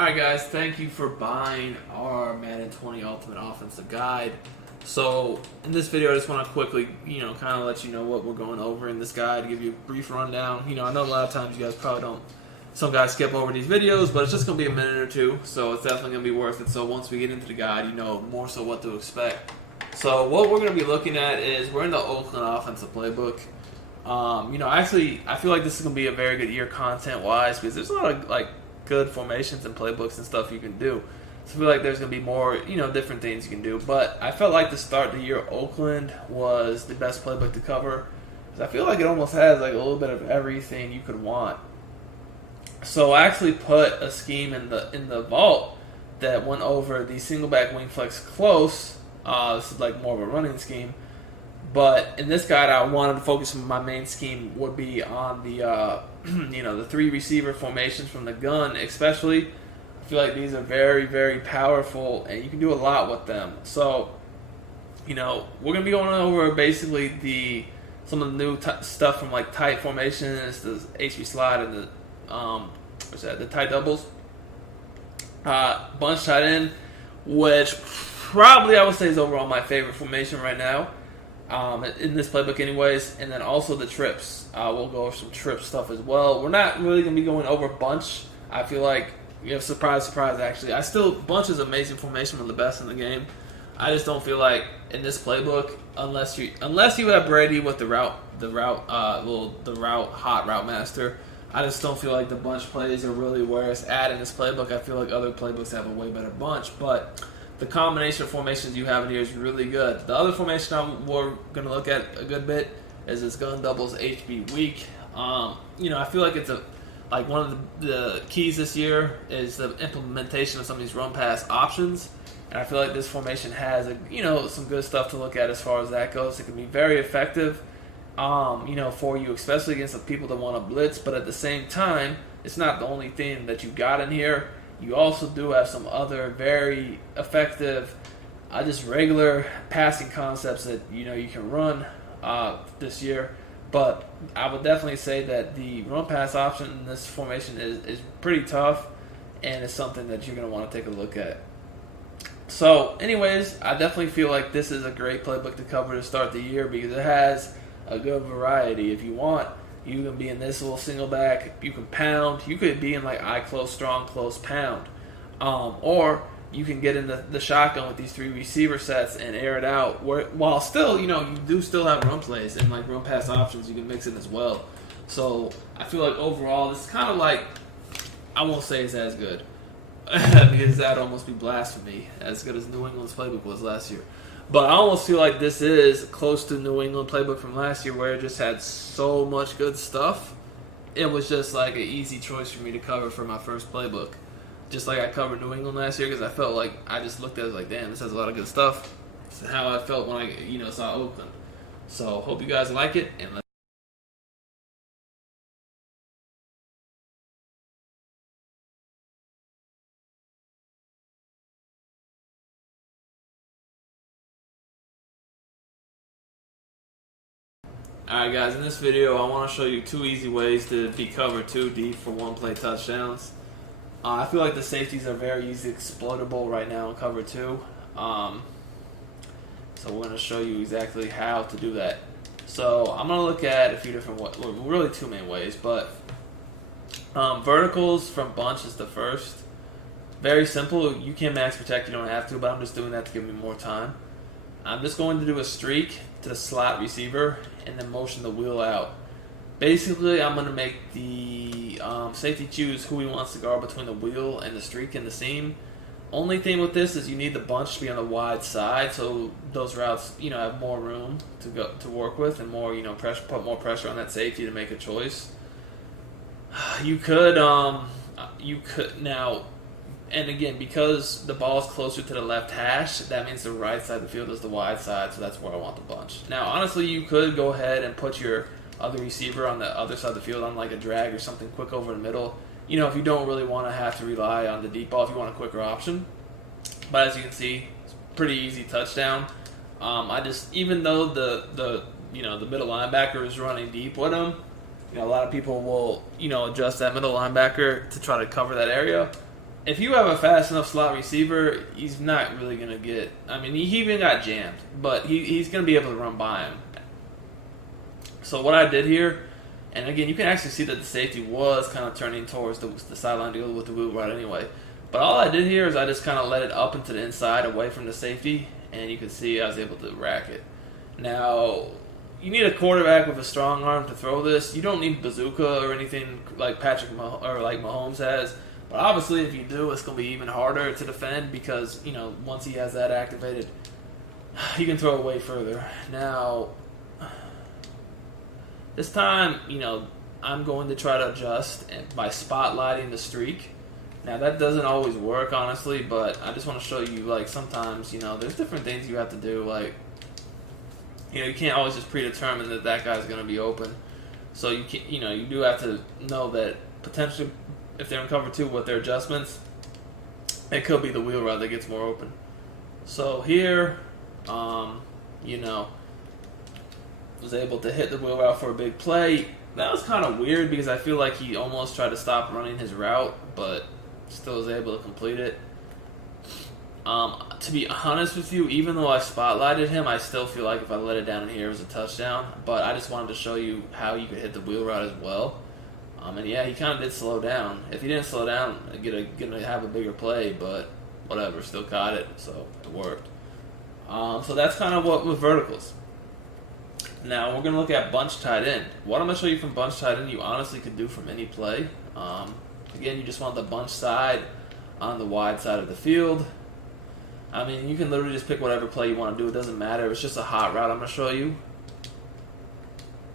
Alright guys, thank you for buying our Madden 20 Ultimate Offensive Guide. So, in this video I just want to quickly, kind of let you know what we're going over in this guide, give you a brief rundown. I know a lot of times you guys probably don't, some guys skip over these videos, but it's just going to be a minute or two, so it's definitely going to be worth it. So once we get into the guide, you know more so what to expect. So what we're going to be looking at is, we're in the Oakland Offensive Playbook. Actually, I feel like this is going to be a very good year content-wise, because there's a lot of, good formations and playbooks and stuff you can do. So I feel like there's going to be more, different things you can do. But I felt like to start the year, Oakland was the best playbook to cover, because I feel like it almost has, a little bit of everything you could want. So I actually put a scheme in the vault that went over the single back wing flex close. This is more of a running scheme. But in this guide, I wanted to focus on my main scheme would be on the, the three receiver formations from the gun, especially. I feel like these are very, very powerful, and you can do a lot with them. So, we're going to be going over basically some of the new stuff from tight formations, the HB slide, and the tight doubles. Bunch tight end, which probably I would say is overall my favorite formation right now. In this playbook anyways, and then also the trips. We'll go over some trip stuff as well. We're not really going to be going over bunch. I feel like, surprise, surprise, actually. Bunch is amazing formation, one of the best in the game. I just don't feel like in this playbook, unless you have Brady with the route hot route master, I just don't feel like the bunch plays are really where it's at in this playbook. I feel like other playbooks have a way better bunch, but the combination of formations you have in here is really good. The other formation we're going to look at a good bit is this gun doubles HB weak. I feel like it's one of the keys this year is the implementation of some of these run pass options. And I feel like this formation has some good stuff to look at as far as that goes. It can be very effective, for you, especially against the people that want to blitz. But at the same time, it's not the only thing that you got in here. You also do have some other very effective, just regular passing concepts that you can run this year. But I would definitely say that the run pass option in this formation is pretty tough, and it's something that you're going to want to take a look at. So, anyways, I definitely feel like this is a great playbook to cover to start the year, because it has a good variety. If you want, you can be in this little single back. You can pound. You could be in I close, strong, close, pound. Or you can get in the shotgun with these three receiver sets and air it out. While still, you do still have run plays and run pass options you can mix in as well. So I feel like overall this is kind of I won't say it's as good because that'd almost be blasphemy, as good as New England's playbook was last year. But I almost feel like this is close to New England playbook from last year, where it just had so much good stuff. It was just an easy choice for me to cover for my first playbook. Just like I covered New England last year, because I felt like I just looked at it damn, this has a lot of good stuff. It's how I felt when I saw Oakland. So hope you guys like it, and let's. Alright guys, in this video I want to show you two easy ways to be covered 2 deep for one play touchdowns. I feel like the safeties are very easy exploitable right now in cover 2. So we're going to show you exactly how to do that. So I'm going to look at a few different ways, well, really two main ways, but verticals from bunch is the first. Very simple. You can max protect, you don't have to, but I'm just doing that to give me more time. I'm just going to do a streak to the slot receiver and then motion the wheel out. Basically, I'm going to make the safety choose who he wants to guard between the wheel and the streak and the seam. Only thing with this is you need the bunch to be on the wide side, so those routes, have more room to work with, and more, put more pressure on that safety to make a choice. You could now. And again, because the ball is closer to the left hash, that means the right side of the field is the wide side, so that's where I want the bunch. Now, honestly, you could go ahead and put your other receiver on the other side of the field on a drag or something quick over the middle. If you don't really want to have to rely on the deep ball, if you want a quicker option. But as you can see, it's pretty easy touchdown. Even though the middle linebacker is running deep with him, a lot of people will, adjust that middle linebacker to try to cover that area. if you have a fast enough slot receiver, he's not really going to get... I mean, he even got jammed, but he's going to be able to run by him. So what I did here, and again, you can actually see that the safety was kind of turning towards the sideline to go with the wheel route anyway. But all I did here is I just kind of let it up into the inside away from the safety, and you can see I was able to rack it. Now, you need a quarterback with a strong arm to throw this. You don't need bazooka or anything like like Mahomes has. But obviously, if you do, it's going to be even harder to defend because, you know, once he has that activated, he can throw it way further. Now, this time, you know, I'm going to try to adjust by spotlighting the streak. Now, that doesn't always work, honestly, but I just want to show you, like, sometimes, you know, there's different things you have to do. Like, you know, you can't always just predetermine that guy's going to be open. So, you do have to know that potentially, if they're in cover 2 with their adjustments, it could be the wheel route that gets more open. So, here, you know, was able to hit the wheel route for a big play. That was kind of weird because I feel like he almost tried to stop running his route, but still was able to complete it. To be honest with you, even though I spotlighted him, I still feel like if I let it down in here, it was a touchdown. But I just wanted to show you how you could hit the wheel route as well. And yeah, he kind of did slow down. If he didn't slow down, gonna have a bigger play, but whatever, still caught it, so it worked. So that's kind of what with verticals. Now we're gonna look at bunch tight end. What I'm gonna show you from bunch tight end, you honestly could do from any play. Again, you just want the bunch side on the wide side of the field. I mean, you can literally just pick whatever play you want to do. It doesn't matter. It's just a hot route I'm going to show you.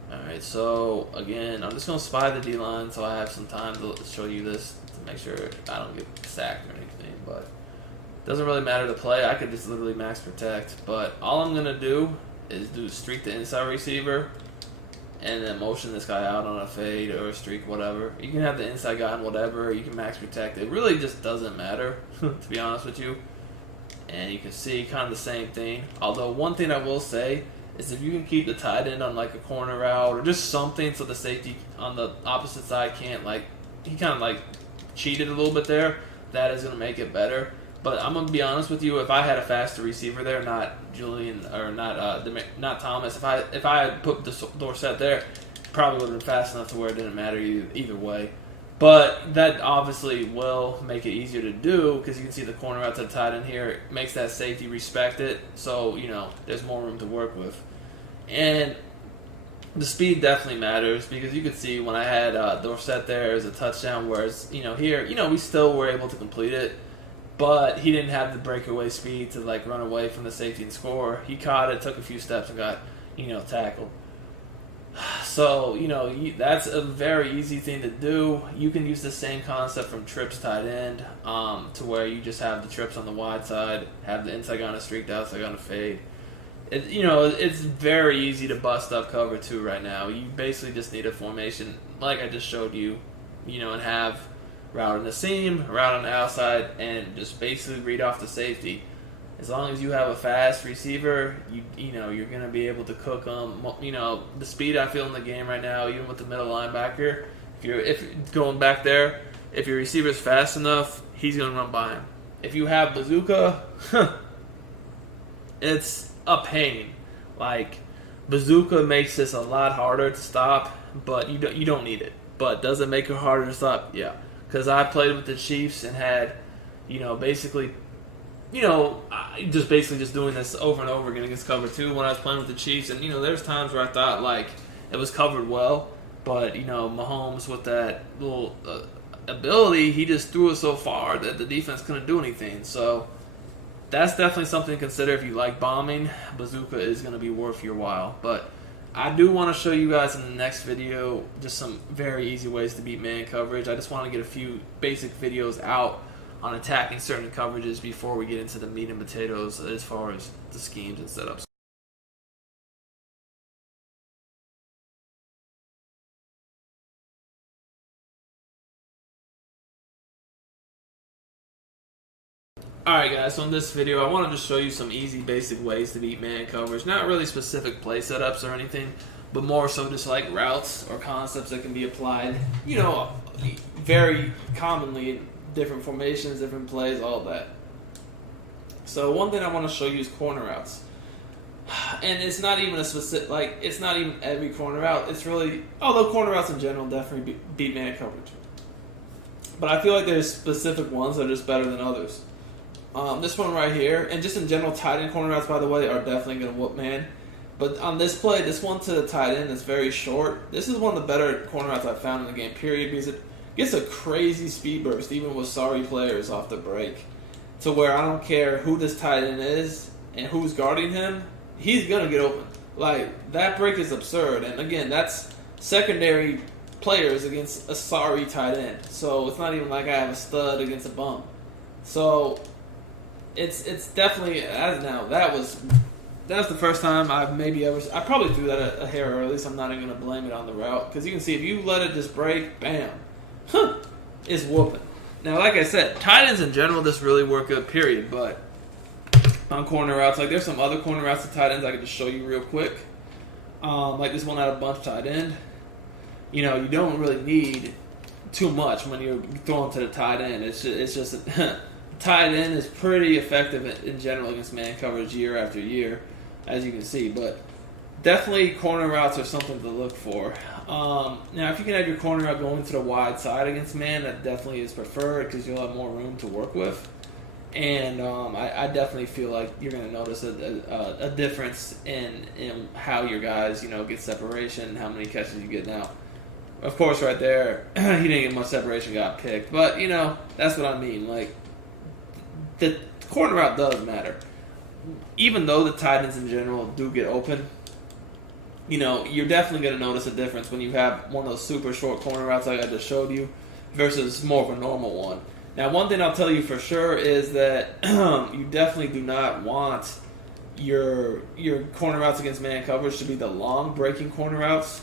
Alright, so again, I'm just going to spy the D-line so I have some time to show you this to make sure I don't get sacked or anything. But it doesn't really matter the play. I could just literally max protect. But all I'm going to do is streak the inside receiver and then motion this guy out on a fade or a streak, whatever. You can have the inside guy on whatever. You can max protect. It really just doesn't matter, to be honest with you. And you can see kind of the same thing. Although one thing I will say is if you can keep the tight end on like a corner route or just something so the safety on the opposite side can't he kind of cheated a little bit there, that is going to make it better. But I'm going to be honest with you, if I had a faster receiver there, not Julian or not Thomas, if I had put the Dorsett there, probably would have been fast enough to where it didn't matter either way. But that obviously will make it easier to do because you can see the corner out to the tight end here. It makes that safety respect it. So, you know, there's more room to work with. And the speed definitely matters because you could see when I had Dorsett there as a touchdown, whereas, you know, here, you know, we still were able to complete it. But he didn't have the breakaway speed to run away from the safety and score. He caught it, took a few steps, and got, you know, tackled. So, you know, that's a very easy thing to do. You can use the same concept from trips tight end to where you just have the trips on the wide side, have the inside guy on a streak, the outside guy on a fade. You know, it's very easy to bust up cover 2 right now. You basically just need a formation like I just showed you, you know, and have route on the seam, route on the outside, and just basically read off the safety. As long as you have a fast receiver, you know you're gonna be able to cook them. You know the speed I feel in the game right now, even with the middle linebacker. If going back there, if your receiver's fast enough, he's gonna run by him. If you have bazooka, it's a pain. Bazooka makes this a lot harder to stop, but you don't need it. But does it make it harder to stop? Yeah. Because I played with the Chiefs and had, you know, basically, you know, just doing this over and over again against cover 2 when I was playing with the Chiefs. And, you know, there's times where I thought, it was covered well. But, you know, Mahomes with that little ability, he just threw it so far that the defense couldn't do anything. So that's definitely something to consider if you like bombing. Bazooka is going to be worth your while. But I do want to show you guys in the next video just some very easy ways to beat man coverage. I just want to get a few basic videos out on attacking certain coverages before we get into the meat and potatoes as far as the schemes and setups. Alright guys, so in this video I wanted to show you some easy basic ways to beat man coverage. Not really specific play setups or anything, but more so just routes or concepts that can be applied, you know, very commonly different formations, different plays, all that. So one thing I want to show you is corner routes. And it's not even a specific, like, it's not even every corner route. It's really, although corner routes in general definitely beat man coverage. But I feel like there's specific ones that are just better than others. This one right here, and just in general, tight end corner routes, by the way, are definitely going to whoop man. But on this play, this one to the tight end is very short. This is one of the better corner routes I've found in the game, period, because it gets a crazy speed burst, even with sorry players off the break, to where I don't care who this tight end is and who's guarding him, he's going to get open. Like, that break is absurd. And again, that's secondary players against a sorry tight end. So it's not even like I have a stud against a bum. So it's definitely, as now, that's the first time I probably threw that a hair early, so I'm not even going to blame it on the route. Because you can see if you let it just break, bam, it's whooping. Now, like I said, tight ends in general just really work good, period. But on corner routes, like there's some other corner routes to tight ends I can just show you real quick. Like this one out of bunch tight end. You know, you don't really need too much when you're throwing to the tight end. It's just tight end is pretty effective in general against man coverage year after year, as you can see. But definitely corner routes are something to look for. Now, if you can have your corner route going to the wide side against man, that definitely is preferred because you'll have more room to work with. And I definitely feel like you're going to notice a difference in how your guys, get separation, how many catches you get now. Of course, right there, he didn't get much separation, got picked. But, that's what I mean. Like, the corner route does matter. Even though the tight ends in general do get open, you're definitely going to notice a difference when you have one of those super short corner routes like I just showed you versus more of a normal one. Now, one thing I'll tell you for sure is that you definitely do not want your corner routes against man coverage to be the long breaking corner routes.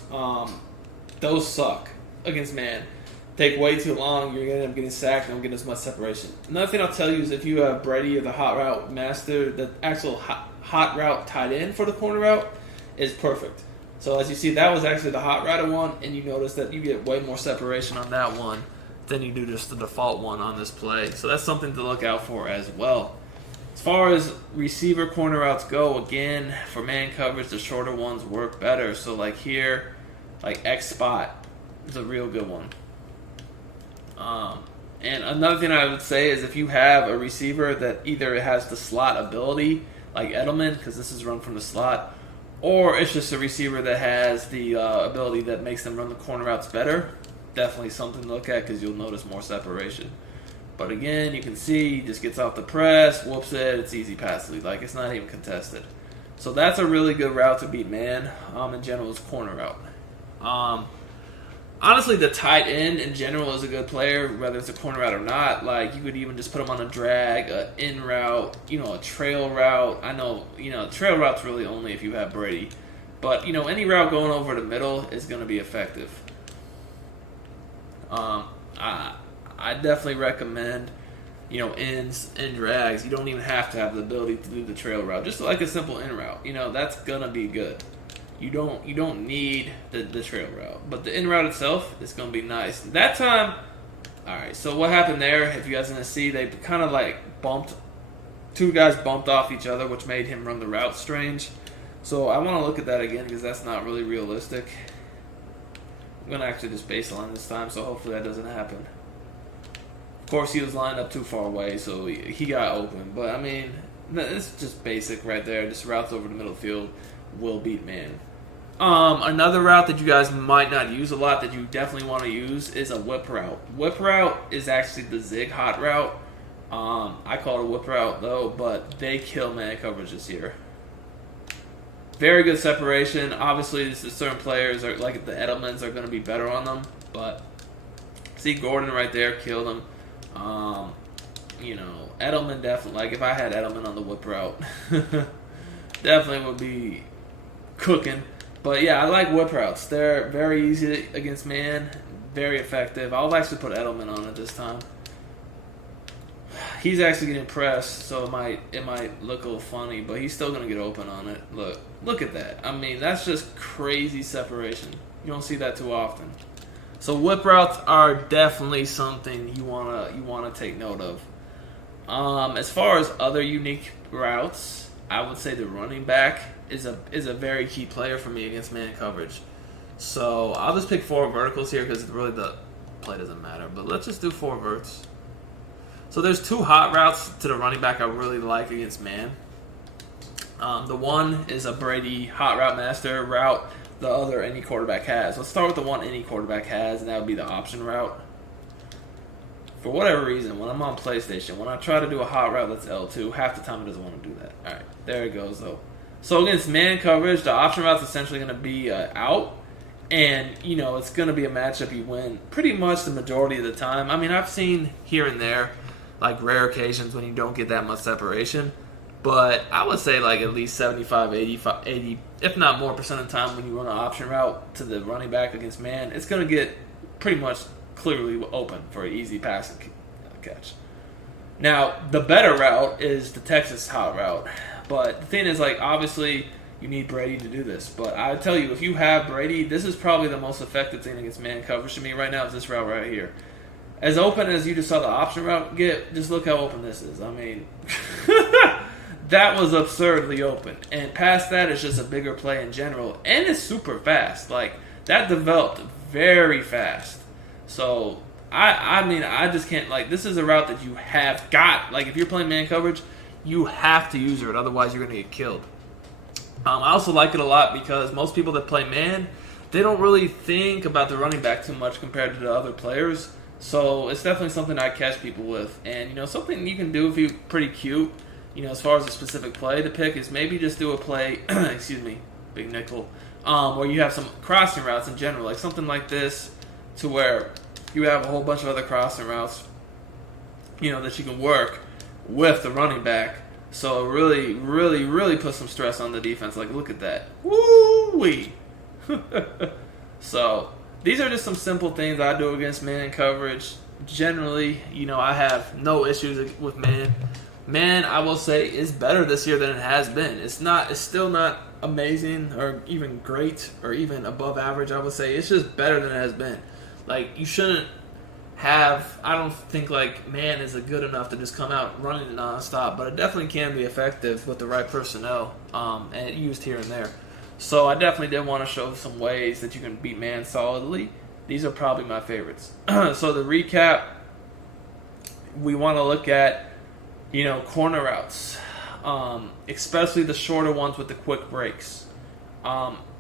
Those suck against man. Take way too long, you're going to end up getting sacked and don't get as much separation. Another thing I'll tell you is if you have Brady or the hot route master, the actual hot route tight end for the corner route is perfect. So as you see, that was actually the hot route one, and you notice that you get way more separation on that one than you do just the default one on this play. So that's something to look out for as well. As far as receiver corner routes go, again, for man coverage, the shorter ones work better. So like here, like X spot is a real good one. And another thing I would say is if you have a receiver that either has the slot ability, like Edelman, because this is run from the slot, or it's just a receiver that has the ability that makes them run the corner routes better, definitely something to look at because you'll notice more separation. But again, you can see he just gets off the press, whoops it, it's easy pass lead. Like, it's not even contested. So that's a really good route to beat man. In general, is corner route. Honestly, the tight end in general is a good player, whether it's a corner route or not. Like, you could even just put him on a drag, an in route, a trail route. I know, trail route's really only if you have Brady. But, any route going over the middle is going to be effective. I definitely recommend, ins and drags. You don't even have to have the ability to do the trail route. Just like a simple in route, that's going to be good. You don't need the trail route. But the in route itself is going to be nice. That time, alright, so what happened there, if you guys are going to see, they kind of like two guys bumped off each other, which made him run the route strange. So I want to look at that again because that's not really realistic. I'm going to actually just baseline this time, so hopefully that doesn't happen. Of course, he was lined up too far away, so he got open. But, I mean, it's just basic right there. Just routes over the middle field will beat man. Another route that you guys might not use a lot that you definitely want to use is a whip route. Whip route is actually the zig hot route. I call it a whip route, though, but they kill man coverage this year. Very good separation. Obviously, certain players, like the Edelmans, are going to be better on them. But see Gordon right there, killed him. Edelman definitely, like if I had Edelman on the whip route, definitely would be cooking. But yeah, I like whip routes. They're very easy against man, very effective. I'll actually put Edelman on it this time. He's actually getting pressed, so it might look a little funny, but he's still going to get open on it. Look at that. I mean, that's just crazy separation. You don't see that too often. So whip routes are definitely something you wanna take note of. As far as other unique routes, I would say the running back is a very key player for me against man coverage. So I'll just pick 4 verticals here because really the play doesn't matter. But let's just do 4 verts. So there's 2 hot routes to the running back I really like against man. The one is a Brady hot route master route. The other any quarterback has. Let's start with the one any quarterback has, and that would be the option route. For whatever reason, when I'm on PlayStation, when I try to do a hot route that's L2, half the time it doesn't want to do that. All right, there it goes, though. So against man coverage, the option route's essentially going to be out, and, it's going to be a matchup you win pretty much the majority of the time. I mean, I've seen here and there, like rare occasions when you don't get that much separation, but I would say like at least 75, 80, if not more percent of the time when you run an option route to the running back against man, it's going to get pretty much clearly open for an easy passing catch. Now, the better route is the Texas hot route. But the thing is, obviously, you need Brady to do this. But I tell you, if you have Brady, this is probably the most effective thing against man coverage to me right now is this route right here. As open as you just saw the option route get, just look how open this is. I mean, that was absurdly open. And past that, it's just a bigger play in general. And it's super fast. That developed very fast. So, I mean, I just can't, this is a route that you have got. If you're playing man coverage, you have to use it, otherwise you're going to get killed. I also like it a lot because most people that play man, they don't really think about the running back too much compared to the other players. So, it's definitely something I catch people with. And, something you can do if you're pretty cute, as far as a specific play to pick is maybe just do a play, excuse me, big nickel, where you have some crossing routes in general, something like this, to where you have a whole bunch of other crossing routes, that you can work with the running back. So really, really, really put some stress on the defense. Look at that. Woo-wee. So, these are just some simple things I do against man coverage. Generally, I have no issues with man. Man, I will say, is better this year than it has been. It's still not amazing or even great or even above average, I would say. It's just better than it has been. You shouldn't have, I don't think, man is good enough to just come out running nonstop, but it definitely can be effective with the right personnel and used here and there. So I definitely did want to show some ways that you can beat man solidly. These are probably my favorites. So the recap, we want to look at, corner routes, especially the shorter ones with the quick breaks.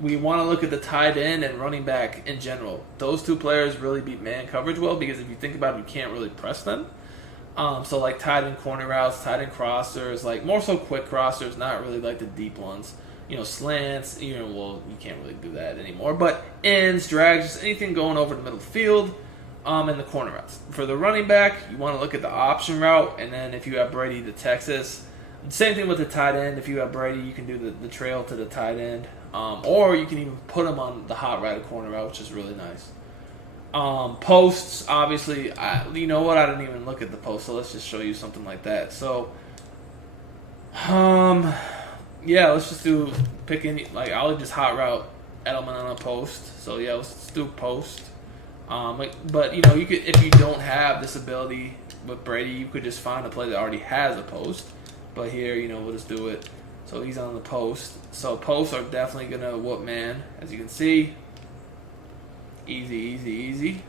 We want to look at the tight end and running back in general. Those 2 players really beat man coverage well because if you think about it, you can't really press them. So tight end corner routes, tight end crossers, more so quick crossers, not really the deep ones. Slants, you can't really do that anymore. But ends, drags, just anything going over the middle of the field, and the corner routes. For the running back, you want to look at the option route, and then if you have Brady, the Texas. Same thing with the tight end. If you have Brady, you can do the trail to the tight end. Or you can even put them on the hot right corner route, which is really nice. Posts, obviously, you know what? I didn't even look at the post, so let's just show you something like that. So, yeah, let's just pick any, I'll just hot route Edelman on a post. So, yeah, let's do post. But, you could, if you don't have this ability with Brady, you could just find a play that already has a post. But here, we'll just do it. So he's on the post. So posts are definitely going to whoop man, as you can see. Easy, easy, easy.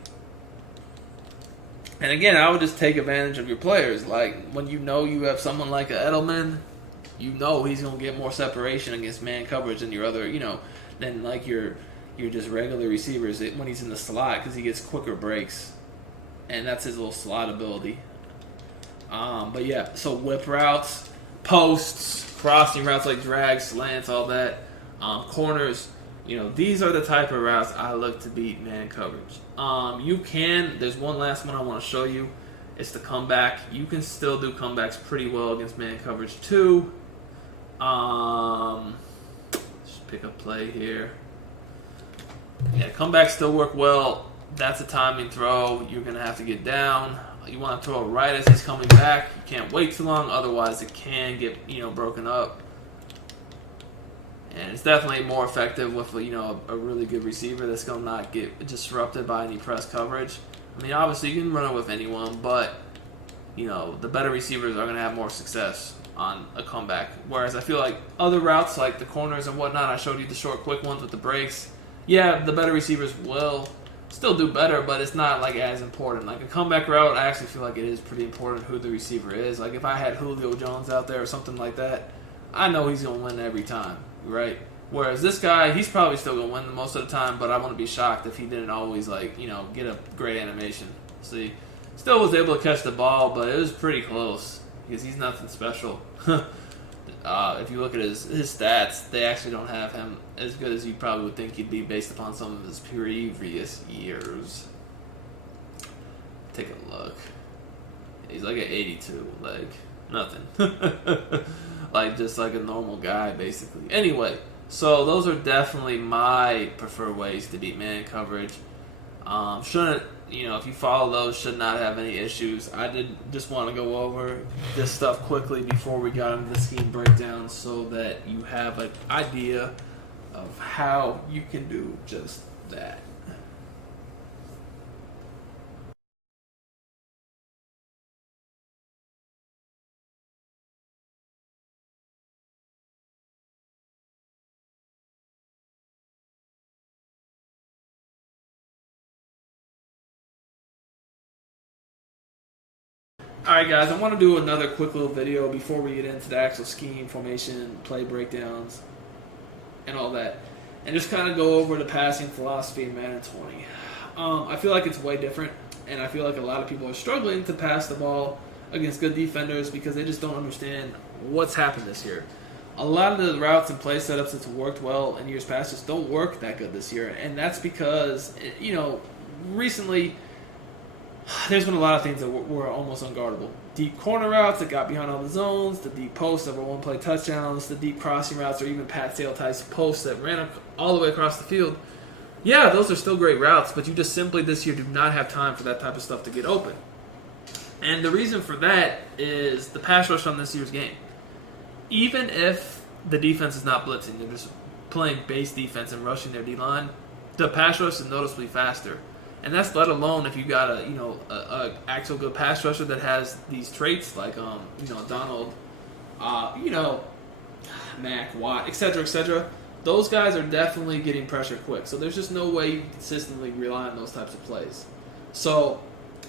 And again, I would just take advantage of your players. When you have someone like a Edelman, he's going to get more separation against man coverage than your other, than your just regular receivers when he's in the slot because he gets quicker breaks. And that's his little slot ability. But yeah, so whip routes, posts, crossing routes like drags, slants, all that, corners, these are the type of routes I look to beat man coverage. There's one last one I want to show you. It's the comeback. You can still do comebacks pretty well against man coverage too. Just pick a play here. Yeah, comebacks still work well. That's a timing throw. You're going to have to get down. You want to throw it right as he's coming back. You can't wait too long, otherwise it can get broken up. And it's definitely more effective with a really good receiver that's going to not get disrupted by any press coverage. I mean, obviously you can run it with anyone, but the better receivers are going to have more success on a comeback. Whereas I feel like other routes, like the corners and whatnot, I showed you the short, quick ones with the breaks. Yeah, the better receivers will still do better, but it's not like as important. Like a comeback route, I actually feel like it is pretty important who the receiver is. Like if I had Julio Jones out there or something like that, I know he's going to win every time, right? Whereas this guy, he's probably still going to win most of the time, but I wouldn't be shocked if he didn't always get a great animation. See, still was able to catch the ball, but it was pretty close because he's nothing special. If you look at his stats, they actually don't have him as good as you probably would think he'd be based upon some of his previous years. Take a look. He's like an 82, like nothing. Like just like a normal guy, basically. Anyway, so those are definitely my preferred ways to beat man coverage. Shouldn't if you follow those, should not have any issues. I did just want to go over this stuff quickly before we got into the scheme breakdown so that you have an idea of how you can do just that. Alright guys, I want to do another quick little video before we get into the actual scheme, formation, play breakdowns, and all that. And just kind of go over the passing philosophy in Madden 20. I feel like it's way different, and I feel like a lot of people are struggling to pass the ball against good defenders because they just don't understand what's happened this year. A lot of the routes and play setups that's worked well in years past just don't work that good this year, and that's because, recently there's been a lot of things that were almost unguardable. Deep corner routes that got behind all the zones, the deep posts that were one-play touchdowns, the deep crossing routes, or even Pat Sale-type posts that ran all the way across the field. Yeah, those are still great routes, but you just simply this year do not have time for that type of stuff to get open. And the reason for that is the pass rush on this year's game. Even if the defense is not blitzing, they're just playing base defense and rushing their D-line, the pass rush is noticeably faster. And that's let alone if you got a actual good pass rusher that has these traits like Donald, Mac, Watt, etc., etc. Those guys are definitely getting pressure quick. So there's just no way you can consistently rely on those types of plays. So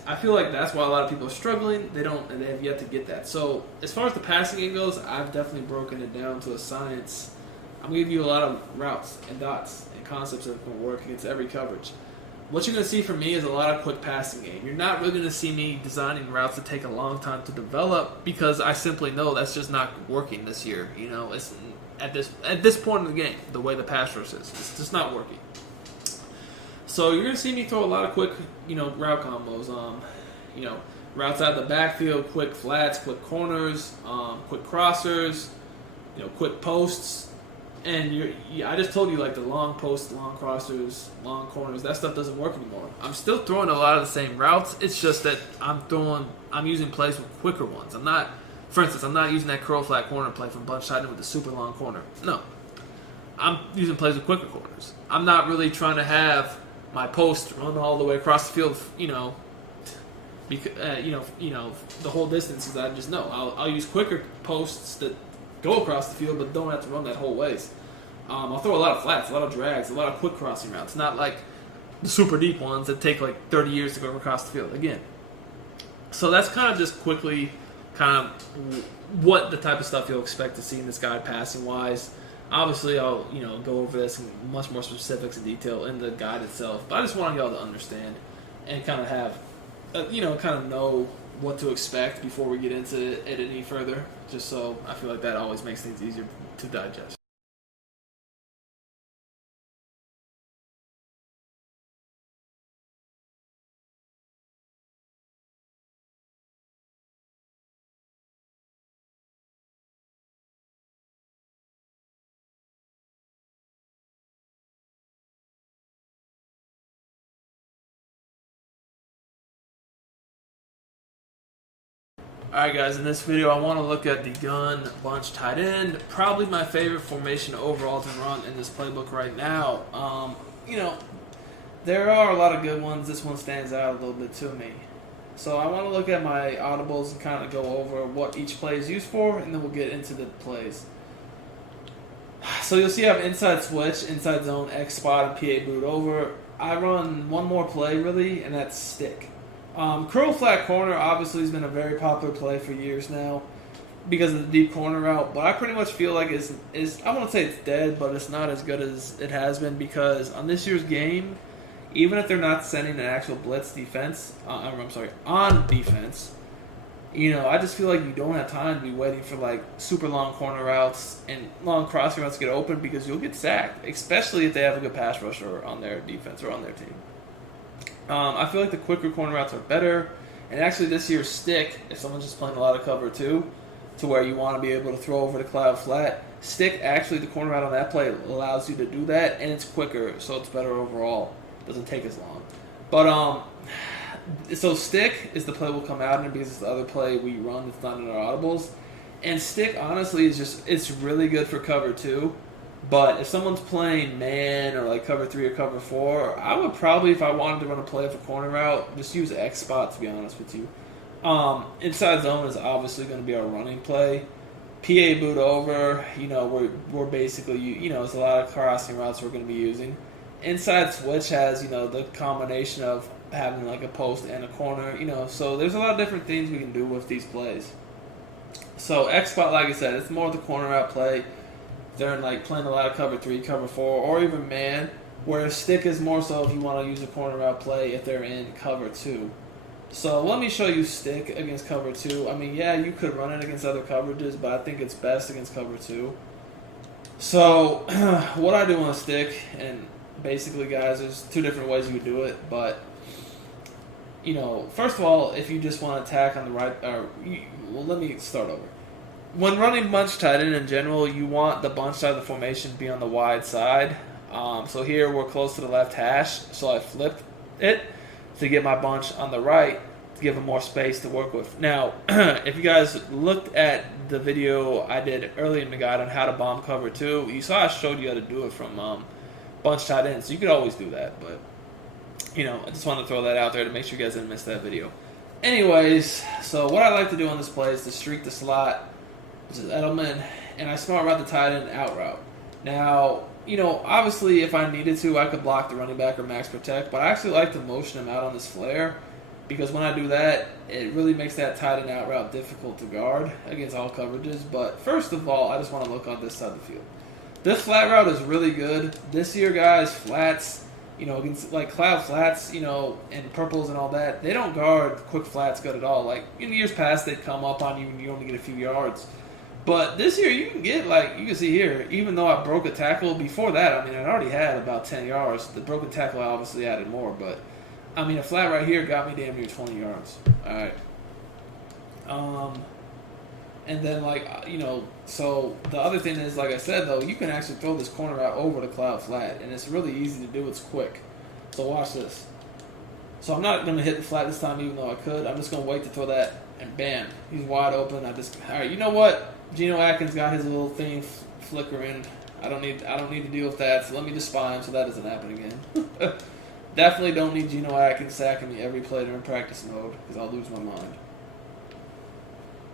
I feel like that's why a lot of people are struggling. They have yet to get that. So as far as the passing game goes, I've definitely broken it down to a science. I'm gonna give you a lot of routes and dots and concepts that can work against every coverage. What you're going to see from me is a lot of quick passing game. You're not really going to see me designing routes that take a long time to develop because I simply know that's just not working this year. It's at this point in the game, the way the pass rush is, it's just not working. So you're going to see me throw a lot of quick, route combos. Routes out of the backfield, quick flats, quick corners, quick crossers, quick posts. And I just told you, like, the long posts, long crossers, long corners, that stuff doesn't work anymore. I'm still throwing a lot of the same routes. It's just that I'm using plays with quicker ones. For instance, I'm not using that curl flat corner play from bunch tight end with the super long corner. No. I'm using plays with quicker corners. I'm not really trying to have my post run all the way across the field, because, the whole distance, because I just know. I'll use quicker posts that go across the field, but don't have to run that whole ways. I'll throw a lot of flats, a lot of drags, a lot of quick crossing routes, not like the super deep ones that take like 30 years to go across the field again. So that's kind of just quickly kind of what the type of stuff you'll expect to see in this guide passing wise. Obviously, I'll go over this in much more specifics and detail in the guide itself, but I just want y'all to understand and kind of have, kind of know what to expect before we get into it any further, just so I feel like that always makes things easier to digest. Alright guys, in this video I want to look at the gun bunch tight end. Probably my favorite formation overall to run in this playbook right now. There are a lot of good ones. This one stands out a little bit to me. So I want to look at my audibles and kind of go over what each play is used for, and then we'll get into the plays. So you'll see I have inside switch, inside zone, X spot, and PA boot over. I run one more play really, and that's stick. Curl flat corner obviously has been a very popular play for years now because of the deep corner route, but I pretty much feel like is I won't say it's dead, but it's not as good as it has been because on this year's game, even if they're not sending an actual blitz defense, on defense, I just feel like you don't have time to be waiting for like super long corner routes and long crossing routes to get open because you'll get sacked, especially if they have a good pass rusher on their defense or on their team. I feel like the quicker corner routes are better, and actually this year's stick, if someone's just playing a lot of cover 2, to where you want to be able to throw over the cloud flat, stick actually the corner route on that play allows you to do that, and it's quicker, so it's better overall. Doesn't take as long. But so stick is the play we'll come out in because it's the other play we run that's not in our audibles. And stick honestly is it's really good for cover 2. But if someone's playing man or like cover 3 or cover 4, I would probably, if I wanted to run a play for corner route, just use X spot, to be honest with you. Inside zone is obviously going to be our running play. PA boot over, we're basically, it's a lot of crossing routes we're going to be using. Inside switch has, the combination of having like a post and a corner, so there's a lot of different things we can do with these plays. So X spot, like I said, it's more of the corner route play. They're like playing a lot of cover 3, cover 4, or even man, whereas stick is more so if you want to use a corner route play if they're in cover 2. So let me show you stick against cover 2. I mean, yeah, you could run it against other coverages, but I think it's best against cover 2. So what I do on a stick, and basically, guys, there's 2 different ways you could do it, but first of all, if you just want to attack on the right, let me start over. When running bunch tight end in general, you want the bunch side of the formation to be on the wide side. So here we're close to the left hash, so I flipped it to get my bunch on the right to give them more space to work with. Now, if you guys looked at the video I did early in the guide on how to bomb cover 2, you saw I showed you how to do it from bunch tight end, so you could always do that, but I just wanted to throw that out there to make sure you guys didn't miss that video. Anyways, so what I like to do on this play is to streak the slot, which is Edelman, and I smart route the tight end out route. Now, obviously if I needed to, I could block the running back or max protect, but I actually like to motion him out on this flare because when I do that, it really makes that tight end out route difficult to guard against all coverages. But first of all, I just want to look on this side of the field. This flat route is really good. This year, guys, flats, against like cloud flats, and purples and all that, they don't guard quick flats good at all. Like in years past, they'd come up on you and you only get a few yards. But this year, you can get, like, you can see here, even though I broke a tackle, before that, I already had about 10 yards. The broken tackle, I obviously added more, but, a flat right here got me damn near 20 yards. All right. And then, so the other thing is, like I said, though, you can actually throw this corner out over the cloud flat, and it's really easy to do. It's quick. So watch this. So I'm not going to hit the flat this time, even though I could. I'm just going to wait to throw that, and bam, he's wide open. All right, you know what? Geno Atkins got his little thing flickering. I don't need to deal with that, so let me just spy him so that doesn't happen again. Definitely don't need Geno Atkins sacking me every play during practice mode because I'll lose my mind.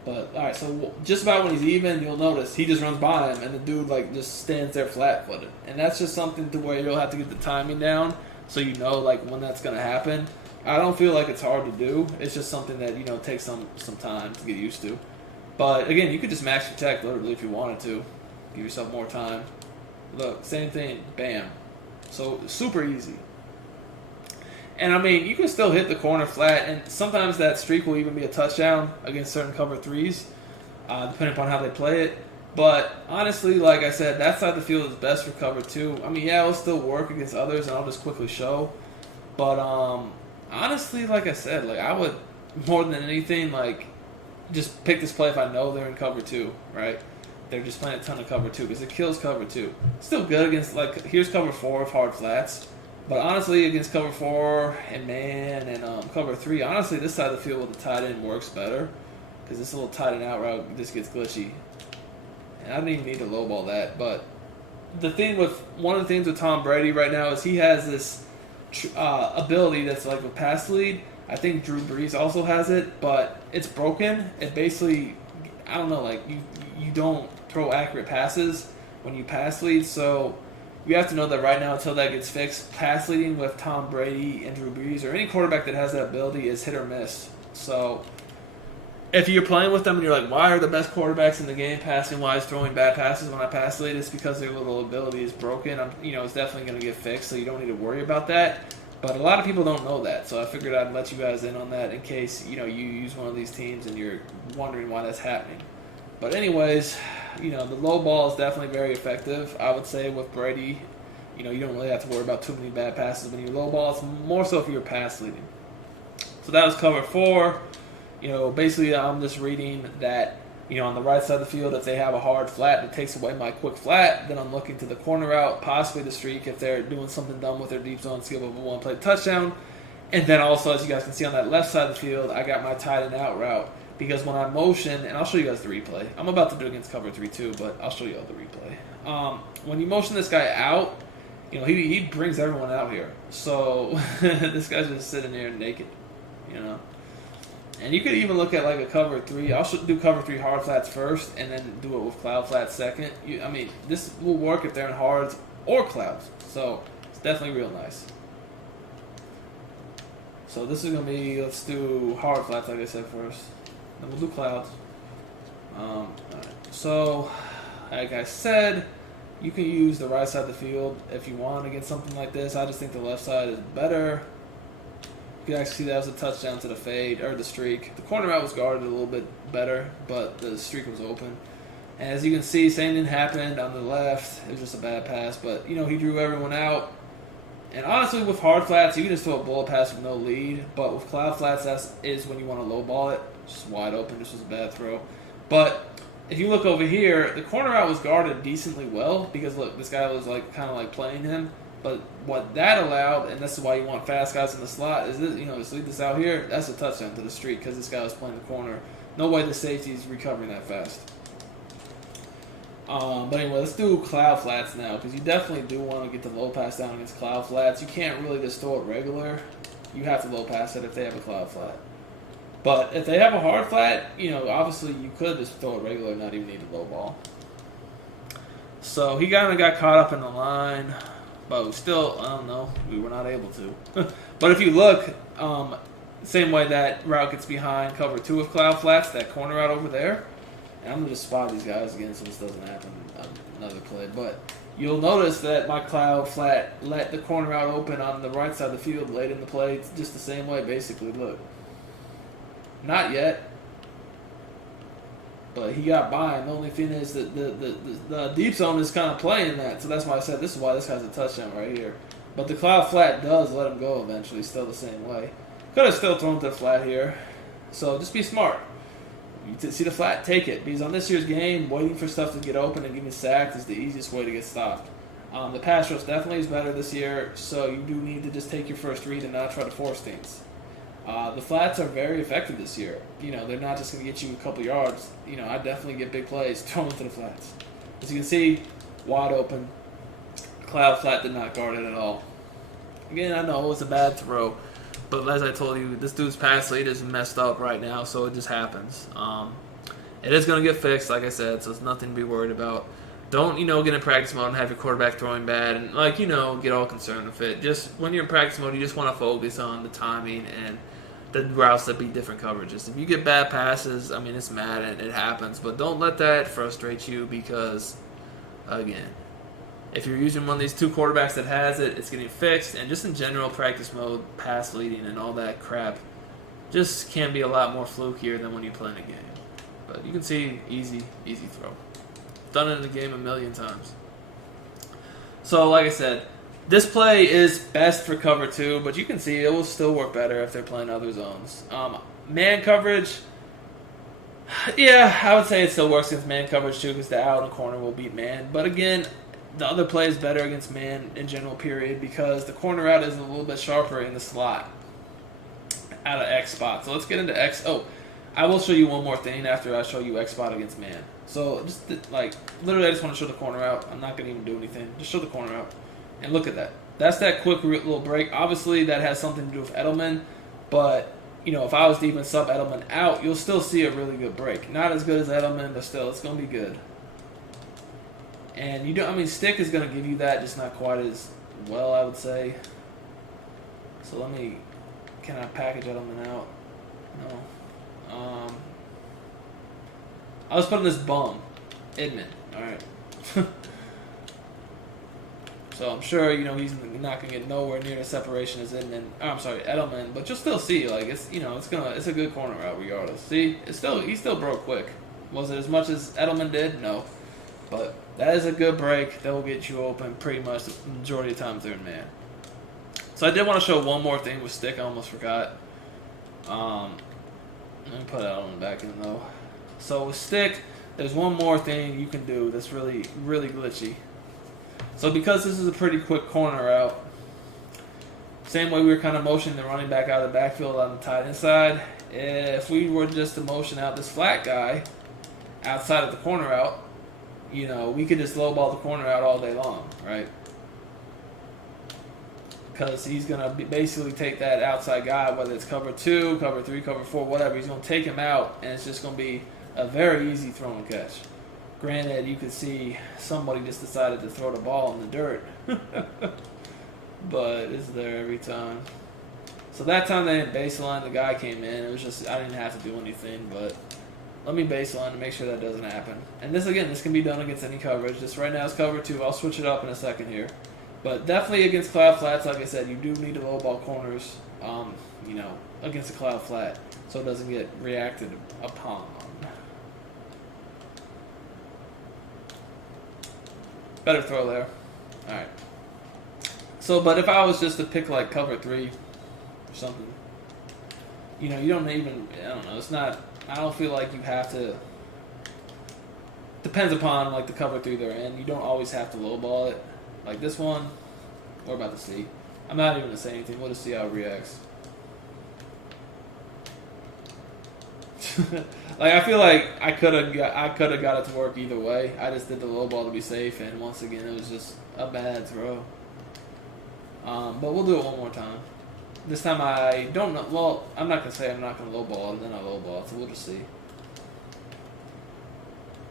But, alright, so just about when he's even, you'll notice he just runs by him and the dude just stands there flat-footed. And that's just something to where you'll have to get the timing down so you know when that's going to happen. I don't feel like it's hard to do. It's just something that, takes some time to get used to. But, again, you could just max protect literally if you wanted to. Give yourself more time. Look, same thing. Bam. So, super easy. And, you can still hit the corner flat, and sometimes that streak will even be a touchdown against certain cover 3s, depending upon how they play it. But, honestly, like I said, that side of the field is best for cover 2. Yeah, it'll still work against others, and I'll just quickly show. But, honestly, like I said, I would, more than anything, just pick this play if I know they're in cover 2, right? They're just playing a ton of cover 2 because it kills cover 2. Still good against, here's cover 4 of hard flats. But honestly, against cover 4 and man and cover 3, honestly, this side of the field with the tight end works better because this little tight and out route just gets glitchy. And I didn't even need to lowball that. But one of the things with Tom Brady right now is he has this ability that's like a pass lead. I think Drew Brees also has it, but it's broken. It basically, I don't know, like you don't throw accurate passes when you pass lead. So you have to know that right now, until that gets fixed, pass leading with Tom Brady and Drew Brees or any quarterback that has that ability is hit or miss. So if you're playing with them and you're like, why are the best quarterbacks in the game passing wise throwing bad passes when I pass lead? It's because their little ability is broken. It's definitely going to get fixed, so you don't need to worry about that. But a lot of people don't know that, so I figured I'd let you guys in on that in case you use one of these teams and you're wondering why that's happening. But anyways, the low ball is definitely very effective. I would say with Brady, you don't really have to worry about too many bad passes when you low ball. It's more so if you're pass leading. So that was cover 4. Basically I'm just reading that, on the right side of the field, if they have a hard flat that takes away my quick flat, then I'm looking to the corner route, possibly the streak if they're doing something dumb with their deep zone skill of a one-play touchdown. And then also, as you guys can see on that left side of the field, I got my tight and out route. Because when I motion, and I'll show you guys the replay. I'm about to do it against cover 3 too, but I'll show you all the replay. When you motion this guy out, he brings everyone out here. So this guy's just sitting there naked, And you could even look at like a cover 3. I'll do cover 3 hard flats first, and then do it with cloud flats second. This will work if they're in hards or clouds. So it's definitely real nice. So this is going to be, let's do hard flats like I said first. Then we'll do clouds. Alright. So, like I said, you can use the right side of the field if you want against something like this. I just think the left side is better. You can actually see that was a touchdown to the fade, or the streak. The corner out was guarded a little bit better, but the streak was open. And as you can see, same thing happened on the left. It was just a bad pass, but, he drew everyone out. And honestly, with hard flats, you can just throw a bullet pass with no lead. But with cloud flats, that is when you want to low ball it. Just wide open. This was a bad throw. But if you look over here, the corner out was guarded decently well. Because, look, this guy was kind of playing him. But what that allowed, and this is why you want fast guys in the slot, is this, just leave this out here. That's a touchdown to the streak because this guy was playing the corner. No way the safety is recovering that fast. But anyway, let's do cloud flats now, because you definitely do want to get the low pass down against cloud flats. You can't really just throw it regular. You have to low pass it if they have a cloud flat. But if they have a hard flat, obviously you could just throw it regular and not even need a low ball. So he kind of got caught up in the line, but we still, I don't know, we were not able to. But if you look, same way that route gets behind cover 2 with cloud flats, that corner route over there. And I'm going to just spot these guys again so this doesn't happen another play. But you'll notice that my cloud flat let the corner out open on the right side of the field late in the play. It's just the same way, basically. Look. Not yet. But he got by. And the only thing is that the deep zone is kind of playing that. So that's why I said this is why this guy's a touchdown right here. But the cloud flat does let him go eventually, still the same way. Could have still thrown to the flat here. So just be smart. You see the flat, take it. Because on this year's game, waiting for stuff to get open and getting sacked is the easiest way to get stopped. The pass rush definitely is better this year, so you do need to just take your first read and not try to force things. The flats are very effective this year. They're not just going to get you a couple yards. I definitely get big plays thrown to the flats. As you can see, wide open. Cloud flat did not guard it at all. Again, I know it was a bad throw. But as I told you, this dude's pass lead is messed up right now, so it just happens. It is going to get fixed, like I said, so it's nothing to be worried about. Don't, get in practice mode and have your quarterback throwing bad and, get all concerned with it. Just when you're in practice mode, you just want to focus on the timing and the routes that beat different coverages. If you get bad passes, it's mad and it happens. But don't let that frustrate you because, again, if you're using one of these two quarterbacks that has it, it's getting fixed. And just in general, practice mode, pass leading, and all that crap just can be a lot more flukier than when you play in a game. But you can see, easy throw. Done it in the game a million times. So, like I said, this play is best for cover 2, but you can see it will still work better if they're playing other zones. Man coverage, yeah, I would say it still works against man coverage too because the out and corner will beat man. But again, the other play is better against man in general, period, because the corner out is a little bit sharper in the slot out of X spot. So let's get into X. Oh, I will show you one more thing after I show you X spot against man. So just like literally, I just want to show the corner out. I'm not gonna even do anything. Just show the corner out, and look at that. That's that quick little break. Obviously, that has something to do with Edelman, but you know, if I was to even sub Edelman out, you'll still see a really good break. Not as good as Edelman, but still, it's gonna be good. And you don't. I mean, stick is gonna give you that, just not quite as well, I would say. So let me. Can I package Edelman out? No. I was putting this bum, Edmund. All right. So I'm sure you know he's not gonna get nowhere near the separation as Edmund. Oh, I'm sorry, Edelman. But you'll still see like it's it's a good corner route regardless. See, he still broke quick. Was it as much as Edelman did? No. But that is a good break that will get you open pretty much the majority of times they're in man. So I did want to show one more thing with stick. I almost forgot. Let me put that on the back end though. So with stick, there's one more thing you can do that's really, really glitchy. So because this is a pretty quick corner route, same way we were kind of motioning the running back out of the backfield on the tight end side, if we were just to motion out this flat guy outside of the corner route, you know, we could just low ball the corner out all day long, right? Because he's going to basically take that outside guy, whether it's cover 2, cover 3, cover 4, whatever. He's going to take him out, and it's just going to be a very easy throw and catch. Granted, you could see somebody just decided to throw the ball in the dirt. But it's there every time. So that time they didn't baseline, the guy came in. It was just, I didn't have to do anything, but let me baseline to make sure that doesn't happen. And this, again, this can be done against any coverage. This right now is cover 2. I'll switch it up in a second here. But definitely against cloud flats, like I said, you do need to low ball corners, you know, against a cloud flat so it doesn't get reacted upon. Better throw there. All right. So, but if I was just to pick like cover 3 or something, you know, you don't even, I don't know, it's not, I don't feel like you have to, depends upon like the cover 3 they're in. You don't always have to low ball it. Like this one, we're about to see. I'm not even going to say anything. We'll just see how it reacts. Like I feel like I could have got it to work either way. I just did the low ball to be safe, and once again, it was just a bad throw. But we'll do it one more time. This time I don't know. Well, I'm not going to say I'm not going to low ball, and then I low ball. So we'll just see.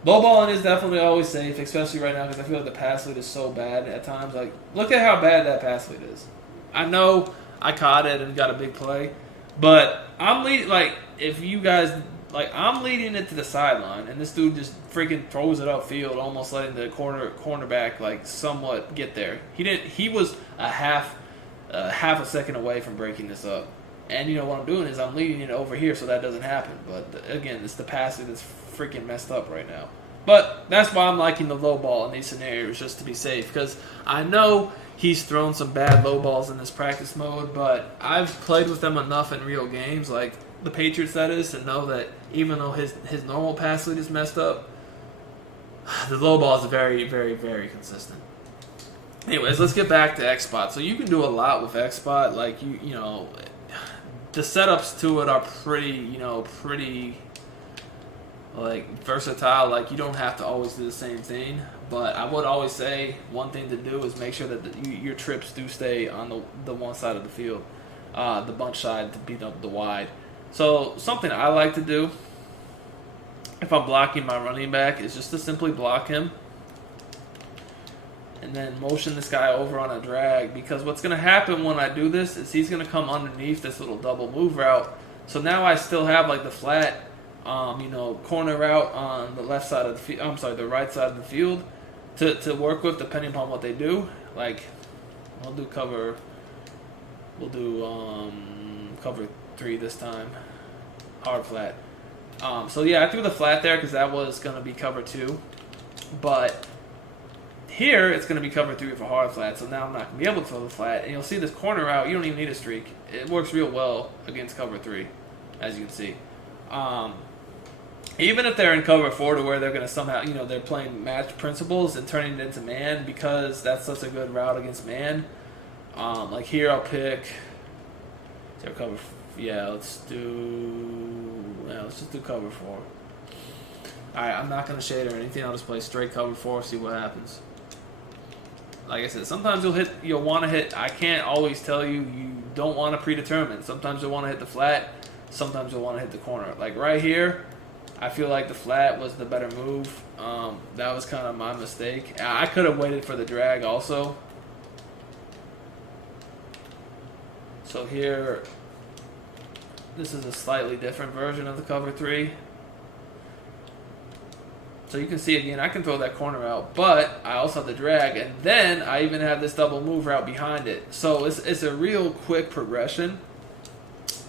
Low balling is definitely always safe, especially right now because I feel like the pass lead is so bad at times. Like, look at how bad that pass lead is. I know I caught it and got a big play, but I'm leading. Like, if you guys like, I'm leading it to the sideline, and this dude just freaking throws it upfield, almost letting the cornerback like somewhat get there. He didn't. He was a half a second away from breaking this up. And you know what I'm doing is I'm leading it over here so that doesn't happen. But again, it's the passing that's freaking messed up right now. But that's why I'm liking the low ball in these scenarios, just to be safe. Because I know he's thrown some bad low balls in this practice mode, but I've played with them enough in real games, like the Patriots that is, to know that even though his normal pass lead is messed up, the low ball is very, very, very consistent. Anyways, let's get back to X Spot. So you can do a lot with X Spot. Like, you know, the setups to it are pretty like versatile. Like, you don't have to always do the same thing, but I would always say one thing to do is make sure that your trips do stay on the one side of the field, the bunch side, to beat up the wide. So something I like to do if I'm blocking my running back is just to simply block him and then motion this guy over on a drag, because what's going to happen when I do this is he's going to come underneath this little double move route. So now I still have like the flat, corner route on the left side of the field. I'm sorry, the right side of the field to work with, depending upon what they do. Like, we'll do cover 3 this time, hard flat. So yeah, I threw the flat there because that was going to be cover 2, but here, it's going to be cover 3 for hard flat, so now I'm not going to be able to throw the flat. And you'll see this corner out, you don't even need a streak. It works real well against cover 3, as you can see. Even if they're in cover 4 to where they're going to somehow, they're playing match principles and turning it into man, because that's such a good route against man. Like here, I'll pick, let's do, Yeah, let's just do cover 4. Alright, I'm not going to shade or anything. I'll just play straight cover 4, see what happens. Like I said, sometimes you'll want to hit. I can't always tell you. You don't want to predetermine. Sometimes you'll want to hit the flat. Sometimes you'll want to hit the corner. Like right here, I feel like the flat was the better move. That was kind of my mistake. I could have waited for the drag also. So here, this is a slightly different version of the cover 3. So you can see again, I can throw that corner out, but I also have the drag, and then I even have this double move route behind it. So it's a real quick progression.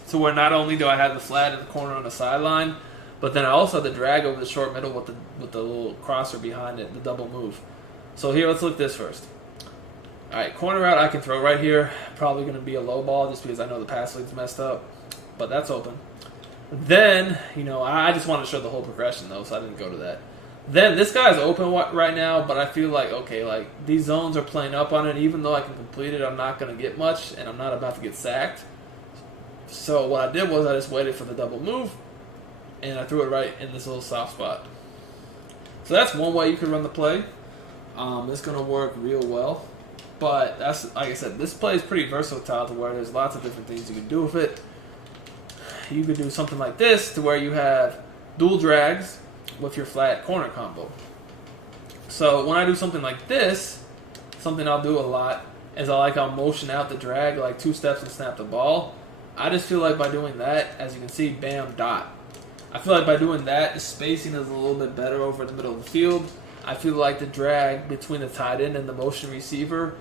So where not only do I have the flat in the corner on the sideline, but then I also have the drag over the short middle with the little crosser behind it, the double move. So here, let's look at this first. All right, corner route I can throw right here. Probably going to be a low ball just because I know the pass lead's messed up, but that's open. Then, I just wanted to show the whole progression though, so I didn't go to that. Then this guy's open right now, but I feel like, okay, like these zones are playing up on it. Even though I can complete it, I'm not going to get much, and I'm not about to get sacked. So what I did was I just waited for the double move, and I threw it right in this little soft spot. So that's one way you can run the play. It's going to work real well. But that's, like I said, this play is pretty versatile to where there's lots of different things you can do with it. You could do something like this to where you have dual drags with your flat corner combo. So when I do something like this, something I'll do a lot is I'll motion out the drag like 2 steps and snap the ball. I just feel like by doing that, as you can see, bam, dot. I feel like by doing that, the spacing is a little bit better over the middle of the field. I feel like the drag between the tight end and the motion receiver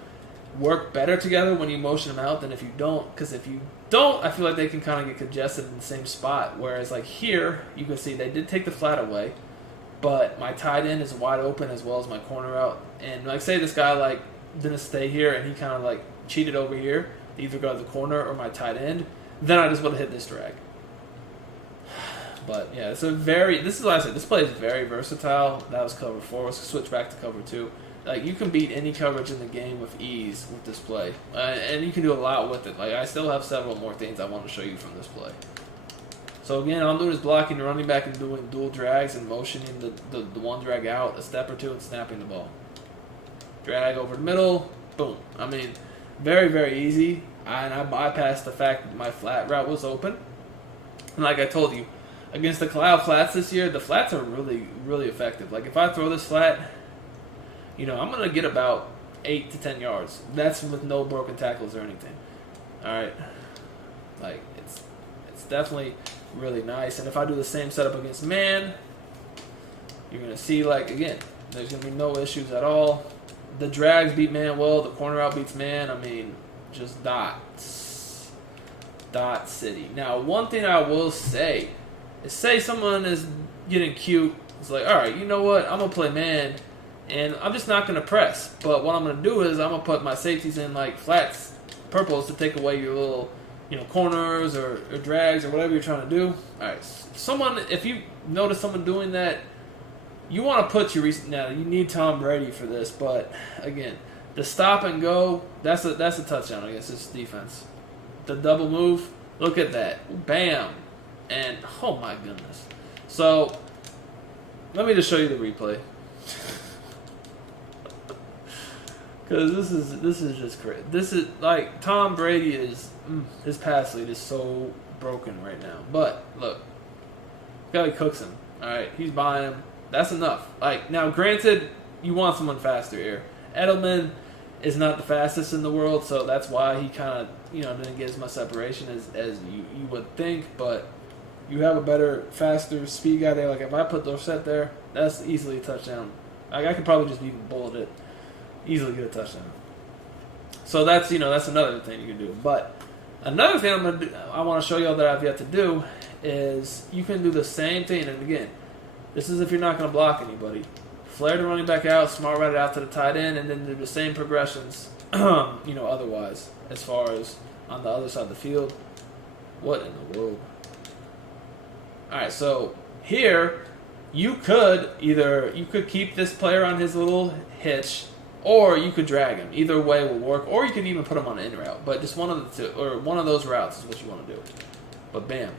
work better together when you motion them out than if you don't. Because if you don't, I feel like they can kind of get congested in the same spot. Whereas like here, you can see they did take the flat away, but my tight end is wide open as well as my corner out. And like say this guy like didn't stay here and he kind of like cheated over here, either go to the corner or my tight end, then I just would have hit this drag. But yeah, this is what I said, this play is very versatile. That was cover 4. Let's switch back to cover 2. Like you can beat any coverage in the game with ease with this play, and you can do a lot with it. Like I still have several more things I want to show you from this play. So again, all I'm doing is blocking the running back and doing dual drags and motioning the one drag out a step or two and snapping the ball. Drag over the middle, boom. I mean, very, very easy. And I bypassed the fact that my flat route was open. And like I told you, against the cloud flats this year, the flats are really, really effective. Like if I throw this flat, I'm going to get about 8 to 10 yards. That's with no broken tackles or anything. All right. Like, it's definitely really nice. And if I do the same setup against man, you're going to see, like, again, there's going to be no issues at all. The drags beat man well. The corner out beats man. I mean, just dots. Dot city. Now, one thing I will say is say someone is getting cute. It's like, all right, you know what? I'm going to play man. And I'm just not going to press. But what I'm going to do is I'm going to put my safeties in like flats, purples to take away your little, corners or drags or whatever you're trying to do. All right. If you notice someone doing that, you want to put now you need Tom Brady for this. But again, the stop and go, that's a touchdown against this defense. The double move, look at that. Bam. And oh my goodness. So let me just show you the replay. Because this is just crazy. This is like Tom Brady his pass lead is so broken right now. But look, guy cooks him. All right, he's buying him. That's enough. Like now, granted, you want someone faster here. Edelman is not the fastest in the world, so that's why he kind of didn't get as much separation as you would think. But you have a better, faster speed guy there. Like if I put Dorsett there, that's easily a touchdown. Like I could probably just even bullet it. Easily get a touchdown. So that's that's another thing you can do. But another thing I want to show y'all that I've yet to do is you can do the same thing. And again, this is if you're not going to block anybody. Flare the running back out, smart route it out to the tight end, and then do the same progressions. Otherwise, as far as on the other side of the field. What in the world? All right, so here you could keep this player on his little hitch. Or you could drag him. Either way will work. Or you could even put him on an in route. But just one of the two, or one of those routes is what you want to do. But bam.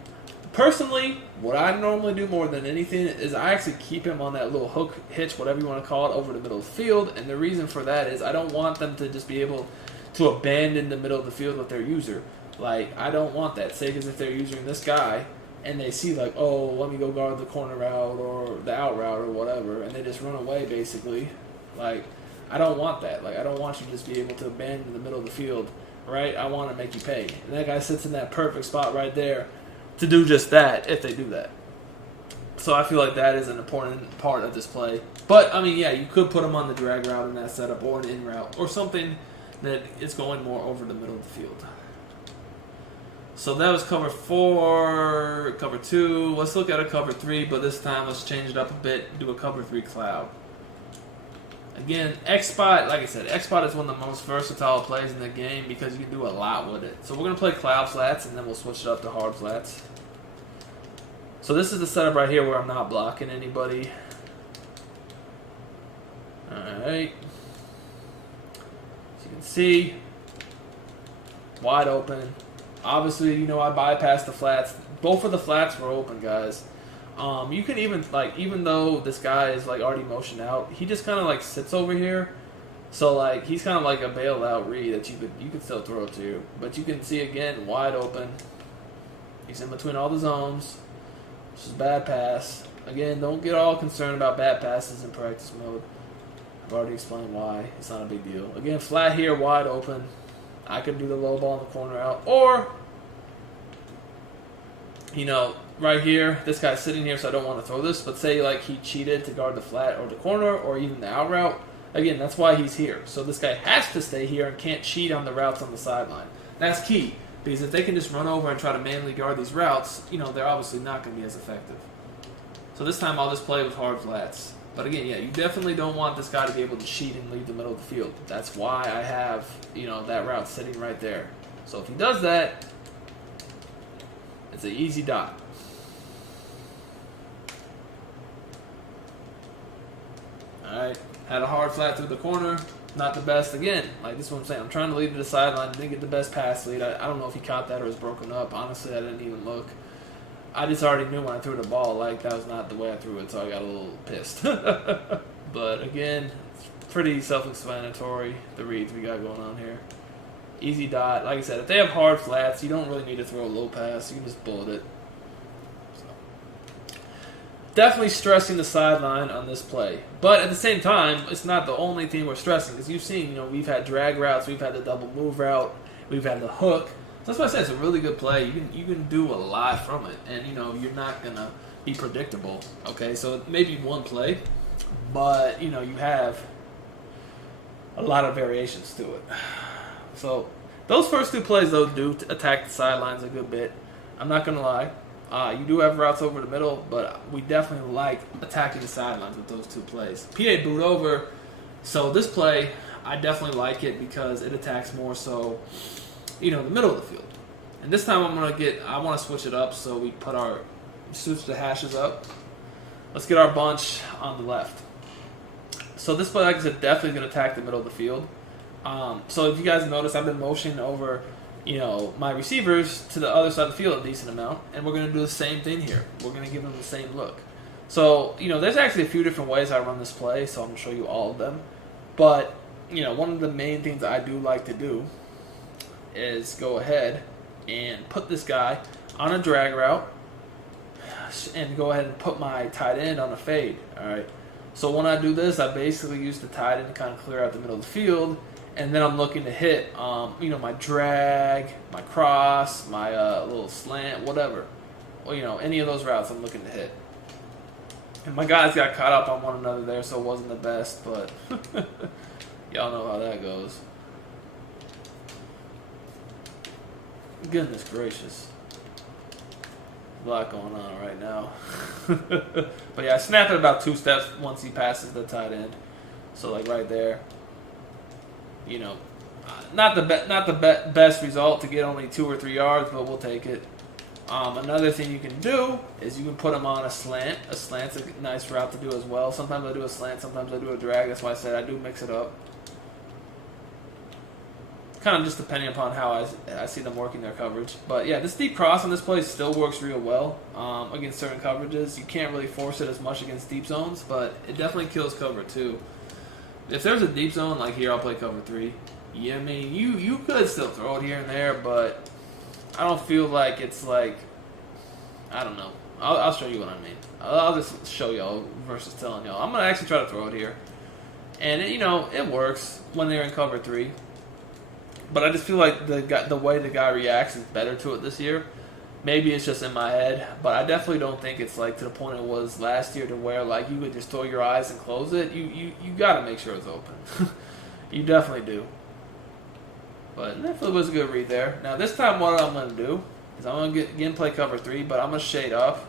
Personally, what I normally do more than anything is I actually keep him on that little hook hitch, whatever you want to call it, over the middle of the field. And the reason for that is I don't want them to just be able to abandon the middle of the field with their user. Like, I don't want that. Say, because if they're using this guy and they see, like, oh, let me go guard the corner route or the out route or whatever, and they just run away, basically. Like, I don't want that. Like, I don't want you to just be able to abandon the middle of the field, right? I want to make you pay. And that guy sits in that perfect spot right there to do just that if they do that. So I feel like that is an important part of this play. But, I mean, yeah, you could put him on the drag route in that setup or an in route or something that is going more over the middle of the field. So that was cover 4, cover 2. Let's look at a cover 3, but this time let's change it up a bit and do a cover 3 cloud. Again, X-Spot, like I said, X-Spot is one of the most versatile plays in the game because you can do a lot with it. So we're going to play cloud flats, and then we'll switch it up to hard flats. So this is the setup right here where I'm not blocking anybody. Alright. As you can see, wide open. Obviously, you know, I bypassed the flats. Both of the flats were open, guys. You can even, like, even though this guy is, like, already motioned out, he just kind of, like, sits over here. So, like, he's kind of like a bailout read that you could still throw it to. But you can see, again, wide open. He's in between all the zones. Which is a bad pass. Again, don't get all concerned about bad passes in practice mode. I've already explained why. It's not a big deal. Again, flat here, wide open. I could do the low ball in the corner out. Or, you know, right here, this guy's sitting here, so I don't want to throw this. But say, like, he cheated to guard the flat or the corner or even the out route. Again, that's why he's here. So this guy has to stay here and can't cheat on the routes on the sideline. That's key. Because if they can just run over and try to manually guard these routes, you know, they're obviously not going to be as effective. So this time I'll just play with hard flats. But again, yeah, you definitely don't want this guy to be able to cheat and leave the middle of the field. That's why I have, you know, that route sitting right there. So if he does that, it's an easy dot. Alright, had a hard flat through the corner. Not the best. Again, like this is what I'm saying. I'm trying to lead to the sideline. Didn't get the best pass lead. I don't know if he caught that or was broken up. Honestly, I didn't even look. I just already knew when I threw the ball, like, that was not the way I threw it, so I got a little pissed. But, again, it's pretty self-explanatory, the reads we got going on here. Easy dot. Like I said, if they have hard flats, you don't really need to throw a low pass. You can just bullet it. So. Definitely stressing the sideline on this play. But at the same time, it's not the only thing we're stressing, because you've seen, you know, we've had drag routes, we've had the double move route, we've had the hook. That's why I said it's a really good play. You can do a lot from it, and you know you're not gonna be predictable. Okay, so maybe one play, but you know you have a lot of variations to it. So those first two plays though do attack the sidelines a good bit. I'm not gonna lie. You do have routes over the middle, but we definitely like attacking the sidelines with those two plays. PA boot over. So this play, I definitely like it because it attacks more so, you know, the middle of the field. And this time I want to switch it up, so we switch the hashes up. Let's get our bunch on the left. So this play, like I said, definitely going to attack the middle of the field. So if you guys notice, I've been motioning over, you know, my receivers to the other side of the field a decent amount, and we're going to do the same thing here. We're going to give them the same look. So, you know, there's actually a few different ways I run this play, so I'm going to show you all of them. But, you know, one of the main things I do like to do is go ahead and put this guy on a drag route and go ahead and put my tight end on a fade. Alright. So when I do this, I basically use the tight end to kind of clear out the middle of the field, and then I'm looking to hit you know, my drag, my cross, my little slant, whatever. Well, you know, any of those routes I'm looking to hit. And my guys got caught up on one another there, so it wasn't the best, but y'all know how that goes. Goodness gracious. A lot going on right now. But yeah, I snap it about 2 steps once he passes the tight end. So like right there. You know, not the best result to get only 2 or 3 yards, but we'll take it. Another thing you can do is you can put them on a slant. A slant's a nice route to do as well. Sometimes I do a slant, sometimes I do a drag. That's why I said I do mix it up. kind of just depending upon how I see them working their coverage. But yeah, this deep cross on this play still works real well against certain coverages. You can't really force it as much against deep zones, but it definitely kills cover 2. If there's a deep zone, like here, I'll play cover 3. Yeah, I mean, you could still throw it here and there, but I don't feel like it's like, I don't know. I'll show you what I mean. I'll just show y'all versus telling y'all. I'm going to actually try to throw it here. And, it works when they're in cover 3. But I just feel like the way the guy reacts is better to it this year. Maybe it's just in my head, but I definitely don't think it's like to the point it was last year to where like you would just throw your eyes and close it. You got to make sure it's open. You definitely do. But that was a good read there. Now this time what I'm going to do is I'm going to again play cover 3, but I'm going to shade up.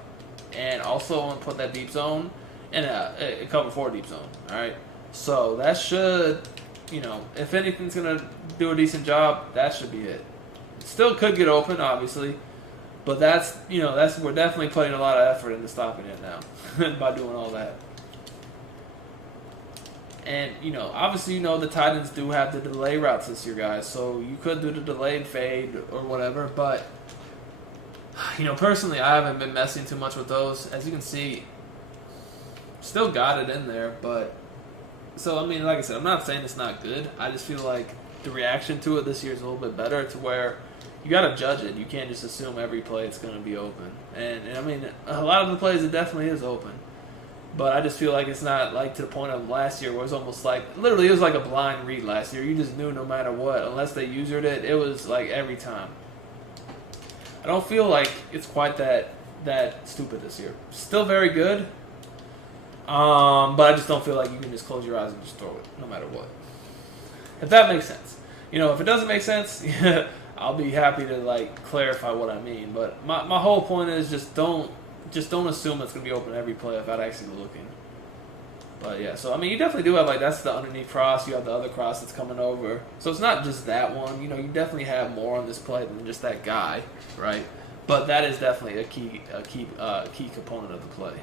And also I'm going to put that deep zone in a cover 4 deep zone. Alright? So that should, if anything's going to do a decent job, that should be it. Still could get open, obviously. But we're definitely putting a lot of effort into stopping it now by doing all that. And, obviously, the tight ends do have the delay routes this year, guys. So you could do the delayed fade or whatever. But, personally, I haven't been messing too much with those. As you can see, still got it in there. But, so, I mean, like I said, I'm not saying it's not good. I just feel like the reaction to it this year is a little bit better to where you got to judge it. You can't just assume every play it's going to be open. And, I mean, a lot of the plays it definitely is open. But I just feel like it's not like to the point of last year where it was almost like, literally it was like a blind read last year. You just knew no matter what, unless they used it, it was like every time. I don't feel like it's quite that stupid this year. Still very good. But I just don't feel like you can just close your eyes and just throw it, no matter what. If that makes sense. If it doesn't make sense, I'll be happy to like clarify what I mean. But my whole point is just don't assume it's going to be open every play without actually looking. But yeah, so I mean, you definitely do have like that's the underneath cross. You have the other cross that's coming over. So it's not just that one. You definitely have more on this play than just that guy, right? But that is definitely a key component of the play.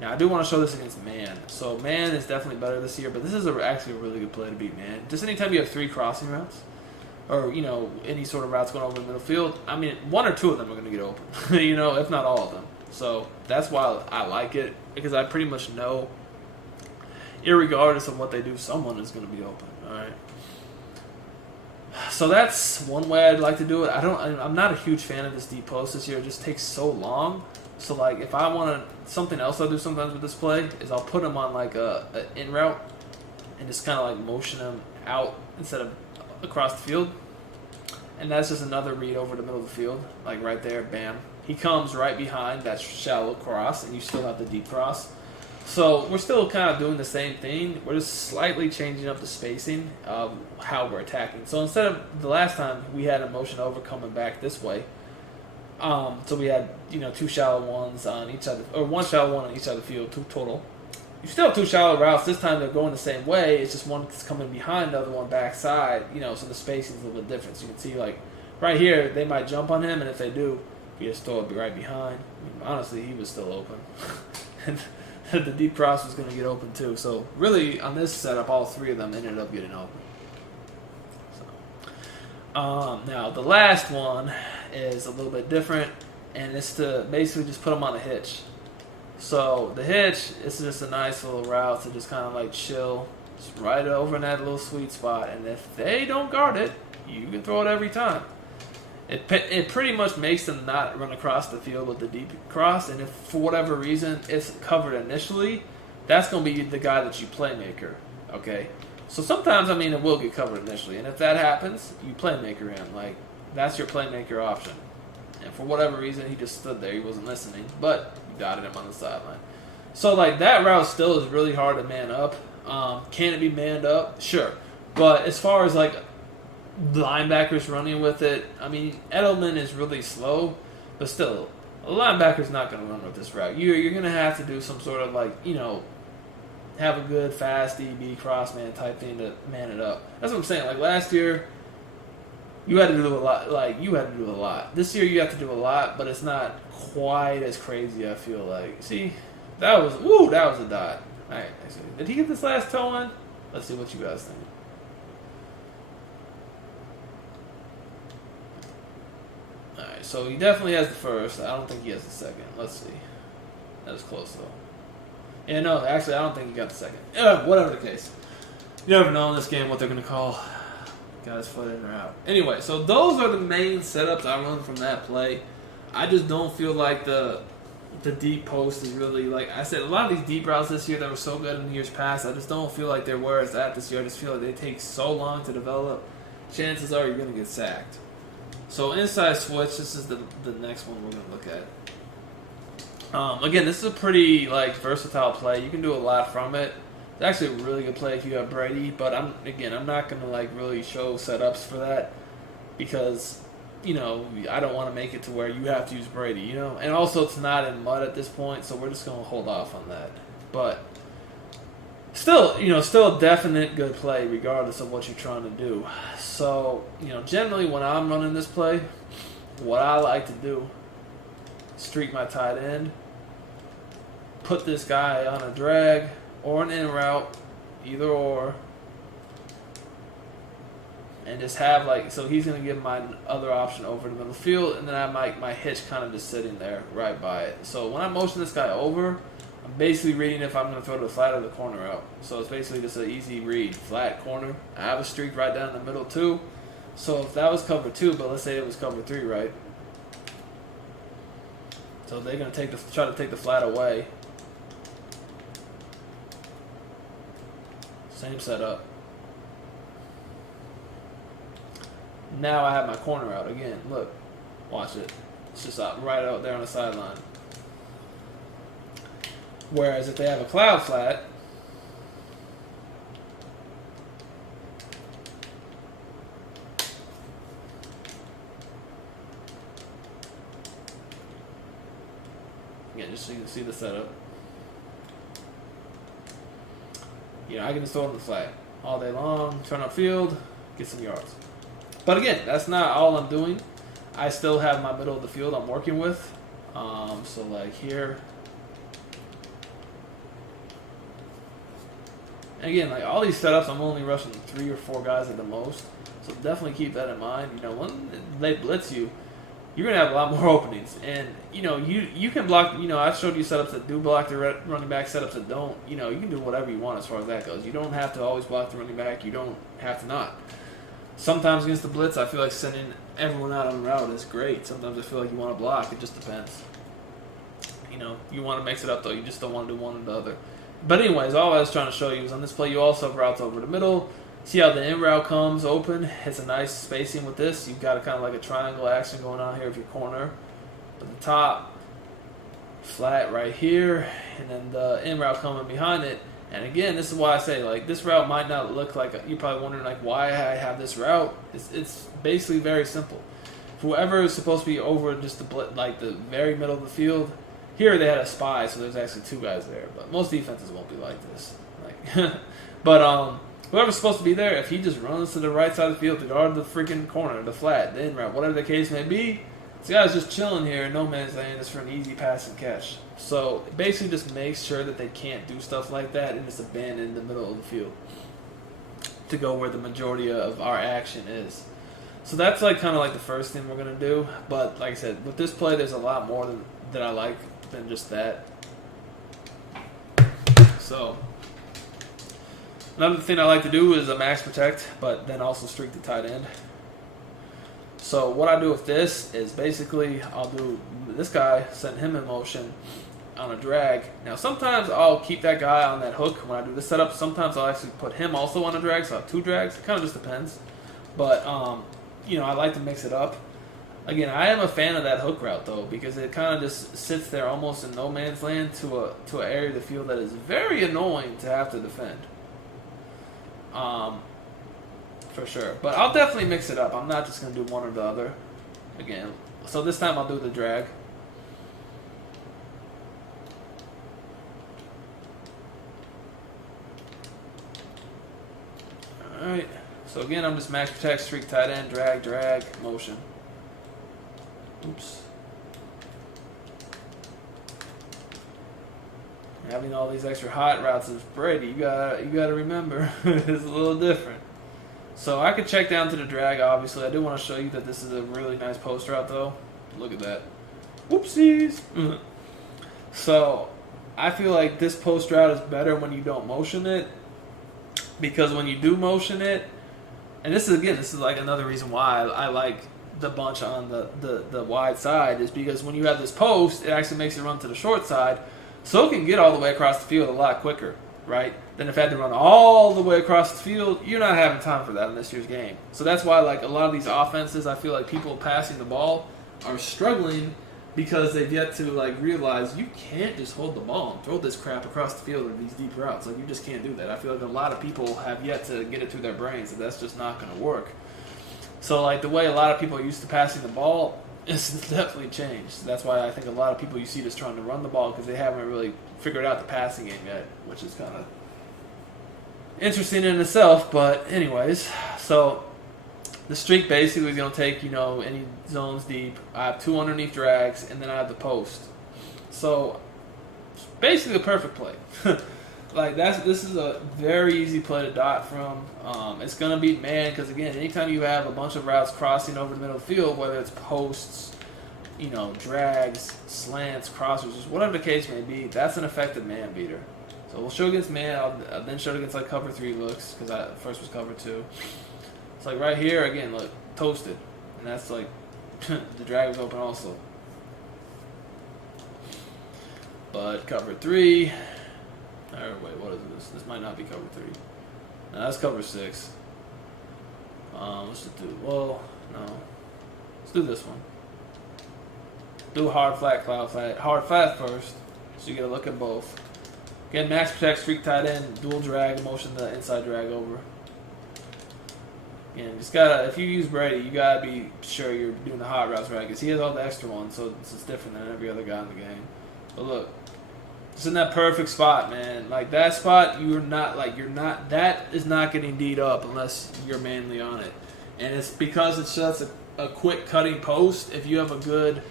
Now I do want to show this against man. So man is definitely better this year, but this is actually a really good play to beat man. Just anytime you have 3 crossing routes, or any sort of routes going over the middle field, I mean 1 or 2 of them are going to get open. If not all of them. So that's why I like it, because I pretty much know, irregardless of what they do, someone is going to be open. All right. So that's one way I'd like to do it. I'm not a huge fan of this deep post this year. It just takes so long. So like if I want to, something else I'll do sometimes with this play is I'll put them on like a in route and just kind of like motion them out instead of across the field. And that's just another read over the middle of the field, like right there, bam. He comes right behind that shallow cross, and you still have the deep cross. So we're still kind of doing the same thing. We're just slightly changing up the spacing of how we're attacking. So instead of the last time, we had a motion over coming back this way. So we had 2 shallow ones on each other, or 1 shallow one on each side of the field, 2 total. You still have 2 shallow routes. This time they're going the same way. It's just one that's coming behind the other one backside. So the spacing is a little bit different. So you can see like right here they might jump on him, and if they do, he just throw it right behind. I mean, honestly, he was still open, and the deep cross was going to get open too. So really, on this setup, all 3 of them ended up getting open. So, now the last one is a little bit different, and it's to basically just put them on a hitch. So the hitch is just a nice little route to just kind of like chill, just right over in that little sweet spot. And if they don't guard it, you can throw it every time. It pretty much makes them not run across the field with the deep cross. And if for whatever reason it's covered initially, that's going to be the guy that you playmaker. Okay, so sometimes it will get covered initially, and if that happens, you playmaker him. Like that's your playmaker option. And for whatever reason, he just stood there. He wasn't listening, but you dotted him on the sideline. So, like, that route still is really hard to man up. Can it be manned up? Sure. But as far as, like, linebackers running with it, Edelman is really slow, but still, a linebacker's not going to run with this route. You're going to have to do some sort of, like, have a good, fast DB, cross-man type thing to man it up. That's what I'm saying. Like, last year, you had to do a lot. This year you have to do a lot, but it's not quite as crazy, I feel like. See, that was a dot. All right, did he get this last toe in? Let's see what you guys think. So he definitely has the first. I don't think he has the second. Let's see. That was close, though. Yeah, no, actually, I don't think he got the second. Whatever the case. You never know in this game what they're going to call. Got his foot in or out. Anyway, so those are the main setups I run from that play. I just don't feel like the deep post is really, like I said, a lot of these deep routes this year that were so good in years past, I just don't feel like they're where it's at this year. I just feel like they take so long to develop. Chances are you're going to get sacked. So inside switch, this is the next one we're going to look at. Again, this is a pretty versatile play. You can do a lot from it. It's actually a really good play if you have Brady, but I'm not going to really show setups for that because I don't want to make it to where you have to use Brady, And also it's not in mud at this point, so we're just going to hold off on that. But still a definite good play regardless of what you're trying to do. So, generally when I'm running this play, what I like to do, streak my tight end, put this guy on a drag or an in route, either or, and just have so he's going to give my other option over the middle field, and then I have my hitch kind of just sitting there right by it. So when I motion this guy over, I'm basically reading if I'm going to throw to the flat or the corner out. So it's basically just an easy read, flat corner. I have a streak right down the middle too. So if that was cover 2, but let's say it was cover 3, right? So they're going to try to take the flat away. Same setup. Now I have my corner out again. Look, watch it. It's just right out there on the sideline. Whereas if they have a cloud flat, again, just so you can see the setup. I can just throw it in the flat all day long, turn upfield, get some yards. But again, that's not all I'm doing. I still have my middle of the field I'm working with. So here. And again, all these setups, I'm only rushing 3 or 4 guys at the most. So definitely keep that in mind. When they blitz you, you're going to have a lot more openings. And, you can block, I've showed you setups that do block the running back, setups that don't. You can do whatever you want as far as that goes. You don't have to always block the running back. You don't have to not. Sometimes against the blitz, I feel like sending everyone out on the route is great. Sometimes I feel like you want to block. It just depends. You want to mix it up, though. You just don't want to do one or the other. But anyways, all I was trying to show you was on this play, you also have routes over the middle. See how the in route comes open? It's a nice spacing with this. You've got kind of like a triangle action going on here with your corner. But the top, flat right here, and then the in route coming behind it. And again, this is why I say, this route might not look like, you're probably wondering, why I have this route. It's basically very simple. Whoever is supposed to be over just the very middle of the field, here they had a spy, so there's actually 2 guys there. But most defenses won't be like this. But whoever's supposed to be there, if he just runs to the right side of the field to guard the freaking corner, the flat, the in route, whatever the case may be, this guy's just chilling here in no man's land just for an easy pass and catch. So basically just make sure that they can't do stuff like that and just abandon the middle of the field to go where the majority of our action is. So that's kind of the first thing we're going to do. But like I said, with this play, there's a lot more that I like than just that. So another thing I like to do is a max protect, but then also streak the tight end. So what I do with this is basically I'll do this guy, send him in motion on a drag. Now sometimes I'll keep that guy on that hook when I do this setup. Sometimes I'll actually put him also on a drag, so I have 2 drags. It kind of just depends. But I like to mix it up. Again, I am a fan of that hook route though, because it kind of just sits there almost in no man's land to an area of the field that is very annoying to have to defend. For sure. But I'll definitely mix it up. I'm not just going to do one or the other. Again. So this time I'll do the drag. Alright. So again, I'm just max protect, streak tight end, drag, motion. Oops. Having all these extra hot routes is Brady. You gotta remember, it's a little different. So I could check down to the drag, obviously. I do want to show you that this is a really nice post route, though. Look at that. Whoopsies. So, I feel like this post route is better when you don't motion it. Because when you do motion it, and this is like another reason why I like the bunch on the wide side, is because when you have this post, it actually makes it run to the short side, so it can get all the way across the field a lot quicker, right? Than if it had to run all the way across the field. You're not having time for that in this year's game. So that's why, like, a lot of these offenses, I feel like people passing the ball are struggling because they've yet to, like, realize you can't just hold the ball and throw this crap across the field or these deep routes. Like, you just can't do that. I feel like a lot of people have yet to get it through their brains that that's just not going to work. So, like, the way a lot of people are used to passing the ball is definitely changed. That's why I think a lot of people you see just trying to run the ball because they haven't really figured out the passing game yet, which is kind of interesting in itself. But anyways, so the streak basically is going to take, any zones deep. I have 2 underneath drags, and then I have the post. So, it's basically the perfect play. Like, this is a very easy play to dot from. It's going to beat man because, again, anytime you have a bunch of routes crossing over the middle of the field, whether it's posts, drags, slants, crossers, just whatever the case may be, that's an effective man beater. So we'll show against man. I'll then show it against, like, cover 3 looks because I first was cover 2. It's like right here, again, look, toasted. And that's like, the drag was open also. But cover 3. Or wait, what is this? This might not be cover 3. No, that's cover 6. Let's just do, no. Let's do this one. Do hard flat, cloud flat. Hard flat first, so you get a look at both. Again, max protect, streak tight end, dual drag, motion the inside drag over. And just gotta, if you use Brady, you gotta be sure you're doing the hot routes right, because he has all the extra ones, so it's different than every other guy in the game. But look, it's in that perfect spot, man. Like, that spot, that is not getting D'd up unless you're manually on it. And it's because it's just a quick cutting post. If you have a good,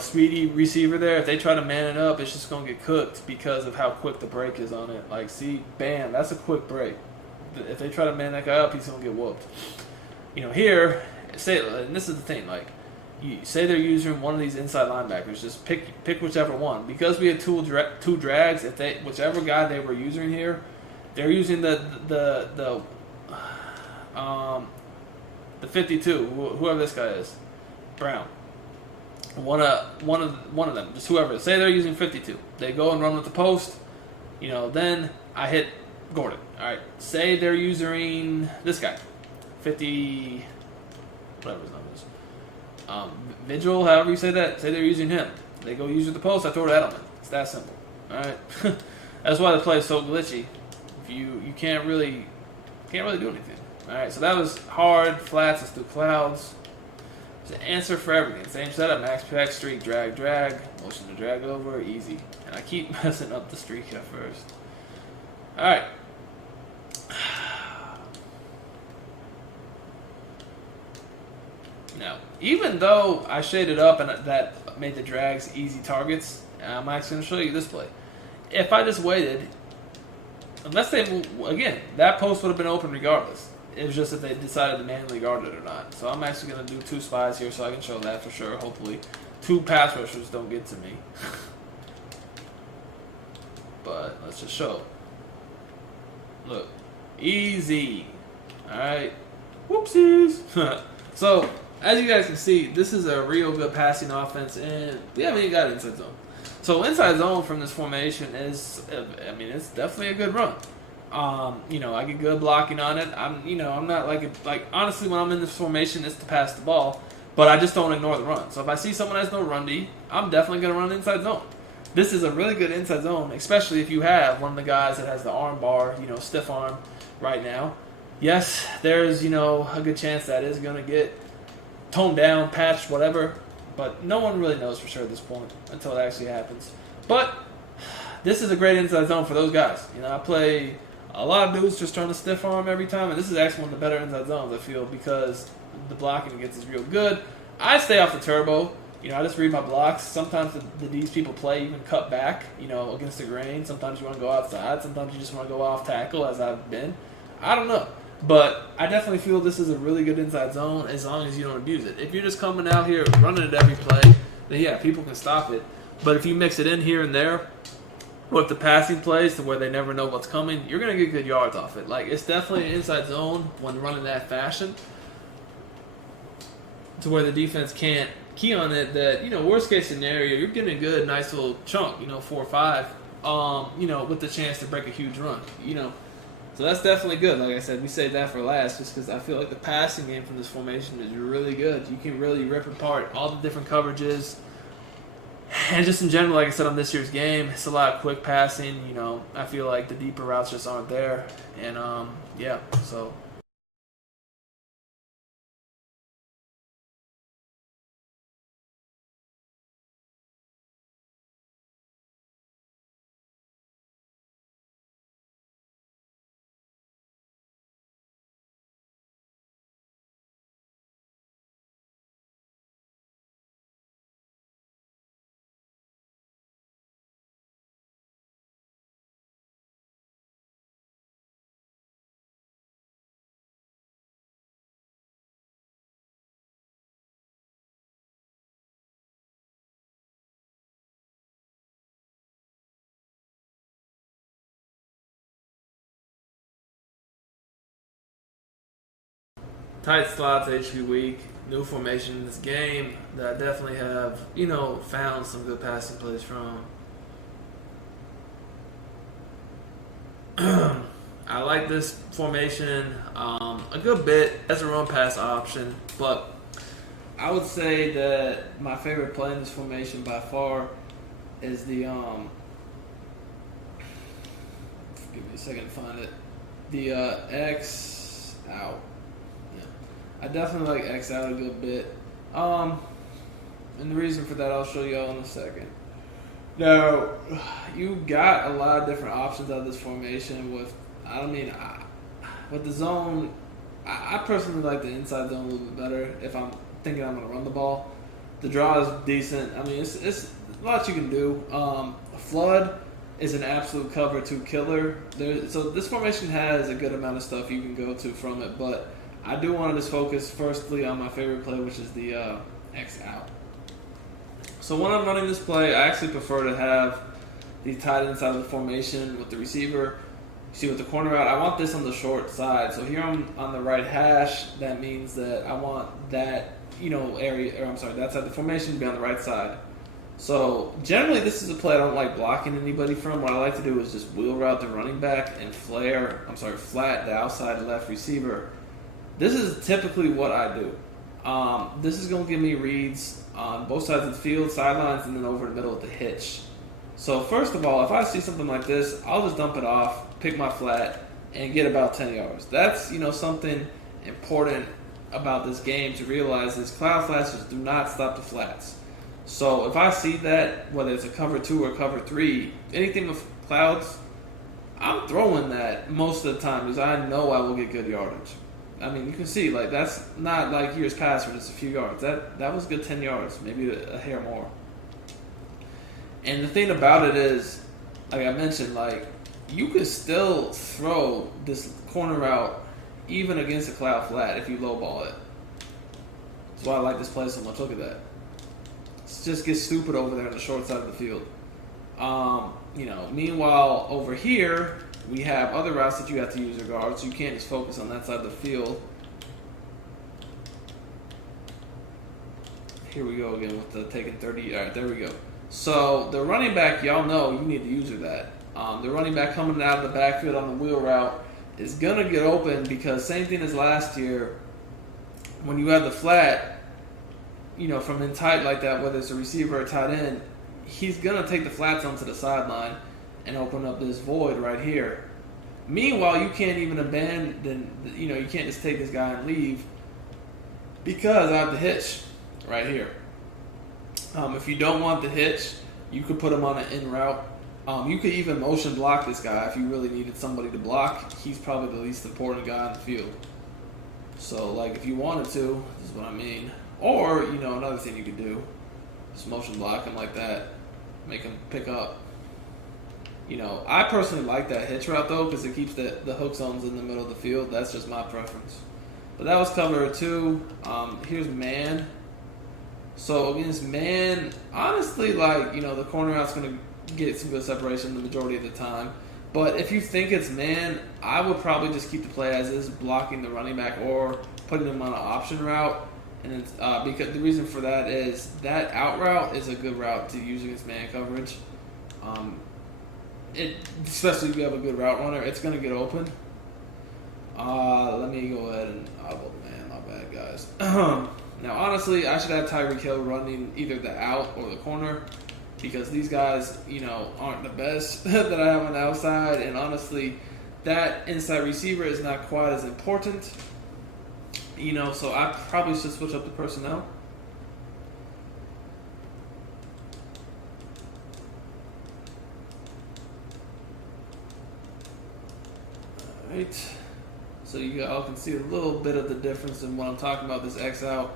speedy receiver there, if they try to man it up, it's just gonna get cooked because of how quick the break is on it. Like, see, bam, that's a quick break. If they try to man that guy up, he's going to get whooped. Here, and this is the thing, like, say they're using one of these inside linebackers, just pick whichever one. Because we had two drags, whichever guy they were using here, they're using the 52, whoever this guy is, Brown. One of them, just whoever. Say they're using 52. They go and run with the post, then I hit Gordon. Alright, say they're using this guy, 50, whatever his name is. Vigil, however you say that, say they're using him. They go use the post, I throw to Edelman. It's that simple. Alright? That's why the play is so glitchy. You can't really do anything. Alright, so that was hard, flats, let's do clouds. There's an answer for everything. Same setup, max pack, streak, drag, motion to drag over, easy. And I keep messing up the streak at first. Alright. Now, even though I shaded up and that made the drags easy targets, I'm actually going to show you this play. If I just waited, unless they move, again, that post would have been open regardless. It was just that they decided to manually guard it or not. So I'm actually going to do 2 spies here so I can show that for sure. Hopefully 2 pass rushers don't get to me. But let's just show. Look. Easy. Alright. Whoopsies. So, as you guys can see, this is a real good passing offense, and we haven't even got inside zone. So, inside zone from this formation is, it's definitely a good run. I get good blocking on it. I'm not like honestly, when I'm in this formation, it's to pass the ball, but I just don't ignore the run. So if I see someone has no run D, I'm definitely going to run inside zone. This is a really good inside zone, especially if you have one of the guys that has the arm bar, stiff arm right now. Yes, there's, a good chance that is going to get toned down, patched, whatever, but no one really knows for sure at this point until it actually happens. But this is a great inside zone for those guys. I play a lot of dudes just trying to stiff arm every time, and this is actually one of the better inside zones, I feel, because the blocking it gets is real good. I stay off the turbo. I just read my blocks. Sometimes these people play even cut back, against the grain. Sometimes you want to go outside. Sometimes you just want to go off tackle, as I've been. I don't know. But I definitely feel this is a really good inside zone as long as you don't abuse it. If you're just coming out here running it every play, then yeah, people can stop it. But if you mix it in here and there with the passing plays to where they never know what's coming, you're going to get good yards off it. Like, it's definitely an inside zone when running that fashion to where the defense can't key on it. That, worst case scenario, you're getting a good, nice little chunk, 4 or 5, with the chance to break a huge run, So that's definitely good. Like I said, we saved that for last just because I feel like the passing game from this formation is really good. You can really rip apart all the different coverages. And just in general, like I said on this year's game, it's a lot of quick passing. I feel like the deeper routes just aren't there. And, so... Tight slots, HP weak, new formation in this game that I definitely have, found some good passing plays from. I like this formation a good bit as a run pass option, but I would say that my favorite play in this formation by far is the give me a second to find it. The X out. I definitely like X out a good bit. And the reason for that I'll show y'all in a second. Now, you got a lot of different options out of this formation with the zone. I personally like the inside zone a little bit better if I'm thinking I'm going to run the ball. The draw is decent. It's a lot you can do. Flood is an absolute cover 2 killer. So this formation has a good amount of stuff you can go to from it, but I do want to just focus firstly on my favorite play, which is the X out. So when I'm running this play, I actually prefer to have the tight end side of the formation with the receiver. See, with the corner out, I want this on the short side. So here I'm on the right hash. That means that I want that, that side of the formation to be on the right side. So generally, this is a play I don't like blocking anybody from. What I like to do is just wheel route the running back and flat the outside left receiver. This is typically what I do. This is going to give me reads on both sides of the field, sidelines, and then over the middle of the hitch. So first of all, if I see something like this, I'll just dump it off, pick my flat, and get about 10 yards. That's, something important about this game to realize is cloud flats just do not stop the flats. So if I see that, whether it's a cover 2 or cover 3, anything with clouds, I'm throwing that most of the time because I know I will get good yardage. You can see, that's not like years past where just a few yards. That was a good 10 yards, maybe a hair more. And the thing about it is, like I mentioned, you could still throw this corner route even against a cloud flat if you lowball it. That's why I like this play so much. Look at that. Just get stupid over there on the short side of the field. Meanwhile, over here, we have other routes that you have to use your guard, so you can't just focus on that side of the field. Here we go again with the taking 30. All right, there we go. So the running back, y'all know you need to use that. The running back coming out of the backfield on the wheel route is going to get open because same thing as last year, when you have the flat, from in tight like that, whether it's a receiver or a tight end, he's going to take the flats onto the sideline and open up this void right here. Meanwhile, you can't even abandon, you can't just take this guy and leave because I have the hitch right here. If you don't want the hitch, you could put him on an in route. You could even motion block this guy if you really needed somebody to block. He's probably the least important guy on the field. So, if you wanted to, this is what I mean. Or, another thing you could do, just motion block him like that, make him pick up. I personally like that hitch route, though, because it keeps the hook zones in the middle of the field. That's just my preference. But that was cover 2. Here's man. So against man, honestly, like, the corner out's going to get some good separation the majority of the time. But if you think it's man, I would probably just keep the play as is, blocking the running back or putting him on an option route. And it's, because the reason for that is that out route is a good route to use against man coverage. Especially if you have a good route runner, it's going to get open. Let me go ahead and go man. My bad, guys. Now, honestly, I should have Tyreek Hill running either the out or the corner, because these guys, aren't the best that I have on the outside. And honestly, that inside receiver is not quite as important. So I probably should switch up the personnel. All right. So you all can see a little bit of the difference in what I'm talking about, this X out.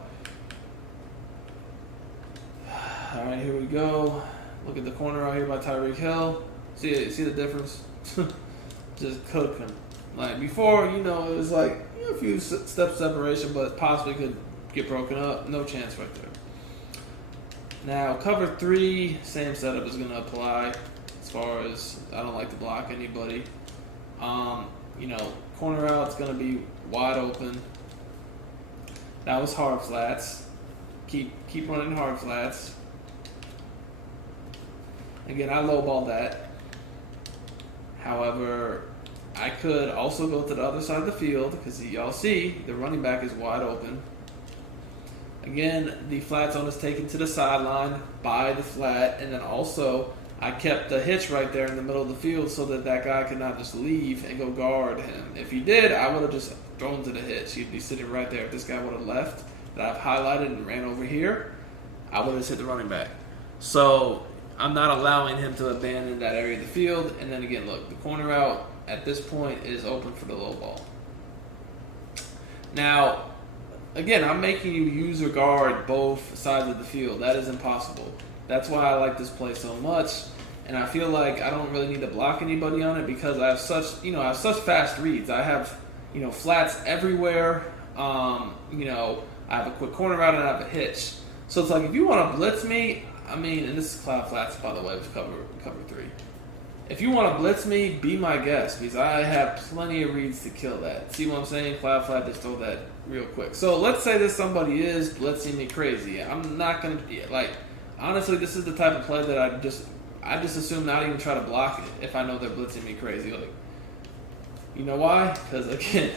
All right, here we go. Look at the corner out here by Tyreek Hill. See the difference? Just cook him. Like before, it was like a few steps separation, but possibly could get broken up. No chance right there. Now, cover 3, same setup is going to apply as far as I don't like to block anybody. Corner out, it's going to be wide open. That was hard flats. Keep running hard flats. Again, I lowballed that. However, I could also go to the other side of the field because y'all see the running back is wide open. Again, the flat zone is taken to the sideline by the flat, and then also I kept the hitch right there in the middle of the field so that guy could not just leave and go guard him. If he did, I would have just thrown to the hitch. He'd be sitting right there. If this guy would have left that I've highlighted and ran over here, I would have just hit the running back. So I'm not allowing him to abandon that area of the field. And then again, look, the corner out at this point is open for the low ball. Now, again, I'm making you use or guard both sides of the field. That is impossible. That's why I like this play so much, and I feel like I don't really need to block anybody on it because I have such fast reads. I have, flats everywhere. I have a quick corner route and I have a hitch. So it's like if you want to blitz me, and this is cloud flats by the way with cover 3. If you want to blitz me, be my guest because I have plenty of reads to kill that. See what I'm saying? Cloud flat, just throw that real quick. So let's say that somebody is blitzing me crazy. I'm not gonna honestly, this is the type of play that I just assume not even try to block it if I know they're blitzing me crazy. Like, you know why? Because again,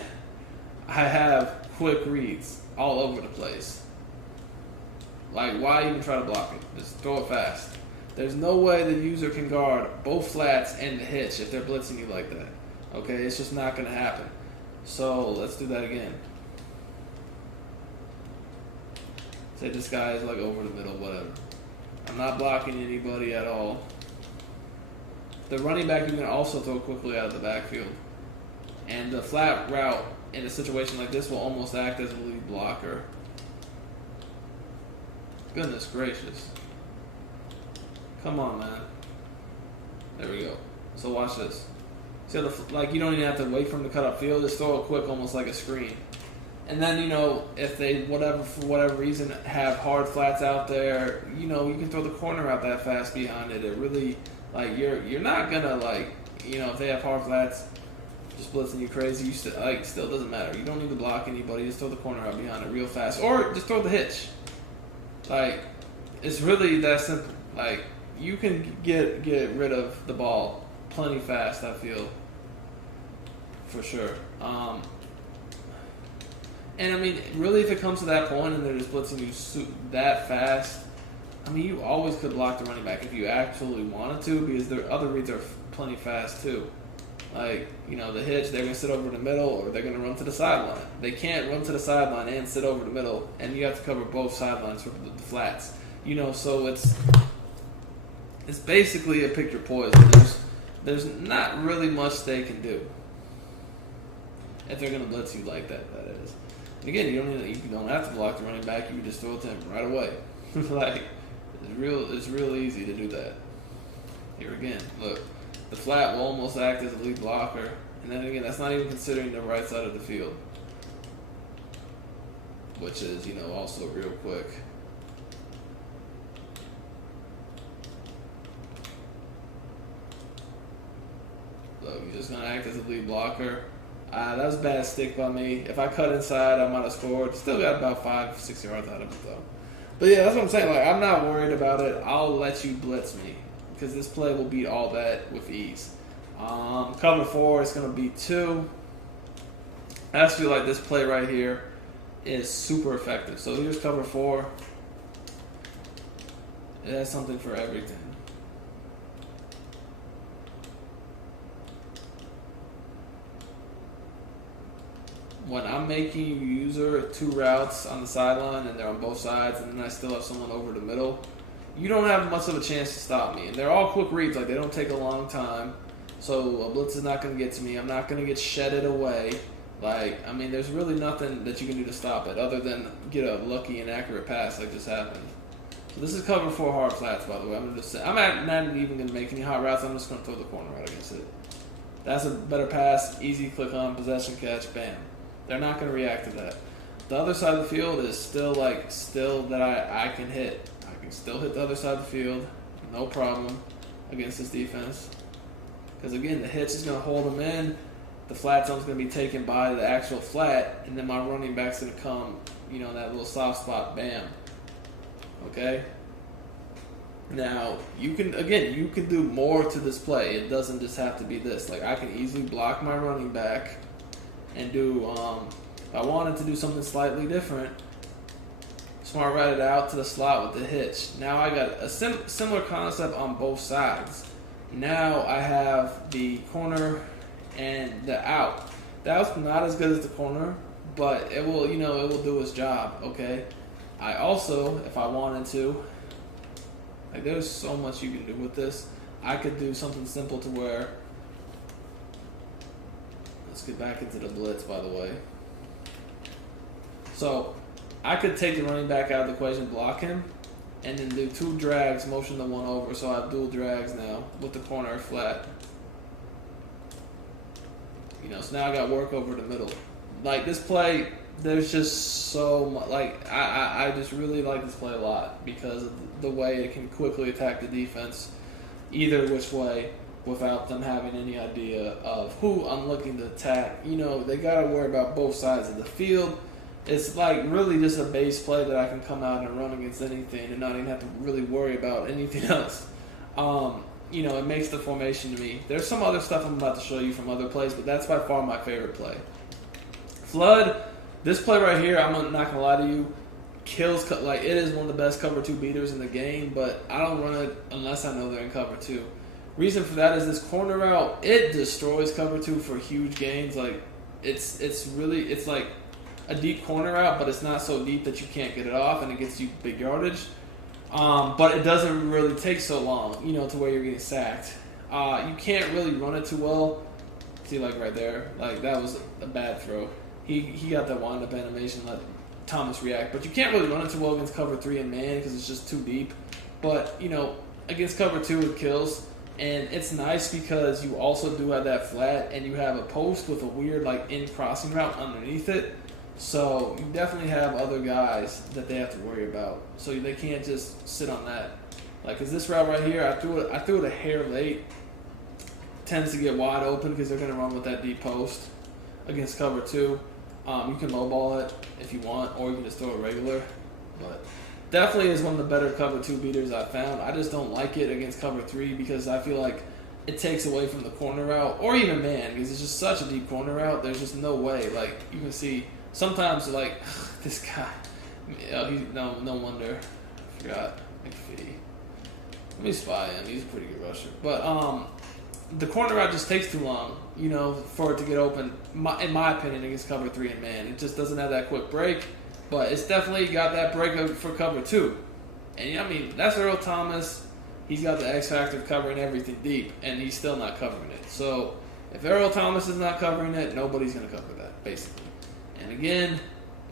I have quick reads all over the place. Like, why even try to block it? Just throw it fast. There's no way the user can guard both flats and the hitch if they're blitzing you like that. Okay, it's just not going to happen. So let's do that again. Say this guy is like over the middle, whatever. I'm not blocking anybody at all. The running back you can also throw quickly out of the backfield. And the flat route in a situation like this will almost act as a lead blocker. Goodness gracious. Come on, man. There we go. So watch this. See how you don't even have to wait for him to cut up field. Just throw it quick, almost like a screen. And then, if they, for whatever reason, have hard flats out there, you can throw the corner out that fast behind it. It really, you're not going to, if they have hard flats, just blitzing you crazy, still doesn't matter. You don't need to block anybody. Just throw the corner out behind it real fast. Or just throw the hitch. It's really that simple. You can get rid of the ball plenty fast, I feel. For sure. And really, if it comes to that point and they're just blitzing you that fast, you always could block the running back if you absolutely wanted to, because their other reads are plenty fast too. The hitch, they're going to sit over the middle or they're going to run to the sideline. They can't run to the sideline and sit over the middle, and you have to cover both sidelines for the flats. So it's basically a pick your poison. There's not really much they can do if they're going to blitz you like that. That is. And again, you don't have to block the running back. You can just throw it to him right away. It's real easy to do that. Here again, look, the flat will almost act as a lead blocker, and then again, that's not even considering the right side of the field, which is also real quick. Look, you're just gonna act as a lead blocker. That was a bad stick by me. If I cut inside, I might have scored. Still got about 5-6 yards out of it though. But yeah, that's what I'm saying. Like, I'm not worried about it. I'll let you blitz me because this play will beat all that with ease. Cover 4 is gonna be 2. I just feel like this play right here is super effective. So here's cover 4. It has something for everything. When I'm making you user 2 routes on the sideline and they're on both sides and then I still have someone over the middle, you don't have much of a chance to stop me. And they're all quick reads, like they don't take a long time. So a blitz is not going to get to me. I'm not going to get shedded away. Like, I mean, there's really nothing that you can do to stop it other than get a lucky and accurate pass like just happened. So this is cover 4 hard flats, by the way. I'm not even going to make any hot routes. I'm just going to throw the corner out against it. That's a better pass. Easy click on, possession catch, bam. They're not going to react to that. The other side of the field is still that I can hit. I can still hit the other side of the field, no problem, against this defense. Because again, the hitch is going to hold them in. The flat zone's going to be taken by the actual flat, and then my running back's going to come, that little soft spot, bam. Okay? Now, you can do more to this play. It doesn't just have to be this. Like, I can easily block my running back and do, if I wanted to do something slightly different, smart right it out to the slot with the hitch. Now I got a similar concept on both sides. Now I have the corner and the out. The out's not as good as the corner, but it will, it will do its job, okay? I also, if I wanted to, like there's so much you can do with this. I could do something simple to where, let's get back into the blitz, by the way. So I could take the running back out of the equation, block him, and then do 2 drags, motion the one over. So I have dual drags now with the corner flat. So now I got work over the middle. Like this play, there's just so much. Like I just really like this play a lot because of the way it can quickly attack the defense, either which way, without them having any idea of who I'm looking to attack. They got to worry about both sides of the field. It's like really just a base play that I can come out and run against anything and not even have to really worry about anything else. It makes the formation to me. There's some other stuff I'm about to show you from other plays, but that's by far my favorite play. Flood, this play right here, I'm not going to lie to you, kills, like it is one of the best cover 2 beaters in the game, but I don't run it unless I know they're in cover 2. Reason for that is this corner route, it destroys cover 2 for huge gains. Like it's like a deep corner route, but it's not so deep that you can't get it off, and it gets you big yardage. But it doesn't really take so long, to where you're getting sacked. You can't really run it too well. See, like right there, like that was a bad throw. He got that wind up animation, let Thomas react, but you can't really run it too well against cover 3 and man because it's just too deep. But against cover 2 it kills. And it's nice because you also do have that flat and you have a post with a weird like in crossing route underneath it. So you definitely have other guys that they have to worry about. So they can't just sit on that. Like, cause this route right here, I threw it a hair late. Tends to get wide open because they're gonna run with that deep post against cover 2. You can lowball it if you want, or you can just throw it regular. But definitely is one of the better cover 2 beaters I've found. I just don't like it against cover 3 because I feel like it takes away from the corner route, or even man, because it's just such a deep corner route. There's just no way. Like, you can see sometimes, like, this guy, no wonder. I forgot McPhee. Let me spy him. He's a pretty good rusher. But the corner route just takes too long, for it to get open, in my opinion, against cover 3 and man. It just doesn't have that quick break. But it's definitely got that break for cover 2. And, that's Earl Thomas. He's got the X factor of covering everything deep, and he's still not covering it. So if Earl Thomas is not covering it, nobody's going to cover that, basically. And again,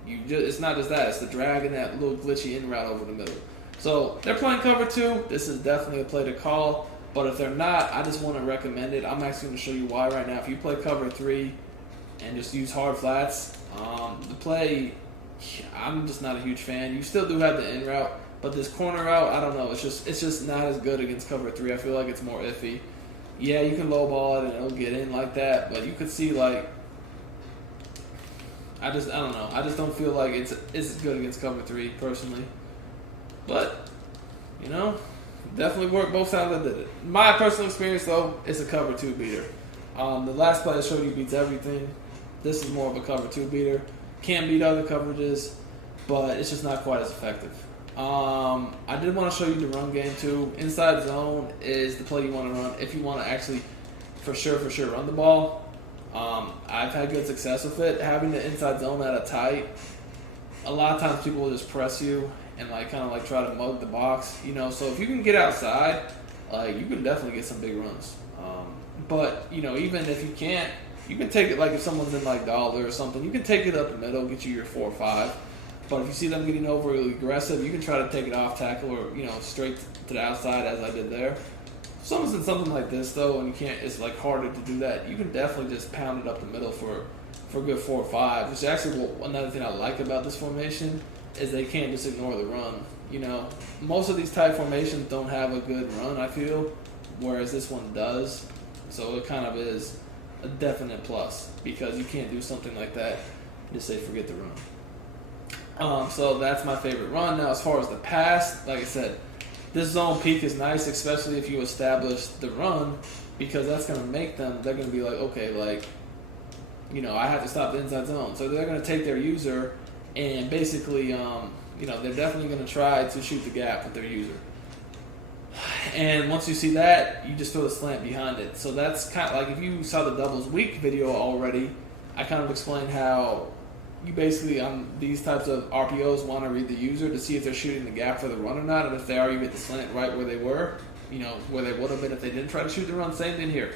it's not just that. It's the drag and that little glitchy in route over the middle. So they're playing cover 2. This is definitely a play to call. But if they're not, I just want to recommend it. I'm actually going to show you why right now. If you play cover 3 and just use hard flats, the play, I'm just not a huge fan. You still do have the in route, but this corner route, I don't know. It's just not as good against cover 3. I feel like it's more iffy. yeah, you can lowball it and it'll get in like that, but you could see like, I don't know. I just don't feel like it's good against cover 3 personally. But, you know, definitely worked both sides that did it. My personal experience though, it's a cover 2 beater. The last play I showed you beats everything. This is more of a cover 2 beater. Can beat other coverages, but it's just not quite as effective. I did want to show you the run game too. Inside zone is the play you want to run if you want to actually for sure run the ball. I've had good success with it. Having the inside zone at a tight, a lot of times people will just press you and like kind of like try to mug the box, you know. So if you can get outside, like you can definitely get some big runs. But you know, even if you can't, you can take it like if someone's in like dollar or something, you can take it up the middle, get you your 4 or 5. But if you see them getting overly aggressive, you can try to take it off tackle or, you know, straight to the outside as I did there. If someone's in something like this though, and you can't, it's like harder to do that. You can definitely just pound it up the middle for a good 4 or 5. Which is actually another thing I like about this formation is they can't just ignore the run. You know, most of these type formations don't have a good run, I feel, whereas this one does. So it kind of is a definite plus because you can't do something like that and just say forget the run. So that's my favorite run. Now, as far as the pass, like I said, this zone peak is nice, especially if you establish the run, because that's going to make them, they're going to be like, okay, like, you know, I have to stop the inside zone. So they're going to take their user and basically, you know, they're definitely going to try to shoot the gap with their user. And once you see that, you just throw the slant behind it. So that's kind of like if you saw the doubles weak video already, I kind of explained how you basically on these types of RPOs want to read the user to see if they're shooting the gap for the run or not, and if they are, you get the slant right where they were, you know, where they would have been if they didn't try to shoot the run. Same thing here.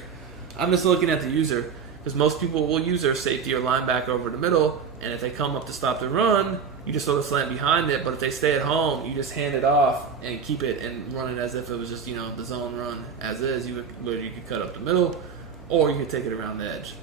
I'm just looking at the user because most people will use their safety or linebacker over the middle, and if they come up to stop the run, you just throw the slant behind it. But if they stay at home, you just hand it off and keep it and run it as if it was just, you know, the zone run as is. You could cut up the middle, or you could take it around the edge.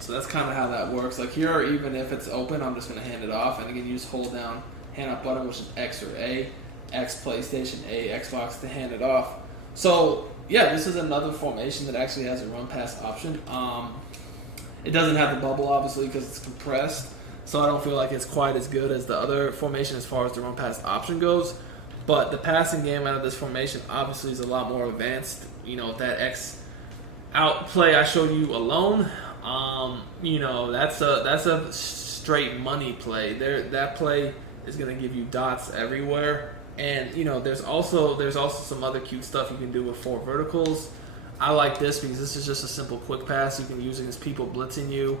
So that's kind of how that works. Like here, even if it's open, I'm just going to hand it off. And again, you just hold down hand up button, which is X or A. X PlayStation, A Xbox to hand it off. So yeah, this is another formation that actually has a run pass option. It doesn't have the bubble, obviously, because it's compressed. So I don't feel like it's quite as good as the other formation as far as the run pass option goes. But the passing game out of this formation obviously is a lot more advanced. You know, that X out play I showed you alone, you know, that's a straight money play. That play is going to give you dots everywhere. And, you know, there's also some other cute stuff you can do with 4 verticals. I like this because this is just a simple quick pass you can use against people blitzing you.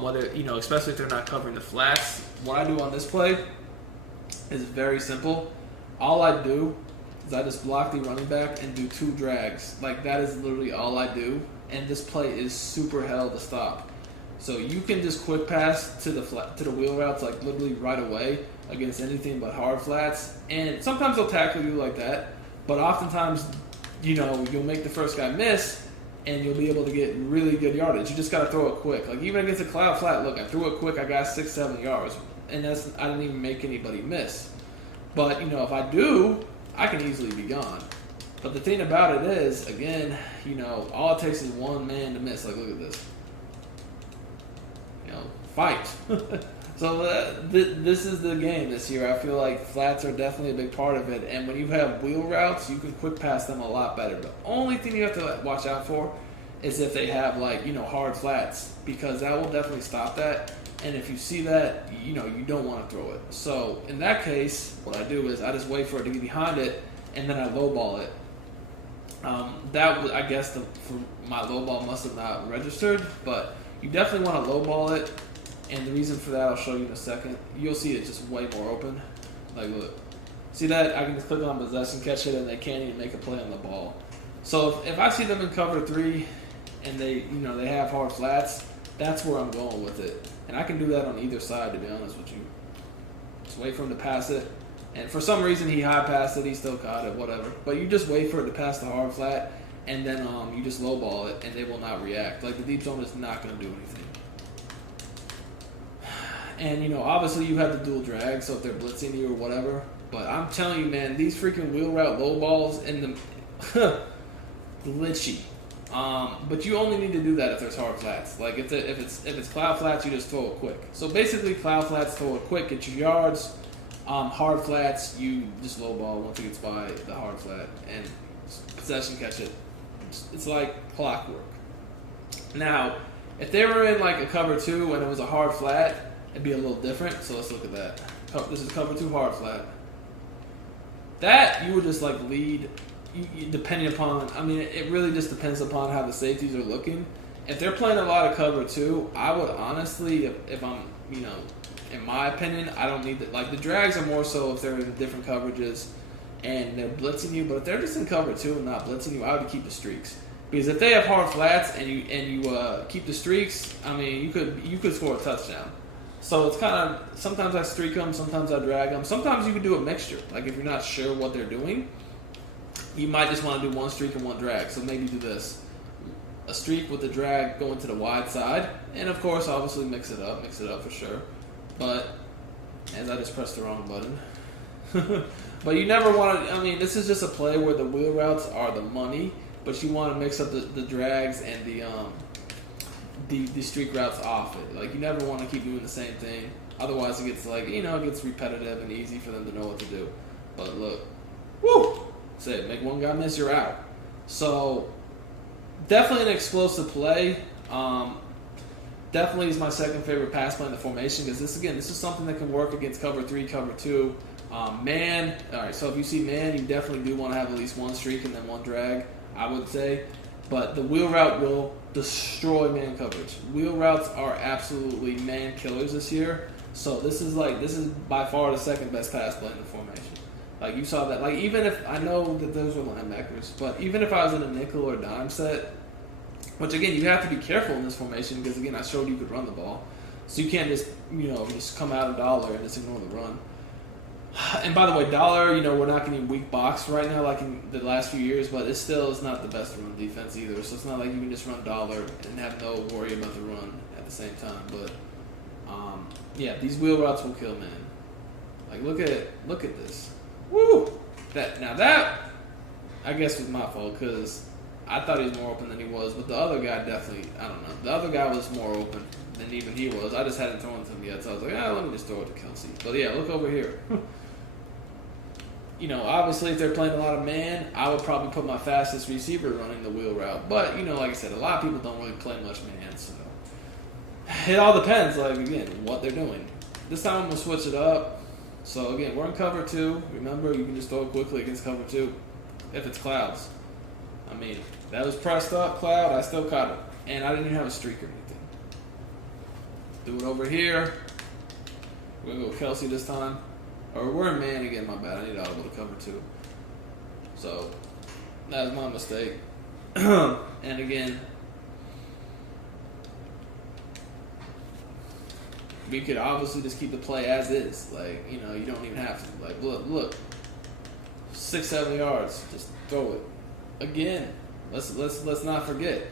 Whether, you know, especially if they're not covering the flats. What I do on this play is very simple. All I do is I just block the running back and do 2 drags. Like, that is literally all I do. And this play is super hell to stop. So you can just quick pass to the wheel routes like literally right away against anything but hard flats. And sometimes they'll tackle you like that. But oftentimes, you know, you'll make the first guy miss and you'll be able to get really good yardage. You just got to throw it quick. Like even against a cloud flat, look, I threw it quick. I got 6-7 yards. And I didn't even make anybody miss. But, you know, if I do, I can easily be gone. But the thing about it is, again, you know, all it takes is one man to miss. Like, look at this. You know, fight. So this is the game this year. I feel like flats are definitely a big part of it. And when you have wheel routes, you can quick pass them a lot better. The only thing you have to watch out for is if they have, like, you know, hard flats. Because that will definitely stop that. And if you see that, you know, you don't want to throw it. So in that case, what I do is I just wait for it to get behind it, and then I lowball it. That was, I guess, for my lowball must have not registered, but you definitely want to lowball it. And the reason for that, I'll show you in a second. You'll see it's just way more open. Like, look. See that? I can just click on possession, catch it, and they can't even make a play on the ball. So if I see them in cover 3 and they have hard flats, that's where I'm going with it. And I can do that on either side, to be honest with you. Just wait for him to pass it. And for some reason, he high passed it. He still caught it, whatever. But you just wait for it to pass the hard flat, and then you just lowball it, and they will not react. Like, the deep zone is not going to do anything. And, you know, obviously you have the dual drag, so if they're blitzing you or whatever. But I'm telling you, man, these freaking wheel route low balls and the glitchy. But you only need to do that if there's hard flats. Like if it's cloud flats, you just throw it quick. So basically, cloud flats, throw it quick, get your yards. Hard flats, you just low ball once it gets by the hard flat and possession catch it. It's like clockwork. Now, if they were in like a cover 2 and it was a hard flat, it'd be a little different. So let's look at that. This is cover 2 hard flat. That you would just like lead. Depending upon, I mean, it really just depends upon how the safeties are looking. If they're playing a lot of cover 2, I would honestly, if I'm, in my opinion, I don't need that. Like the drags are more so if they're in different coverages and they're blitzing you. But if they're just in cover 2 and not blitzing you, I would keep the streaks. Because if they have hard flats and you keep the streaks, I mean, you could score a touchdown. So it's kind of, sometimes I streak them, sometimes I drag them. Sometimes you can do a mixture. Like if you're not sure what they're doing, you might just want to do one streak and one drag. So maybe do this. A streak with the drag going to the wide side. And of course, obviously mix it up for sure. But, as I just pressed the wrong button. But you never want to, I mean, this is just a play where the wheel routes are the money. But you want to mix up the drags and the streak routes off it. Like you never want to keep doing the same thing. Otherwise it gets like, it gets repetitive and easy for them to know what to do. But look. Woo! That's it. Make one guy miss, you're out. So, definitely an explosive play. Definitely is my second favorite pass play in the formation because this is something that can work against cover 3, cover 2. Man, alright, so if you see man, you definitely do want to have at least one streak and then one drag, I would say. But the wheel route will destroy man coverage. Wheel routes are absolutely man killers this year. So this is by far the second best pass play in the formation. Like you saw that, like even if, I know that those are linebackers, but even if I was in a nickel or dime set, which again, you have to be careful in this formation because again, I showed you could run the ball. So you can't just, just come out of dollar and just ignore the run. And by the way, dollar, we're not getting weak box right now like in the last few years, but it still is not the best run defense either. So it's not like you can just run dollar and have no worry about the run at the same time. But yeah, these wheel routes will kill, man. Like look at this. Woo! That I guess was my fault because I thought he was more open than he was, but the other guy definitely, I don't know. The other guy was more open than even he was. I just hadn't thrown it to him yet, so I was like, let me just throw it to Kelsey. But yeah, look over here. Obviously if they're playing a lot of man, I would probably put my fastest receiver running the wheel route. But, like I said, a lot of people don't really play much man, so it all depends, like, again, what they're doing. This time I'm going to switch it up. So, again, we're in cover 2. Remember, you can just throw it quickly against cover 2 if it's clouds. I mean, that was pressed up, cloud. I still caught it. And I didn't even have a streak or anything. Do it over here. We're going to go Kelsey this time. Or we're in man again, my bad. I need audible to cover 2. So, that was my mistake. And again, we could obviously just keep the play as is. Like, you don't even have to. Like, look. 6-7 yards. Just throw it. Again, let's not forget.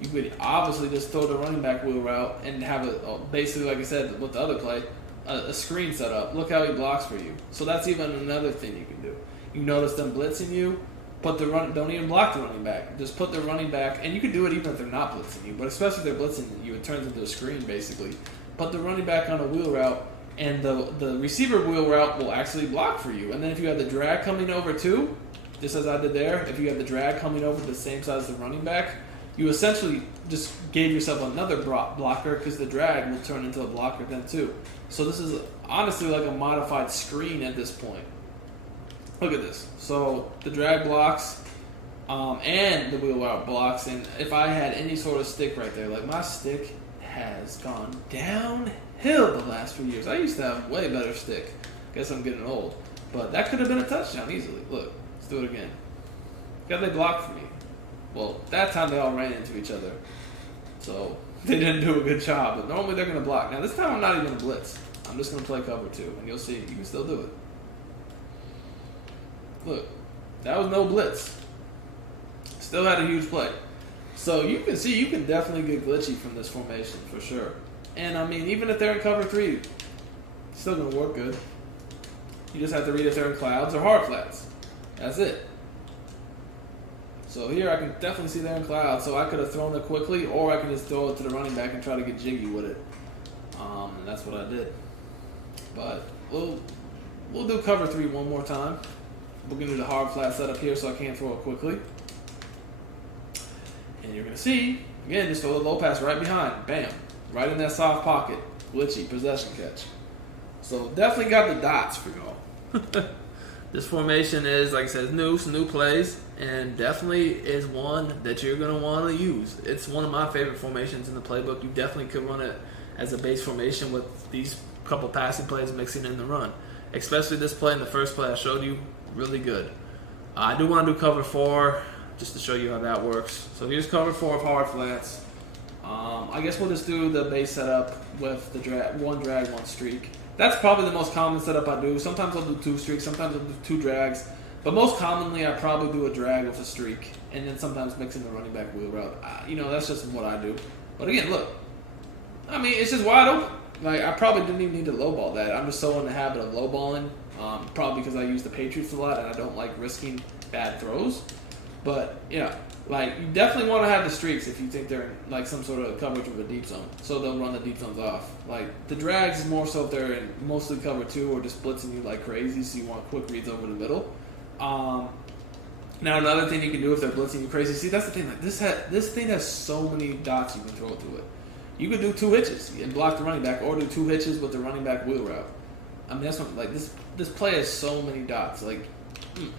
You could obviously just throw the running back wheel route and have basically, like I said, with the other play, a screen set up. Look how he blocks for you. So that's even another thing you can do. You notice them blitzing you, don't even block the running back. Just put the running back, and you can do it even if they're not blitzing you, but especially if they're blitzing you, it turns into a screen basically. Put the running back on a wheel route, and the receiver wheel route will actually block for you. And then if you have the drag coming over too, just as I did there, if you have the drag coming over the same size as the running back, you essentially just gave yourself another blocker because the drag will turn into a blocker then too. So this is honestly like a modified screen at this point. Look at this. So the drag blocks and the wheel route blocks. And if I had any sort of stick right there, like my stick has gone downhill the last few years. I used to have way better stick. Guess I'm getting old. But that could have been a touchdown easily. Look, let's do it again. Got they blocked for me. Well, that time they all ran into each other. So they didn't do a good job. But normally they're going to block. Now this time I'm not even going to blitz. I'm just going to play cover 2. And you'll see you can still do it. Look, that was no blitz. Still had a huge play. So you can see you can definitely get glitchy from this formation for sure. And I mean, even if they're in cover 3, it's still going to work good. You just have to read if they're in clouds or hard flats. That's it. So here I can definitely see they're in cloud. So I could have thrown it quickly, or I can just throw it to the running back and try to get jiggy with it. And that's what I did. But we'll do cover 3 one more time. We're going to do the hard flat setup here so I can't throw it quickly. And you're going to see, again, just throw the low pass right behind. Bam. Right in that soft pocket. Glitchy. Possession catch. So definitely got the dots for y'all. This formation is, like I said, some new plays, and definitely is one that you're going to want to use. It's one of my favorite formations in the playbook. You definitely could run it as a base formation with these couple passing plays mixing in the run. Especially this play and the first play I showed you, really good. I do want to do cover 4 just to show you how that works. So here's cover 4 of hard flats. I guess we'll just do the base setup with the one drag, one streak. That's probably the most common setup I do. Sometimes I'll do 2 streaks, sometimes I'll do 2 drags. But most commonly, I probably do a drag with a streak, and then sometimes mix in the running back wheel route. That's just what I do. But again, look. I mean, it's just wide open. Like, I probably didn't even need to lowball that. I'm just so in the habit of lowballing, probably because I use the Patriots a lot, and I don't like risking bad throws. But, yeah. Like, you definitely want to have the streaks if you think they're in, like, some sort of coverage with a deep zone. So they'll run the deep zones off. Like, the drags is more so if they're in mostly cover 2 or just blitzing you like crazy, so you want quick reads over the middle. Now, another thing you can do if they're blitzing you crazy, see, that's the thing. Like, this thing has so many dots you can throw to it. You could do 2 hitches and block the running back, or do 2 hitches with the running back wheel route. I mean, that's what, like, this play has so many dots. Like,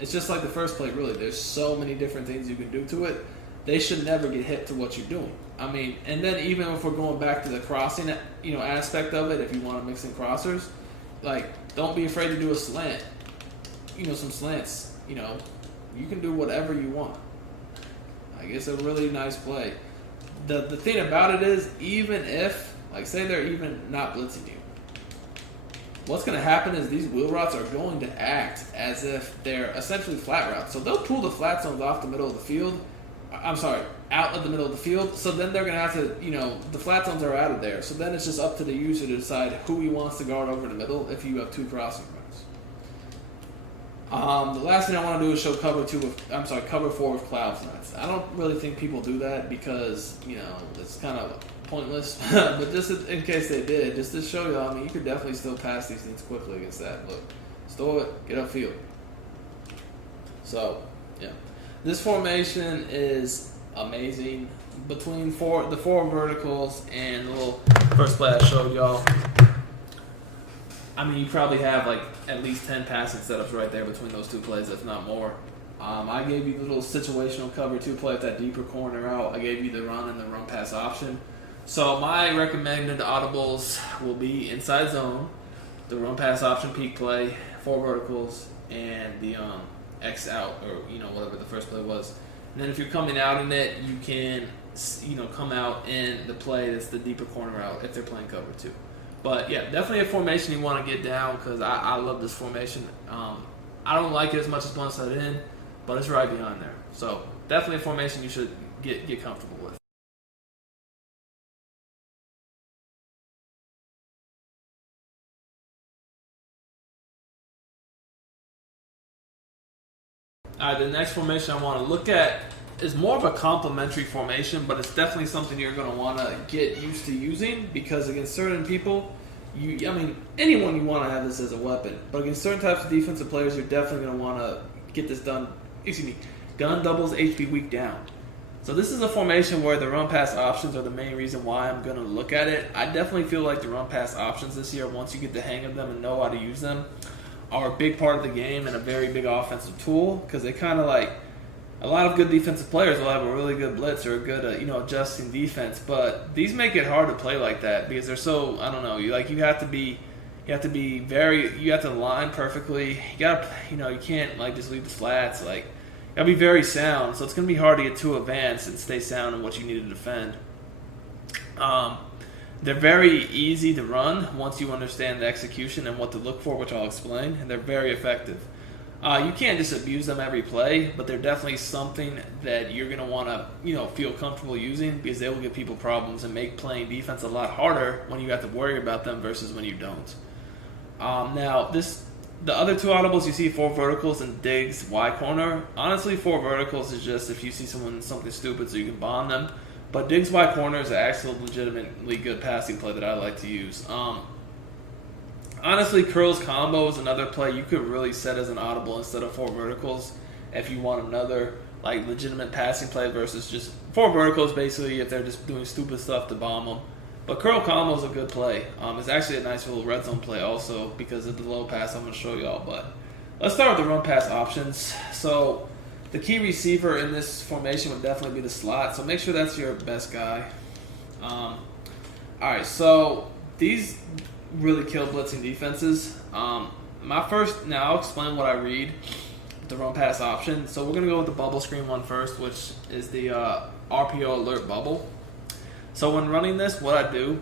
it's just like the first play, really. There's so many different things you can do to it. They should never get hit to what you're doing. I mean, and then even if we're going back to the crossing, aspect of it, if you want to mix in crossers, like, don't be afraid to do a slant. Some slants. You can do whatever you want. Like, it's a really nice play. The thing about it is, even if, like, say they're even not blitzing you, what's going to happen is these wheel routes are going to act as if they're essentially flat routes. So they'll pull the flat zones off the middle of the field. Out of the middle of the field. So then they're going to have to, the flat zones are out of there. So then it's just up to the user to decide who he wants to guard over the middle if you have 2 crossing routes. The last thing I want to do is show cover 4 with cloud flats. I don't really think people do that because, it's kind of pointless. But just in case they did, just to show you, I mean, you could definitely still pass these things quickly against that. Look, stow it, get upfield. So, yeah. This formation is amazing. Between the 4 verticals and the little first play I showed y'all, I mean, you probably have like at least 10 passing setups right there between those 2 plays, if not more. I gave you the little situational cover 2 play with that deeper corner out. I gave you the run and the run pass option. So my recommended audibles will be inside zone, the run pass option peak play, 4 verticals, and the X out, or whatever the first play was. And then if you're coming out in it, you can come out in the play that's the deeper corner out if they're playing cover 2. But yeah, definitely a formation you want to get down because I love this formation. I don't like it as much as blindside in, but it's right behind there. So definitely a formation you should get comfortable with. All right, the next formation I want to look at is more of a complementary formation, but it's definitely something you're going to want to get used to using because against certain people, anyone you want to have this as a weapon, but against certain types of defensive players, you're definitely going to want to get this done. Gun doubles HP weak down. So this is a formation where the run pass options are the main reason why I'm going to look at it. I definitely feel like the run pass options this year, once you get the hang of them and know how to use them, are a big part of the game and a very big offensive tool because they kind of like a lot of good defensive players will have a really good blitz or a good adjusting defense, but these make it hard to play like that because they're so you have to line perfectly. You can't just leave the flats. You gotta be very sound, so it's gonna be hard to get too advanced and stay sound in what you need to defend. They're very easy to run once you understand the execution and what to look for, which I'll explain, and they're very effective. You can't just abuse them every play, but they're definitely something that you're going to want to, feel comfortable using because they will give people problems and make playing defense a lot harder when you have to worry about them versus when you don't. Now, this The other two audibles you see, 4 verticals and Diggs Y corner. Honestly, 4 verticals is just if you see someone something stupid so you can bomb them. But Diggs Y corner is an actual legitimately good passing play that I like to use. Honestly, Curl's combo is another play you could really set as an audible instead of 4 verticals if you want another like legitimate passing play versus just 4 verticals basically if they're just doing stupid stuff to bomb them. But curl combo is a good play. It's actually a nice little red zone play also because of the low pass I'm going to show y'all. But let's start with the run pass options. So the key receiver in this formation would definitely be the slot. So make sure that's your best guy. Alright, so these really kill blitzing defenses. Now I'll explain what I read with the run pass option. So we're going to go with the bubble screen one first, which is the RPO alert bubble. So when running this, what I do,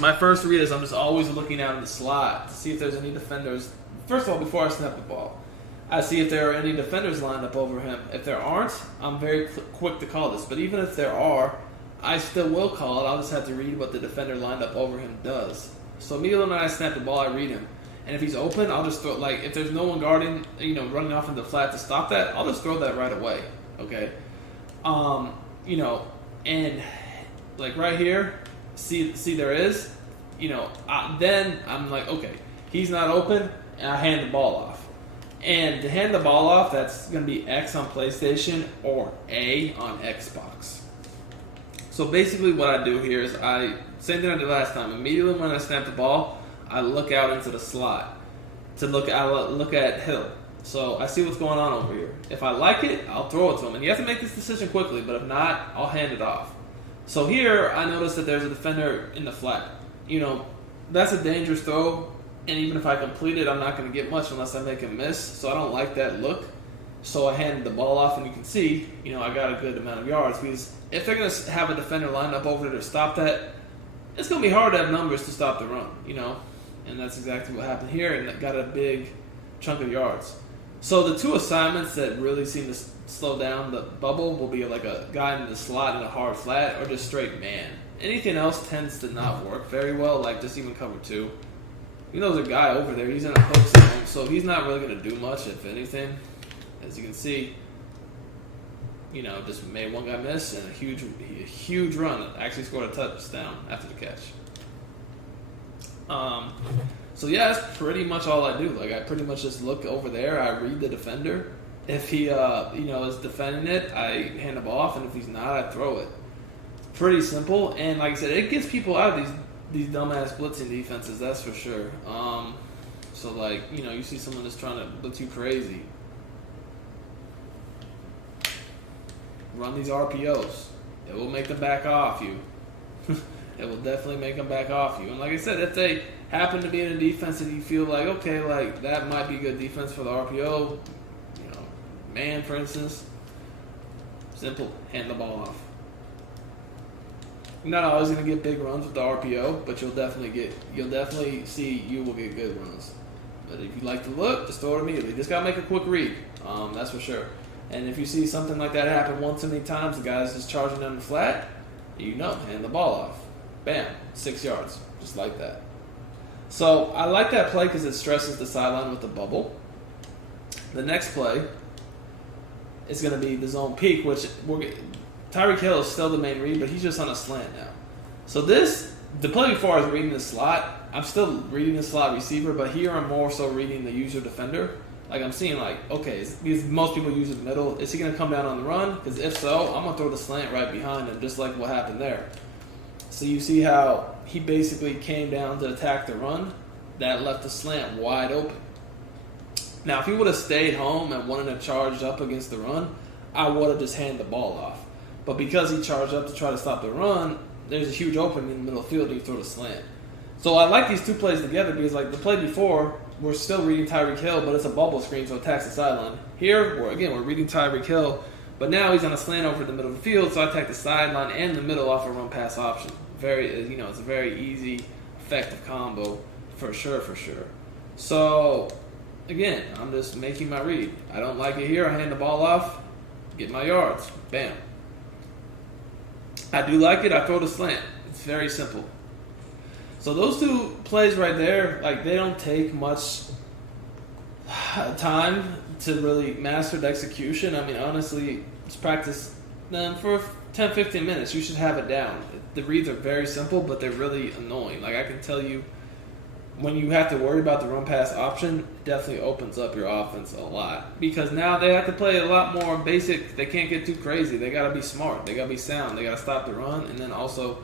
my first read is I'm just always looking out in the slot to see if there's any defenders. First of all, before I snap the ball, I see if there are any defenders lined up over him. If there aren't, I'm very quick to call this. But even if there are, I still will call it. I'll just have to read what the defender lined up over him does. So immediately when I snap the ball, I read him. And if he's open, I'll just throw, like, if there's no one guarding, running off in the flat to stop that, I'll just throw that right away, okay? And like right here, see there is, then I'm like, okay, he's not open, and I hand the ball off. And to hand the ball off, that's going to be X on PlayStation or A on Xbox. So basically what I do here is same thing I did last time. Immediately when I snap the ball, I look out into the slot I look at Hill. So I see what's going on over here. If I like it, I'll throw it to him. And you have to make this decision quickly, but if not, I'll hand it off. So here, I notice that there's a defender in the flat. That's a dangerous throw, and even if I complete it, I'm not going to get much unless I make a miss. So I don't like that look. So I hand the ball off, and you can see, I got a good amount of yards. Because if they're going to have a defender lined up over there to stop that, it's going to be hard to have numbers to stop the run, And that's exactly what happened here, and it got a big chunk of yards. So the two assignments that really seem to slow down the bubble will be like a guy in the slot in a hard flat or just straight man. Anything else tends to not work very well, like just even cover 2. There's a guy over there, he's in a hook zone, so he's not really going to do much, if anything. As you can see, just made one guy miss and a huge run. Actually scored a touchdown after the catch. So yeah, that's pretty much all I do. Like I pretty much just look over there. I read the defender. If he, is defending it, I hand the ball off, and if he's not, I throw it. It's pretty simple, and like I said, it gets people out of these dumbass blitzing defenses. That's for sure. So like you see someone just trying to blitz you crazy. Run these RPOs. It will make them back off you. It will definitely make them back off you. And like I said, if they happen to be in a defense and you feel like, okay, like that might be good defense for the RPO, man, for instance, simple, hand the ball off. You're not always going to get big runs with the RPO, but you'll definitely see you will get good runs. But if you like to look, just throw it immediately. Just got to make a quick read, that's for sure. And if you see something like that happen one too many times, the guy's just charging down the flat, hand the ball off. Bam, 6 yards, just like that. So I like that play because it stresses the sideline with the bubble. The next play is going to be the zone peak, which Tyreek Hill is still the main read, but he's just on a slant now. So the play before I was reading the slot, I'm still reading the slot receiver, but here I'm more so reading the user defender. Like I'm seeing okay, because most people use the middle. Is he going to come down on the run? Because if so, I'm going to throw the slant right behind him, just like what happened there. So you see how he basically came down to attack the run. That left the slant wide open. Now, if he would have stayed home and wanted to charge up against the run, I would have just handed the ball off. But because he charged up to try to stop the run, there's a huge opening in the middle of the field and you throw the slant. So I like these two plays together because the play before, we're still reading Tyreek Hill, but it's a bubble screen, so it attacks the sideline. Here, we're reading Tyreek Hill, but now he's on a slant over the middle of the field, so I attack the sideline and the middle off a run pass option. It's a very easy, effective combo for sure. So, again, I'm just making my read. I don't like it here. I hand the ball off, get my yards. Bam. I do like it. I throw the slant. It's very simple. So those two plays right there, they don't take much time to really master the execution. I mean, honestly, just practice them for 10, 15 minutes. You should have it down. The reads are very simple, but they're really annoying. Like, I can tell you, when you have to worry about the run pass option, it definitely opens up your offense a lot. Because now they have to play a lot more basic. They can't get too crazy. They got to be smart. They got to be sound. They got to stop the run, and then also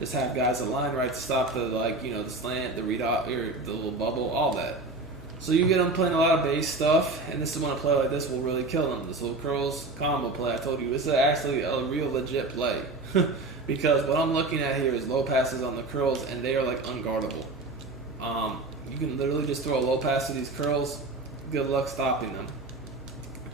just have guys aligned right to stop the, like, you know, the slant, the read off, or the little bubble, all that. So you get them playing a lot of base stuff, and this is when a play like this will really kill them. This little curls combo play, I told you, this is actually a real legit play. Because what I'm looking at here is low passes on the curls, and they are like unguardable. You can literally just throw a low pass to these curls. Good luck stopping them.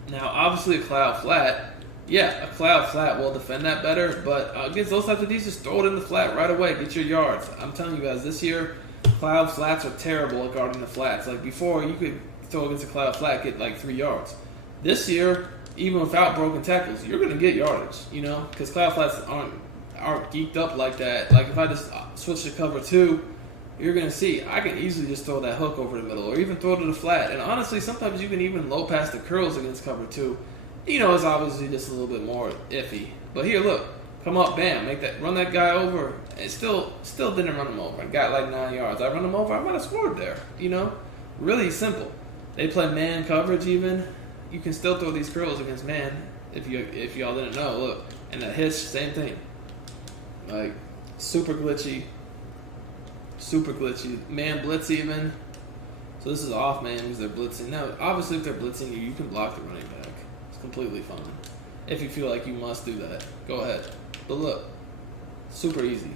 Now, obviously, a cloud flat, yeah, a cloud flat will defend that better, but against those types of these, just throw it in the flat right away. Get your yards. I'm telling you guys, this year, cloud flats are terrible at guarding the flats. Like, before, you could throw against a cloud flat, get like 3 yards. This year, even without broken tackles, you're going to get yardage, you know, because cloud flats aren't geeked up like that. Like, if I just switch to cover 2, you're going to see I can easily just throw that hook over the middle or even throw it to the flat. And honestly, sometimes you can even low pass the curls against cover 2. You know, it's obviously just a little bit more iffy. But here, look. Come up, bam, run that guy over. And still didn't run him over. I got like 9 yards. I run him over, I might have scored there. You know? Really simple. They play man coverage even. You can still throw these curls against man if y'all didn't know. Look. And the hitch, same thing. Like, super glitchy. Super glitchy. Man blitz even. So this is off man because they're blitzing. Now, obviously if they're blitzing you, you can block the running back. It's completely fine. If you feel like you must do that, go ahead. But look, super easy.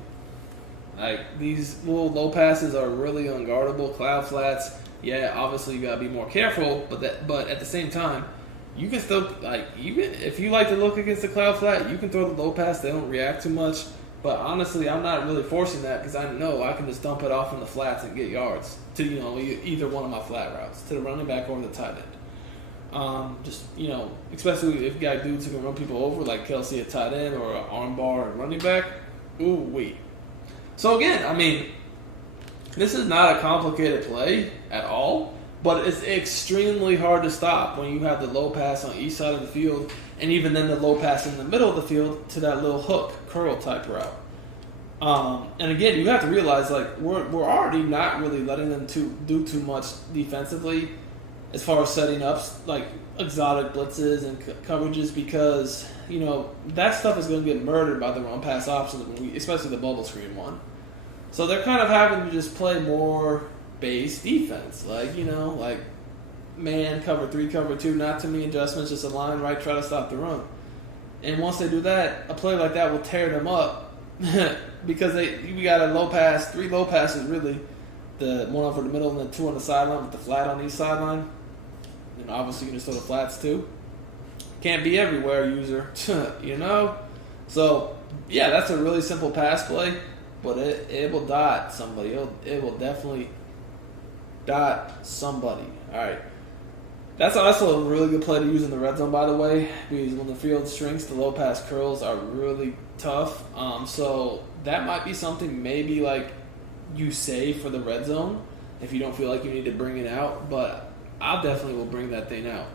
Like, these little low passes are really unguardable. Cloud flats, yeah, obviously you gotta be more careful, but at the same time, you can still, like, even if you like to look against the cloud flat, you can throw the low pass. They don't react too much. But honestly, I'm not really forcing that because I know I can just dump it off in the flats and get yards to, you know, either one of my flat routes, to the running back or the tight end. Just, you know, especially if you got dudes who can run people over, like Kelsey at tight end or an arm bar at running back. Ooh, wait. So again, I mean, this is not a complicated play at all, but it's extremely hard to stop when you have the low pass on each side of the field, and even then the low pass in the middle of the field to that little hook, curl type route. And again, you have to realize, like, we're already not really letting them do too much defensively as far as setting up, like, exotic blitzes and coverages, because, you know, that stuff is going to get murdered by the run pass options, especially the bubble screen one. So they're kind of having to just play more base defense, like, you know, like man, cover 3, cover 2, not too many adjustments, just align right, try to stop the run. And once they do that, a play like that will tear them up because we got a low pass, 3 low passes really, the one over the middle and then 2 on the sideline with the flat on each sideline. And obviously you can just throw the flats too. Can't be everywhere, user, you know? So, yeah, that's a really simple pass play, but it will dot somebody. It will definitely dot somebody. All right. That's also a really good play to use in the red zone, by the way, because when the field shrinks, the low pass curls are really tough. So that might be something maybe like you save for the red zone if you don't feel like you need to bring it out. But I definitely will bring that thing out.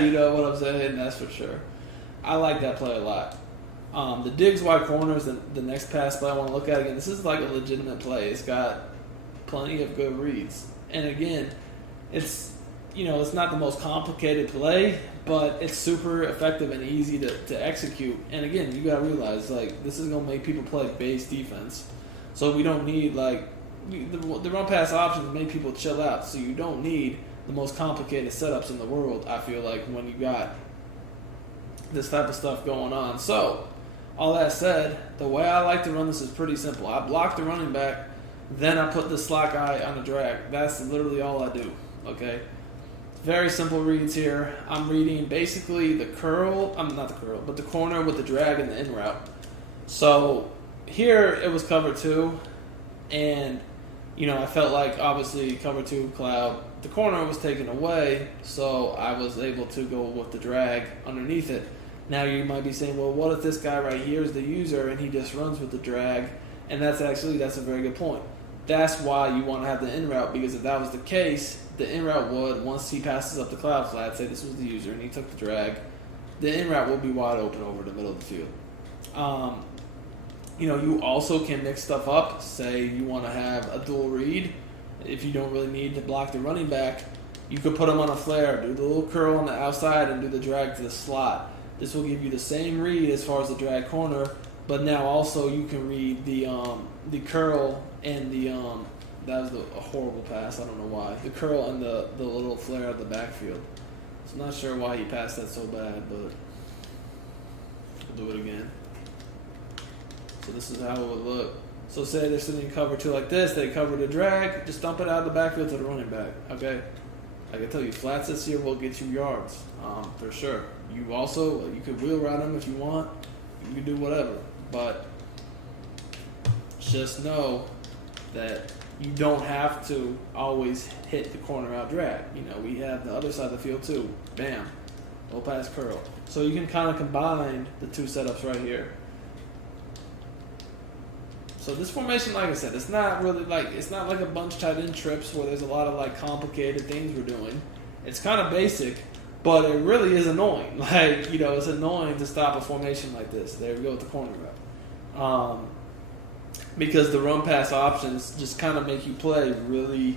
You know what I'm saying? That's for sure. I like that play a lot. The Diggs wide corners, the next pass play I want to look at again. This is like a legitimate play. It's got plenty of good reads. And again, it's, you know, it's not the most complicated play, but it's super effective and easy to execute. And again, you got to realize, like, this is going to make people play base defense. So we don't need, like, the run pass options make people chill out. So you don't need the most complicated setups in the world, I feel like, when you got this type of stuff going on. So, all that said, the way I like to run this is pretty simple. I block the running back, then I put the slot guy on the drag. That's literally all I do, okay? Very simple reads here. I'm reading basically the corner with the drag and the in route. So here it was cover 2, and, you know, I felt like obviously cover 2 cloud, the corner was taken away, so I was able to go with the drag underneath it. Now you might be saying, well, what if this guy right here is the user and he just runs with the drag? And that's a very good point. that's why you want to have the in route, because if that was the case, the in route would, once he passes up the cloud flat, say this was the user and he took the drag, the in route will be wide open over the middle of the field. You also can mix stuff up. Say you want to have a dual read. If you don't really need to block the running back, you could put him on a flare, do the little curl on the outside, and do the drag to the slot. This will give you the same read as far as the drag corner, but now also you can read the curl and the that was a horrible pass. I don't know why. The curl and the little flare at the backfield. So I'm not sure why he passed that so bad, but we'll do it again. So this is how it would look. So say they're sitting in cover 2 like this, they cover the drag, just dump it out of the backfield to the running back. Okay? I can tell you, flats this year will get you yards, for sure. You could wheel route them if you want. You can do whatever. But just know that you don't have to always hit the corner out drag. We have the other side of the field too. Bam. Low pass curl. So you can kind of combine the two setups right here. So this formation, like I said, it's not like a bunch tight end trips where there's a lot of like complicated things we're doing. It's kind of basic, but it really is annoying. It's annoying to stop a formation like this. There we go with the corner route. Because the run pass options just kind of make you play really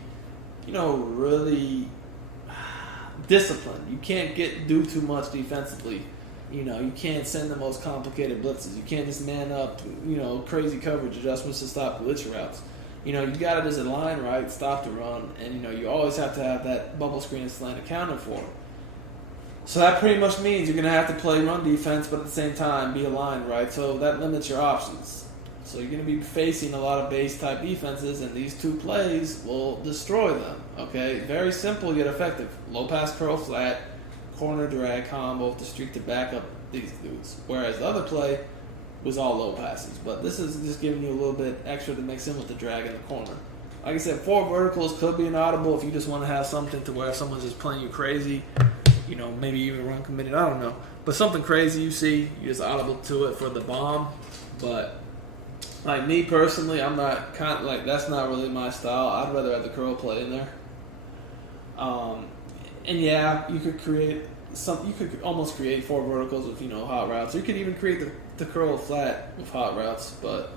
disciplined. You can't do too much defensively. You can't send the most complicated blitzes. You can't just man up, crazy coverage adjustments to stop glitch routes. You got to just align right, stop the run, and, you always have to have that bubble screen and slant accounted for. So that pretty much means you're going to have to play run defense, but at the same time be aligned right. So that limits your options. So you're going to be facing a lot of base type defenses, and these two plays will destroy them. Okay, very simple yet effective. Low pass curl flat, corner drag combo with the streak to back up these dudes. Whereas the other play was all low passes. But this is just giving you a little bit extra to mix in with the drag in the corner. Like I said, 4 verticals could be an audible if you just want to have something to where someone's just playing you crazy. Maybe even run committed. I don't know. But something crazy you see, you just audible to it for the bomb. But like me personally, I'm not that's not really my style. I'd rather have the curl play in there. And yeah, you could almost create 4 verticals with hot routes. You could even create the curl flat with hot routes, but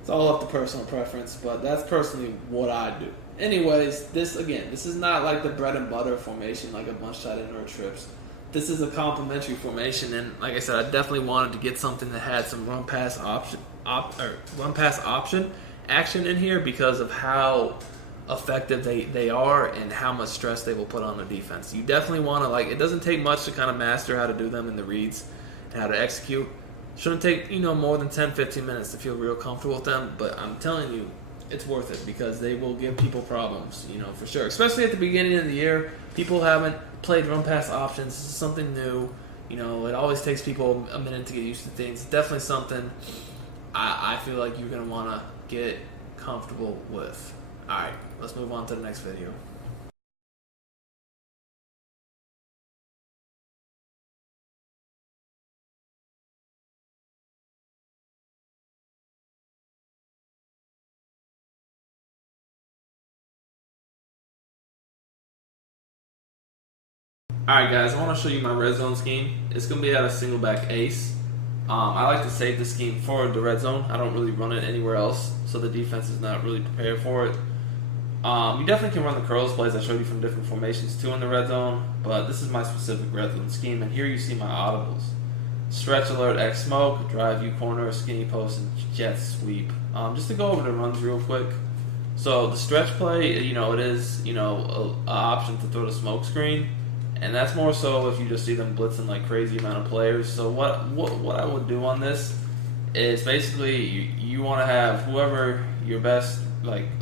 it's all up to personal preference. But that's personally what I do. Anyways, this is not like the bread and butter formation like a bunch tight end or trips. This is a complementary formation, and like I said, I definitely wanted to get something that had some run pass option action in here because of how effective they are and how much stress they will put on the defense. You definitely want to it doesn't take much to kind of master how to do them in the reads and how to execute. Shouldn't take more than 10-15 minutes to feel real comfortable with them, but I'm telling you, it's worth it because they will give people problems, for sure. Especially at the beginning of the year, people haven't played run pass options. This is something new. It always takes people a minute to get used to things. It's definitely something I feel like you're going to want to get comfortable with. All right, let's move on to the next video. Alright guys, I want to show you my red zone scheme. It's going to be at a single back ace. I like to save this scheme for the red zone. I don't really run it anywhere else, so the defense is not really prepared for it. You definitely can run the curls plays I showed you from different formations too in the red zone, but this is my specific red zone scheme, and here you see my audibles. Stretch alert, X smoke, drive U corner, skinny post, and jet sweep. Just to go over the runs real quick. So the stretch play, it is, an option to throw the smoke screen. And that's more so if you just see them blitzing like crazy amount of players. So what I would do on this is basically you want to have whoever your best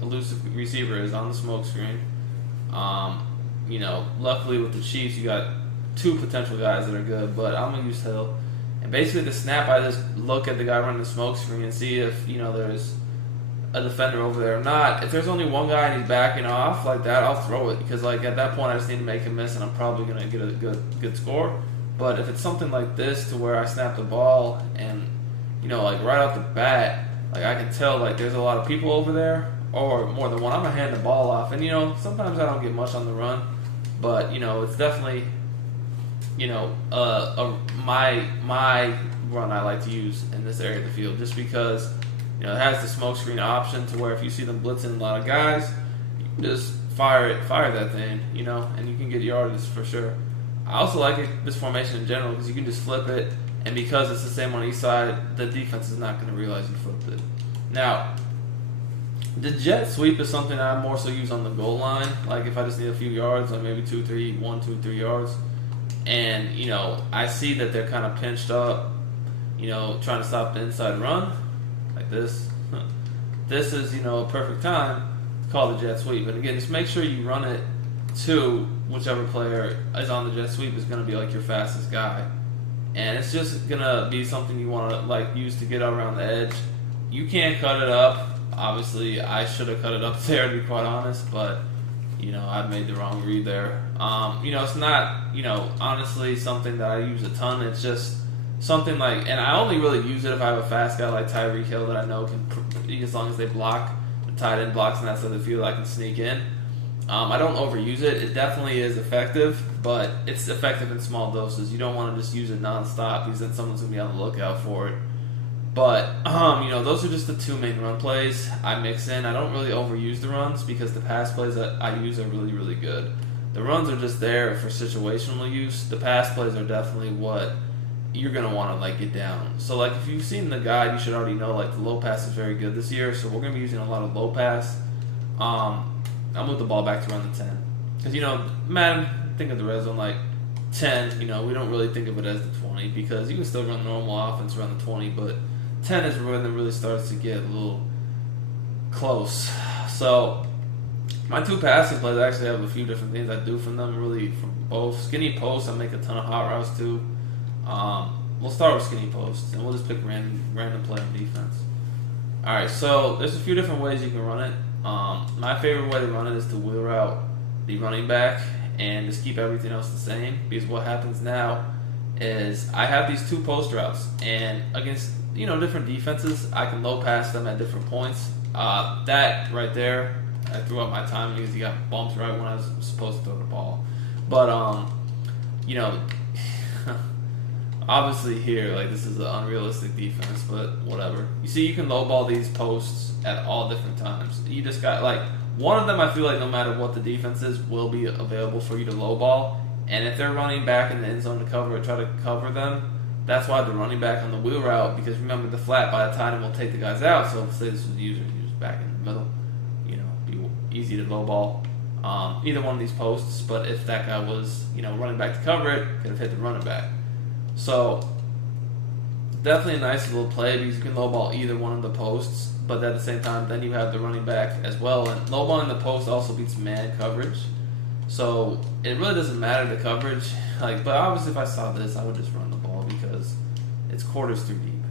elusive receiver is on the smoke screen. Luckily with the Chiefs you got 2 potential guys that are good, but I'm gonna use Hill. And basically the snap, I just look at the guy running the smoke screen and see if there's a defender over there or not. If there's only one guy and he's backing off like that, I'll throw it because at that point I just need to make him miss and I'm probably gonna get a good score. But if it's something like this to where I snap the ball and right off the bat, I can tell there's a lot of people over there, or more than one, I'm gonna hand the ball off. And sometimes I don't get much on the run, but it's definitely my run I like to use in this area of the field, just because it has the smoke screen option to where if you see them blitzing a lot of guys, you can just fire that thing, and you can get yardage for sure. I also like this formation in general because you can just flip it, and because it's the same on each side, the defense is not going to realize you flipped it. Now, the jet sweep is something I more so use on the goal line, like if I just need a few yards, like maybe 1, 2, 3 yards, and I see that they're kind of pinched up, trying to stop the inside run, like this. This is a perfect time to call the jet sweep. And again, just make sure you run it to whichever player is on the jet sweep is going to be like your fastest guy, and it's just going to be something you want to use to get around the edge. You can't cut it up. Obviously, I should have cut it up there, to be quite honest, but I made the wrong read there. It's not honestly something that I use a ton. It's just something and I only really use it if I have a fast guy like Tyreek Hill that I know can, as long as they block, the tight end blocks on that side of the field, I can sneak in. I don't overuse it. It definitely is effective, but it's effective in small doses. You don't want to just use it nonstop because then someone's going to be on the lookout for it. But, those are just the two main run plays I mix in. I don't really overuse the runs because the pass plays that I use are really, really good. The runs are just there for situational use. The pass plays are definitely what you're going to want to get down. So if you've seen the guide, you should already know the low pass is very good this year. So we're going to be using a lot of low pass. I'll move the ball back to around the 10. Because, man, think of the red zone 10, we don't really think of it as the 20 because you can still run normal offense around the 20, but 10 is when it really starts to get a little close. So, my two passing plays, I actually have a few different things I do from them, really, from both. Skinny posts, I make a ton of hot routes too. We'll start with skinny posts, and we'll just pick random play on defense. Alright, so there's a few different ways you can run it. My favorite way to run it is to wheel route the running back and just keep everything else the same, because what happens now is I have these two post routes, and against different defenses, I can low pass them at different points. That right there, I threw up my timing because he got bumped right when I was supposed to throw the ball. But obviously here, this is an unrealistic defense, but whatever. You see, you can lowball these posts at all different times. You just got, one of them I feel no matter what the defense is, will be available for you to lowball. And if they're running back in the end zone to cover it, try to cover them, that's why the running back on the wheel route, because remember, the flat by the time will take the guys out, so say this was the user, he was back in the middle, be easy to lowball either one of these posts, but if that guy was, running back to cover it, could have hit the running back. So, definitely a nice little play because you can lowball either one of the posts, but at the same time, then you have the running back as well. And lowballing the post also beats man coverage. So, it really doesn't matter the coverage. But obviously, if I saw this, I would just run the ball because it's quarters too deep,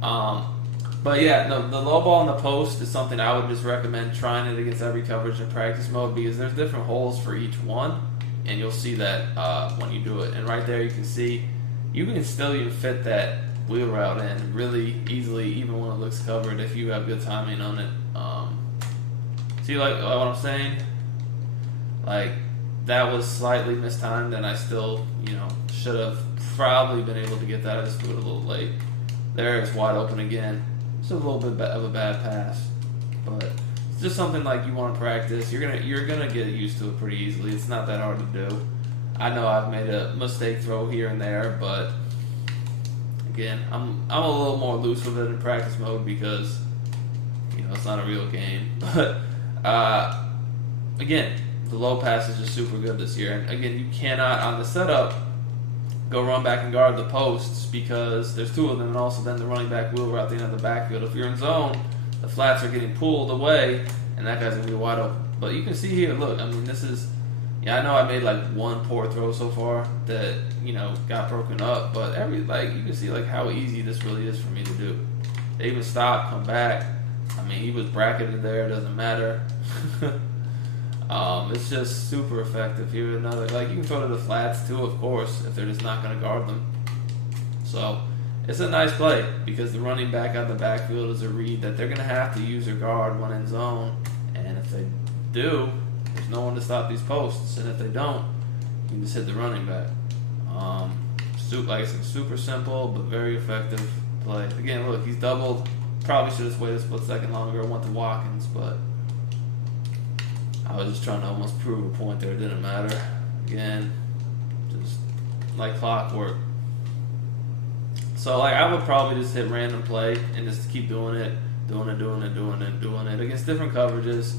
But yeah, the low ball in the post is something I would just recommend trying it against every coverage in practice mode because there's different holes for each one. And you'll see that when you do it. And right there you can see, you can still even fit that wheel route in really easily, even when it looks covered, if you have good timing on it. See what I'm saying? That was slightly mistimed, and I still, should have probably been able to get that. I just threw it a little late. There, it's wide open again. It's a little bit of a bad pass. But it's just something you want to practice. You're gonna get used to it pretty easily. It's not that hard to do. I know I've made a mistake throw here and there, but again, I'm a little more loose with it in practice mode because it's not a real game. But again, the low pass is just super good this year. And again, you cannot on the setup go run back and guard the posts because there's two of them, and also then the running back wheel route the end of the backfield. If you're in zone, the flats are getting pulled away, and that guy's going to be wide open. But you can see here, look, this is, I know I made one poor throw so far that, got broken up, but you can see how easy this really is for me to do. They even stop, come back. He was bracketed there, it doesn't matter. It's just super effective. Here another, you can throw to the flats too, of course, if they're just not going to guard them. So, it's a nice play because the running back out the backfield is a read that they're going to have to use their guard when in zone. And if they do, there's no one to stop these posts. And if they don't, you can just hit the running back. Like I said, super simple but very effective play. Again, look, he's doubled. Probably should have just waited a split second longer. Went to Watkins, but I was just trying to almost prove a point there. It didn't matter. Again, just like clockwork. So like I would probably just hit random play and just keep doing it against different coverages.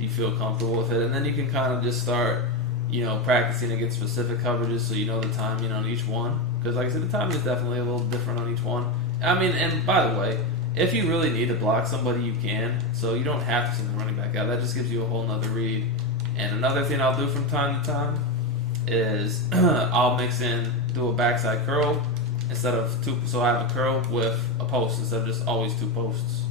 You feel comfortable with it, and then you can kind of just start, practicing against specific coverages so you know the timing on each one. Because like I said, the timing is definitely a little different on each one. I mean, and by the way, if you really need to block somebody, you can. So you don't have to send the running back out. That just gives you a whole nother read. And another thing I'll do from time to time is I'll do a backside curl instead of two. So I have a curl with a post instead of just always two posts.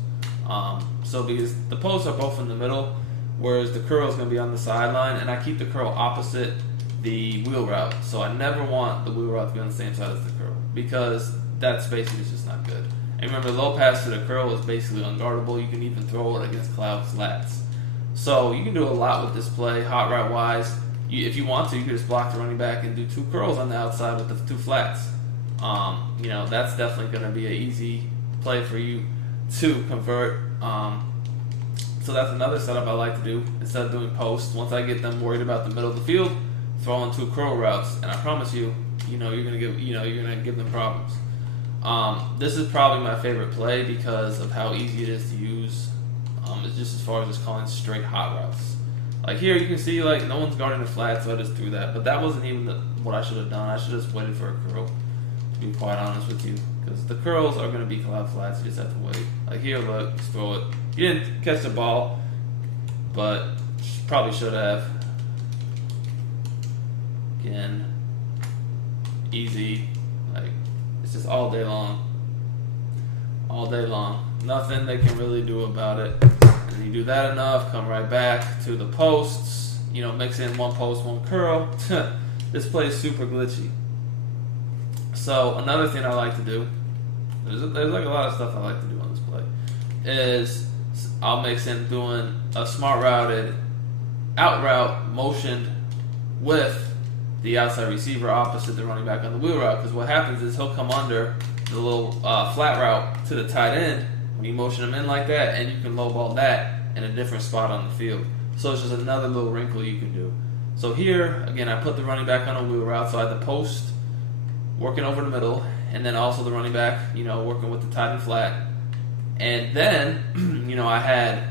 So because the posts are both in the middle, whereas the curl is going to be on the sideline, and I keep the curl opposite the wheel route. So I never want the wheel route to be on the same side as the curl because that spacing is just not good. And remember, low pass to the curl is basically unguardable. You can even throw it against cloud slats. So you can do a lot with this play, hot route wise. If you want to, you can just block the running back and do two curls on the outside with the two flats. That's definitely going to be an easy play for you to convert. So that's another setup I like to do instead of doing posts. Once I get them worried about the middle of the field, throw in two curl routes, and I promise you, you're gonna give them problems. This is probably my favorite play because of how easy it is to use. It's just as far as just calling straight hot routes. Like here, you can see like no one's guarding the flat, so I just threw that. But that wasn't even what I should have done. I should have just waited for a curl. To be quite honest with you, because the curls are going to be cloud flats. You just have to wait. Like here, look, just throw it. You didn't catch the ball, but probably should have. Again, easy. Like it's just all day long. All day long. Nothing they can really do about it. And you do that enough, come right back to the posts. Mix in one post, one curl. This play is super glitchy. So another thing I like to do, there's like a lot of stuff I like to do on this play, is I'll mix in doing a smart routed out route motioned with the outside receiver opposite the running back on the wheel route. Because what happens is he'll come under the little flat route to the tight end when you motion him in like that, and you can lowball that in a different spot on the field. So it's just another little wrinkle you can do. So here, again, I put the running back on a wheel route, so I had the post working over the middle, and then also the running back, working with the tight end flat. And then, I had,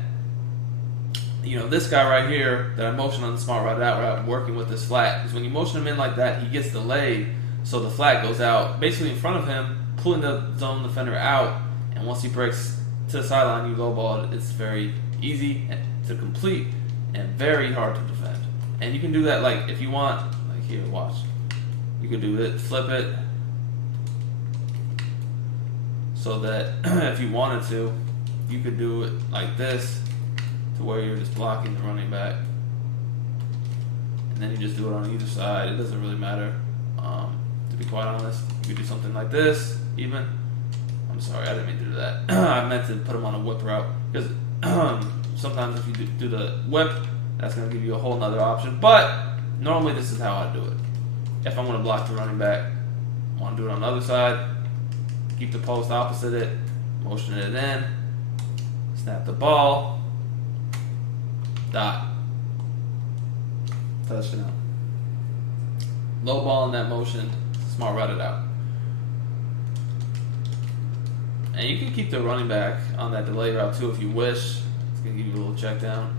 this guy right here that I motioned on the smart route out route working with this flat. Because when you motion him in like that, he gets delayed, so the flat goes out basically in front of him, pulling the zone defender out. And once he breaks to the sideline, you lowball it. It's very easy to complete and very hard to defend. And you can do that like if you want, like here, watch. You could do it, flip it, so that if you wanted to, you could do it like this, to where you're just blocking the running back, and then you just do it on either side. It doesn't really matter. To be quite honest, you could do something like this, even. I'm sorry, I didn't mean to do that. I meant to put them on a whip route, because sometimes if you do the whip, that's going to give you a whole nother option. But normally this is how I do it. If I'm going to block the running back, I want to do it on the other side, keep the post opposite it, motion it in, snap the ball, dot, touchdown. Low ball in that motion, smart route it out. And you can keep the running back on that delay route too if you wish. It's going to give you a little check down.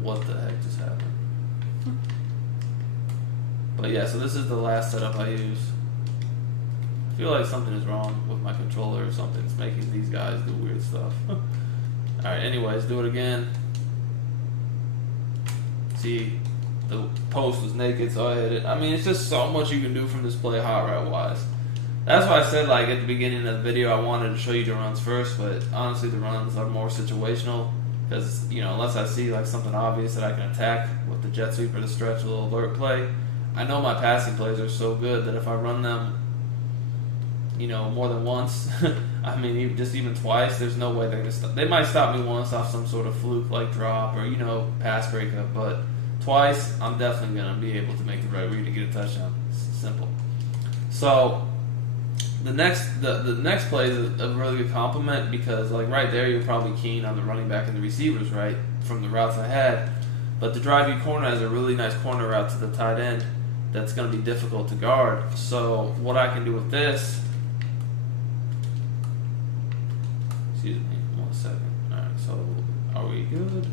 What the heck just happened? But yeah, so this is the last setup I use. I feel like something is wrong with my controller or something. It's making these guys do weird stuff. Alright, anyways, do it again. See, the post was naked, so I hit it. I mean, it's just so much you can do from this play hot route wise. That's why I said, like, at the beginning of the video, I wanted to show you the runs first, but honestly, the runs are more situational. Because, unless I see, like, something obvious that I can attack with the jet sweep or the stretch, a little alert play, I know my passing plays are so good that if I run them more than once. I mean, even twice. There's no way they're gonna stop. They might stop me once off some sort of fluke like drop or pass breakup, but twice I'm definitely gonna be able to make the right read to get a touchdown. It's simple. So the next play is a really good compliment because like right there you're probably keen on the running back and the receivers right from the routes ahead, but the drive you corner has a really nice corner route to the tight end that's going to be difficult to guard. So what I can do with this, excuse me, 1 second. All right, so are we good?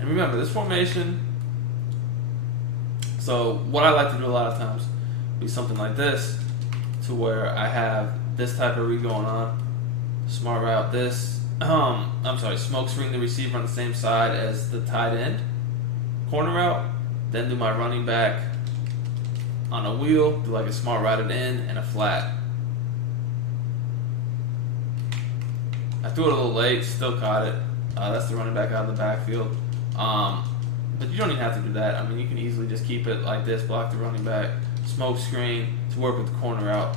And remember this formation. So what I like to do a lot of times be something like this, to where I have this type of read going on, smart route. Smoke screen the receiver on the same side as the tight end, corner route. Then do my running back on a wheel, do like a smart routed in and a flat. I threw it a little late, still caught it. That's the running back out of the backfield. But you don't even have to do that. I mean, you can easily just keep it like this, block the running back, smoke screen to work with the corner out,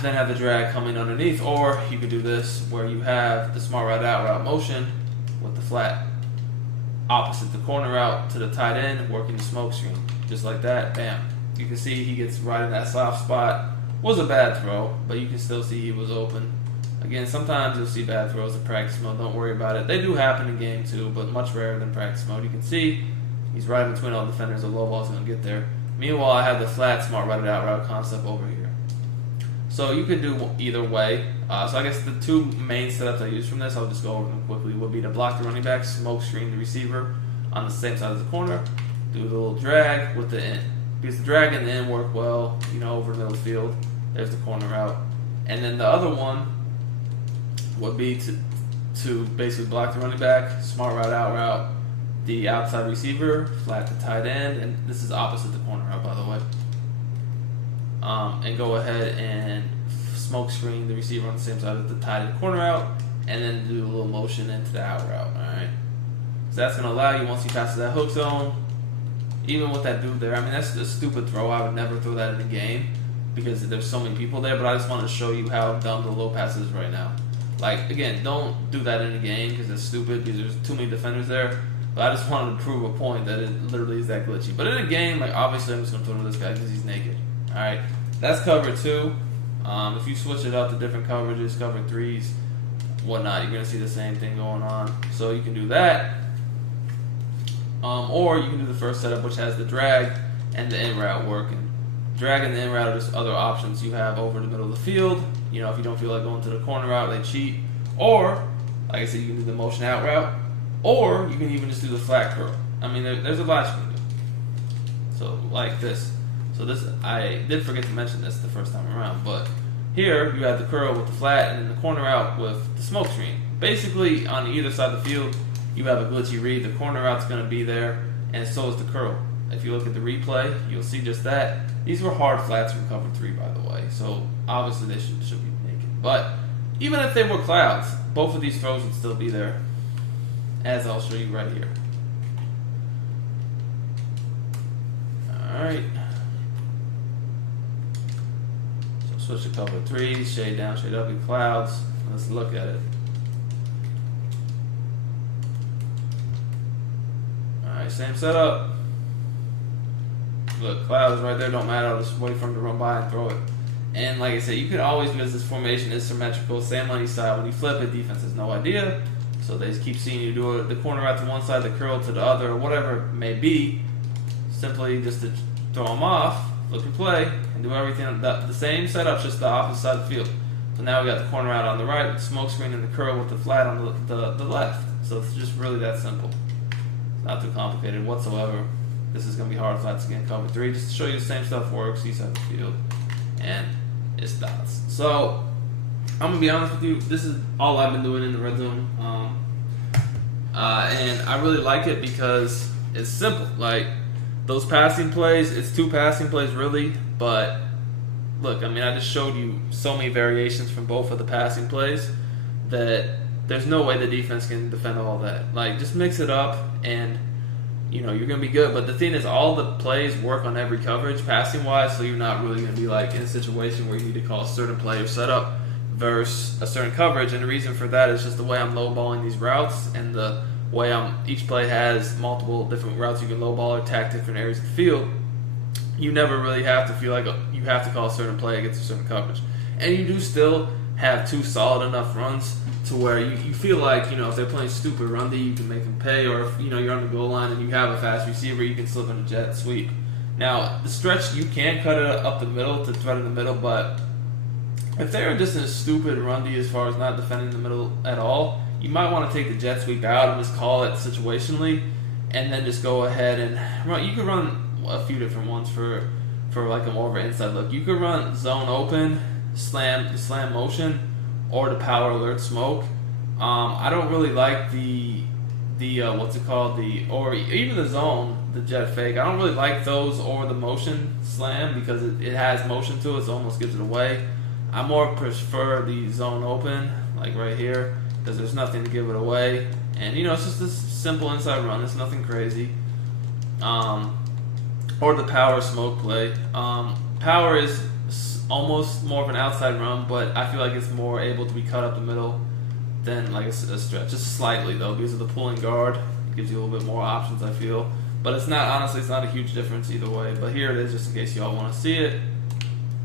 then have the drag coming underneath. Or you could do this where you have the smart route motion with the flat opposite the corner out to the tight end, working the smoke screen. Just like that, bam. You can see he gets right in that soft spot. Was a bad throw, but you can still see he was open. Again, sometimes you'll see bad throws in practice mode. Don't worry about it. They do happen in game too, but much rarer than practice mode. You can see he's right in between all the defenders. The low ball's going to get there. Meanwhile, I have the flat smart routed out route concept over here. So you could do either way. So I guess the two main setups I use from this, I'll just go over them quickly, would be to block the running back, smoke screen the receiver on the same side as the corner, do the little drag with the in. Because the drag and the in work well, over the middle of the field. There's the corner route. And then the other one would be to basically block the running back, smart route, the outside receiver, flat the tight end, and this is opposite the corner route, by the way. And go ahead and smoke screen the receiver on the same side as the tight end corner route, and then do a little motion into the out route. All right. So that's going to allow you, once he passes that hook zone, even with that dude there. I mean, that's a stupid throw. I would never throw that in a game because there's so many people there. But I just wanted to show you how dumb the low pass is right now. Like, again, don't do that in a game because it's stupid because there's too many defenders there. But I just wanted to prove a point that it literally is that glitchy. But in a game, like, obviously I'm just going to throw to this guy because he's naked. Alright, that's cover 2. If you switch it out to different coverages, cover 3s, whatnot, you're going to see the same thing going on. So you can do that. Or you can do the first setup, which has the drag and the in route working. Drag and the in route are just other options you have over the middle of the field. If you don't feel like going to the corner route, they cheat. Or, like I said, you can do the motion out route. Or you can even just do the flat curl. I mean, there's a lot you can do. So, like this. So this, I did forget to mention this the first time around, but here you have the curl with the flat and then the corner out with the smoke screen. Basically, on either side of the field, you have a glitchy read. The corner out's going to be there, and so is the curl. If you look at the replay, you'll see just that. These were hard flats from cover 3, by the way, so obviously they should be naked. But even if they were clouds, both of these throws would still be there, as I'll show you right here. Alright. So switch to cover 3, shade down, shade up, in clouds. Let's look at it. Alright, same setup. Look, clouds right there, don't matter. I'll just wait for him to run by and throw it. And like I said, you can always, because this formation is symmetrical, same on each side. When you flip it, defense has no idea. So they just keep seeing you do it. The corner out to one side, the curl to the other, or whatever it may be. Simply just to throw them off, flip your play, and do everything. The same setup, just the opposite side of the field. So now we got the corner out on the right, the smoke screen, and the curl with the flat on the left. So it's just really that simple. It's not too complicated whatsoever. This is going to be hard flats again, cover 3, just to show you the same stuff works, east side of the field, and it's dots. So, I'm going to be honest with you, this is all I've been doing in the red zone, and I really like it because it's simple. Like, those passing plays, it's 2 passing plays really, but look, I mean, I just showed you so many variations from both of the passing plays that there's no way the defense can defend all that. Like, just mix it up, and you're going to be good. But the thing is, all the plays work on every coverage, passing-wise, so you're not really going to be like in a situation where you need to call a certain play or setup versus a certain coverage. And the reason for that is just the way I'm low-balling these routes and the way each play has multiple different routes you can low-ball or attack different areas of the field. You never really have to feel like you have to call a certain play against a certain coverage. And you do still have two solid enough runs to where you feel like, if they're playing stupid run D, you can make them pay, or if, you're on the goal line and you have a fast receiver, you can slip in a jet sweep. Now, the stretch, you can cut it up the middle to thread in the middle, but if they're just in a stupid run D as far as not defending the middle at all, you might want to take the jet sweep out and just call it situationally, and then just go ahead and run. You could run a few different ones for like a more of an inside look. You could run zone open, slam motion, or the power alert smoke. I don't really like the or even the zone, the jet fake. I don't really like those or the motion slam because it has motion to it, so it almost gives it away. I more prefer the zone open, like right here, because there's nothing to give it away, and it's just this simple inside run. It's nothing crazy. Or the power smoke play. Power is almost more of an outside run, but I feel like it's more able to be cut up the middle than like a stretch. Just slightly though, because of the pulling guard. It gives you a little bit more options, I feel. But it's not a huge difference either way. But here it is, just in case y'all want to see it.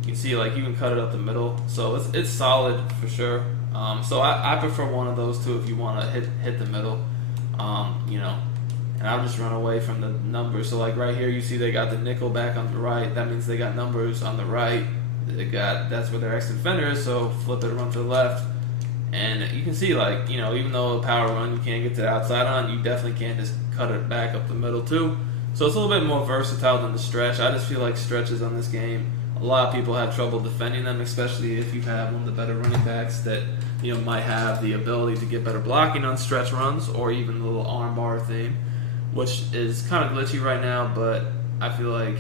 You can see you can cut it up the middle. So it's solid for sure. So I prefer one of those two if you want to hit the middle. And I'll just run away from the numbers. So like right here, you see they got the nickel back on the right. That means they got numbers on the right. That's where their ex-defender is. So flip it, run to the left, and you can see even though a power run you can't get to the outside on, you definitely can't just cut it back up the middle too. So it's a little bit more versatile than the stretch. I just feel like stretches on this game, a lot of people have trouble defending them, especially if you have one of the better running backs that might have the ability to get better blocking on stretch runs, or even the little arm bar thing, which is kind of glitchy right now, but I feel like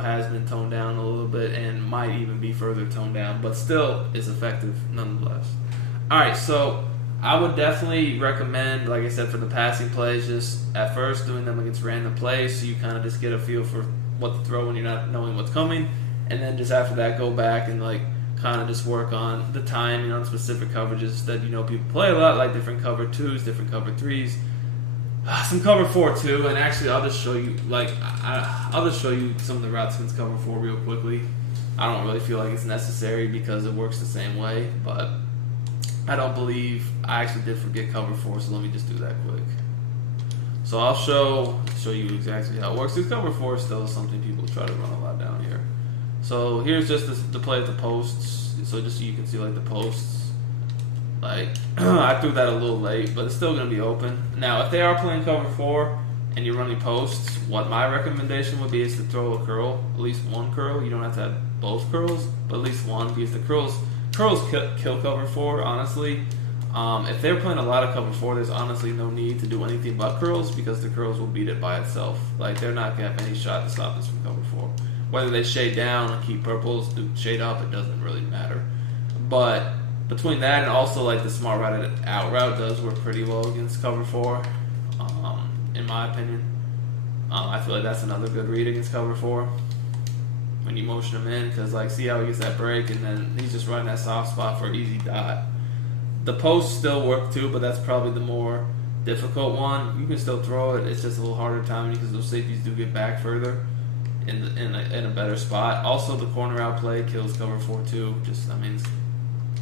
has been toned down a little bit and might even be further toned down, but still is effective nonetheless. All right, so I would definitely recommend, like I said, for the passing plays, just at first doing them against random plays, so you kind of just get a feel for what to throw when you're not knowing what's coming, and then just after that go back and kind of just work on the timing on specific coverages that people play a lot, like different cover 2s, different cover 3s. Some cover 4 too, and actually I'll just show you I'll just show you some of the routes against cover 4 real quickly. I don't really feel like it's necessary because it works the same way, but I don't believe I actually did forget cover 4, so let me just do that quick. So I'll show you exactly how it works. Because cover 4 is still something people try to run a lot down here. So here's just the play at the posts, so just so you can see the posts. I threw that a little late, but it's still going to be open. Now, if they are playing cover 4 and you're running posts, what my recommendation would be is to throw a curl, at least one curl. You don't have to have both curls, but at least one, because the curls kill cover 4, honestly. If they're playing a lot of cover 4, there's honestly no need to do anything but curls, because the curls will beat it by itself. They're not going to have any shot to stop this from cover 4. Whether they shade down or keep purples, do shade up, it doesn't really matter. But between that and also the smart out route does work pretty well against cover 4, in my opinion. I feel like that's another good read against cover 4 when you motion him in, because see how he gets that break and then he's just running that soft spot for an easy dot. The posts still work too, but that's probably the more difficult one. You can still throw it, it's just a little harder timing because those safeties do get back further in a better spot. Also, the corner out play kills cover 4 too. It's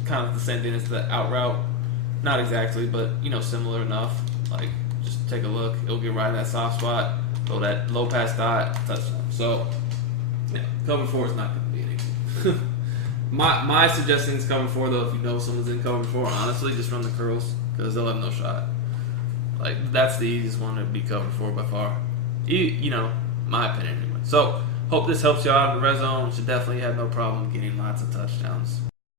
kind of the same thing as the out route. Not exactly, but similar enough. Just take a look. It'll get right in that soft spot, throw that low pass dot, touchdown. So yeah, cover 4 is not going to be anything. my suggestion is cover 4 though. If you know someone's in cover 4, honestly, just run the curls because they'll have no shot. That's the easiest one to be cover 4 by far. My opinion anyway. So hope this helps you out in the red zone. Should definitely have no problem getting lots of touchdowns.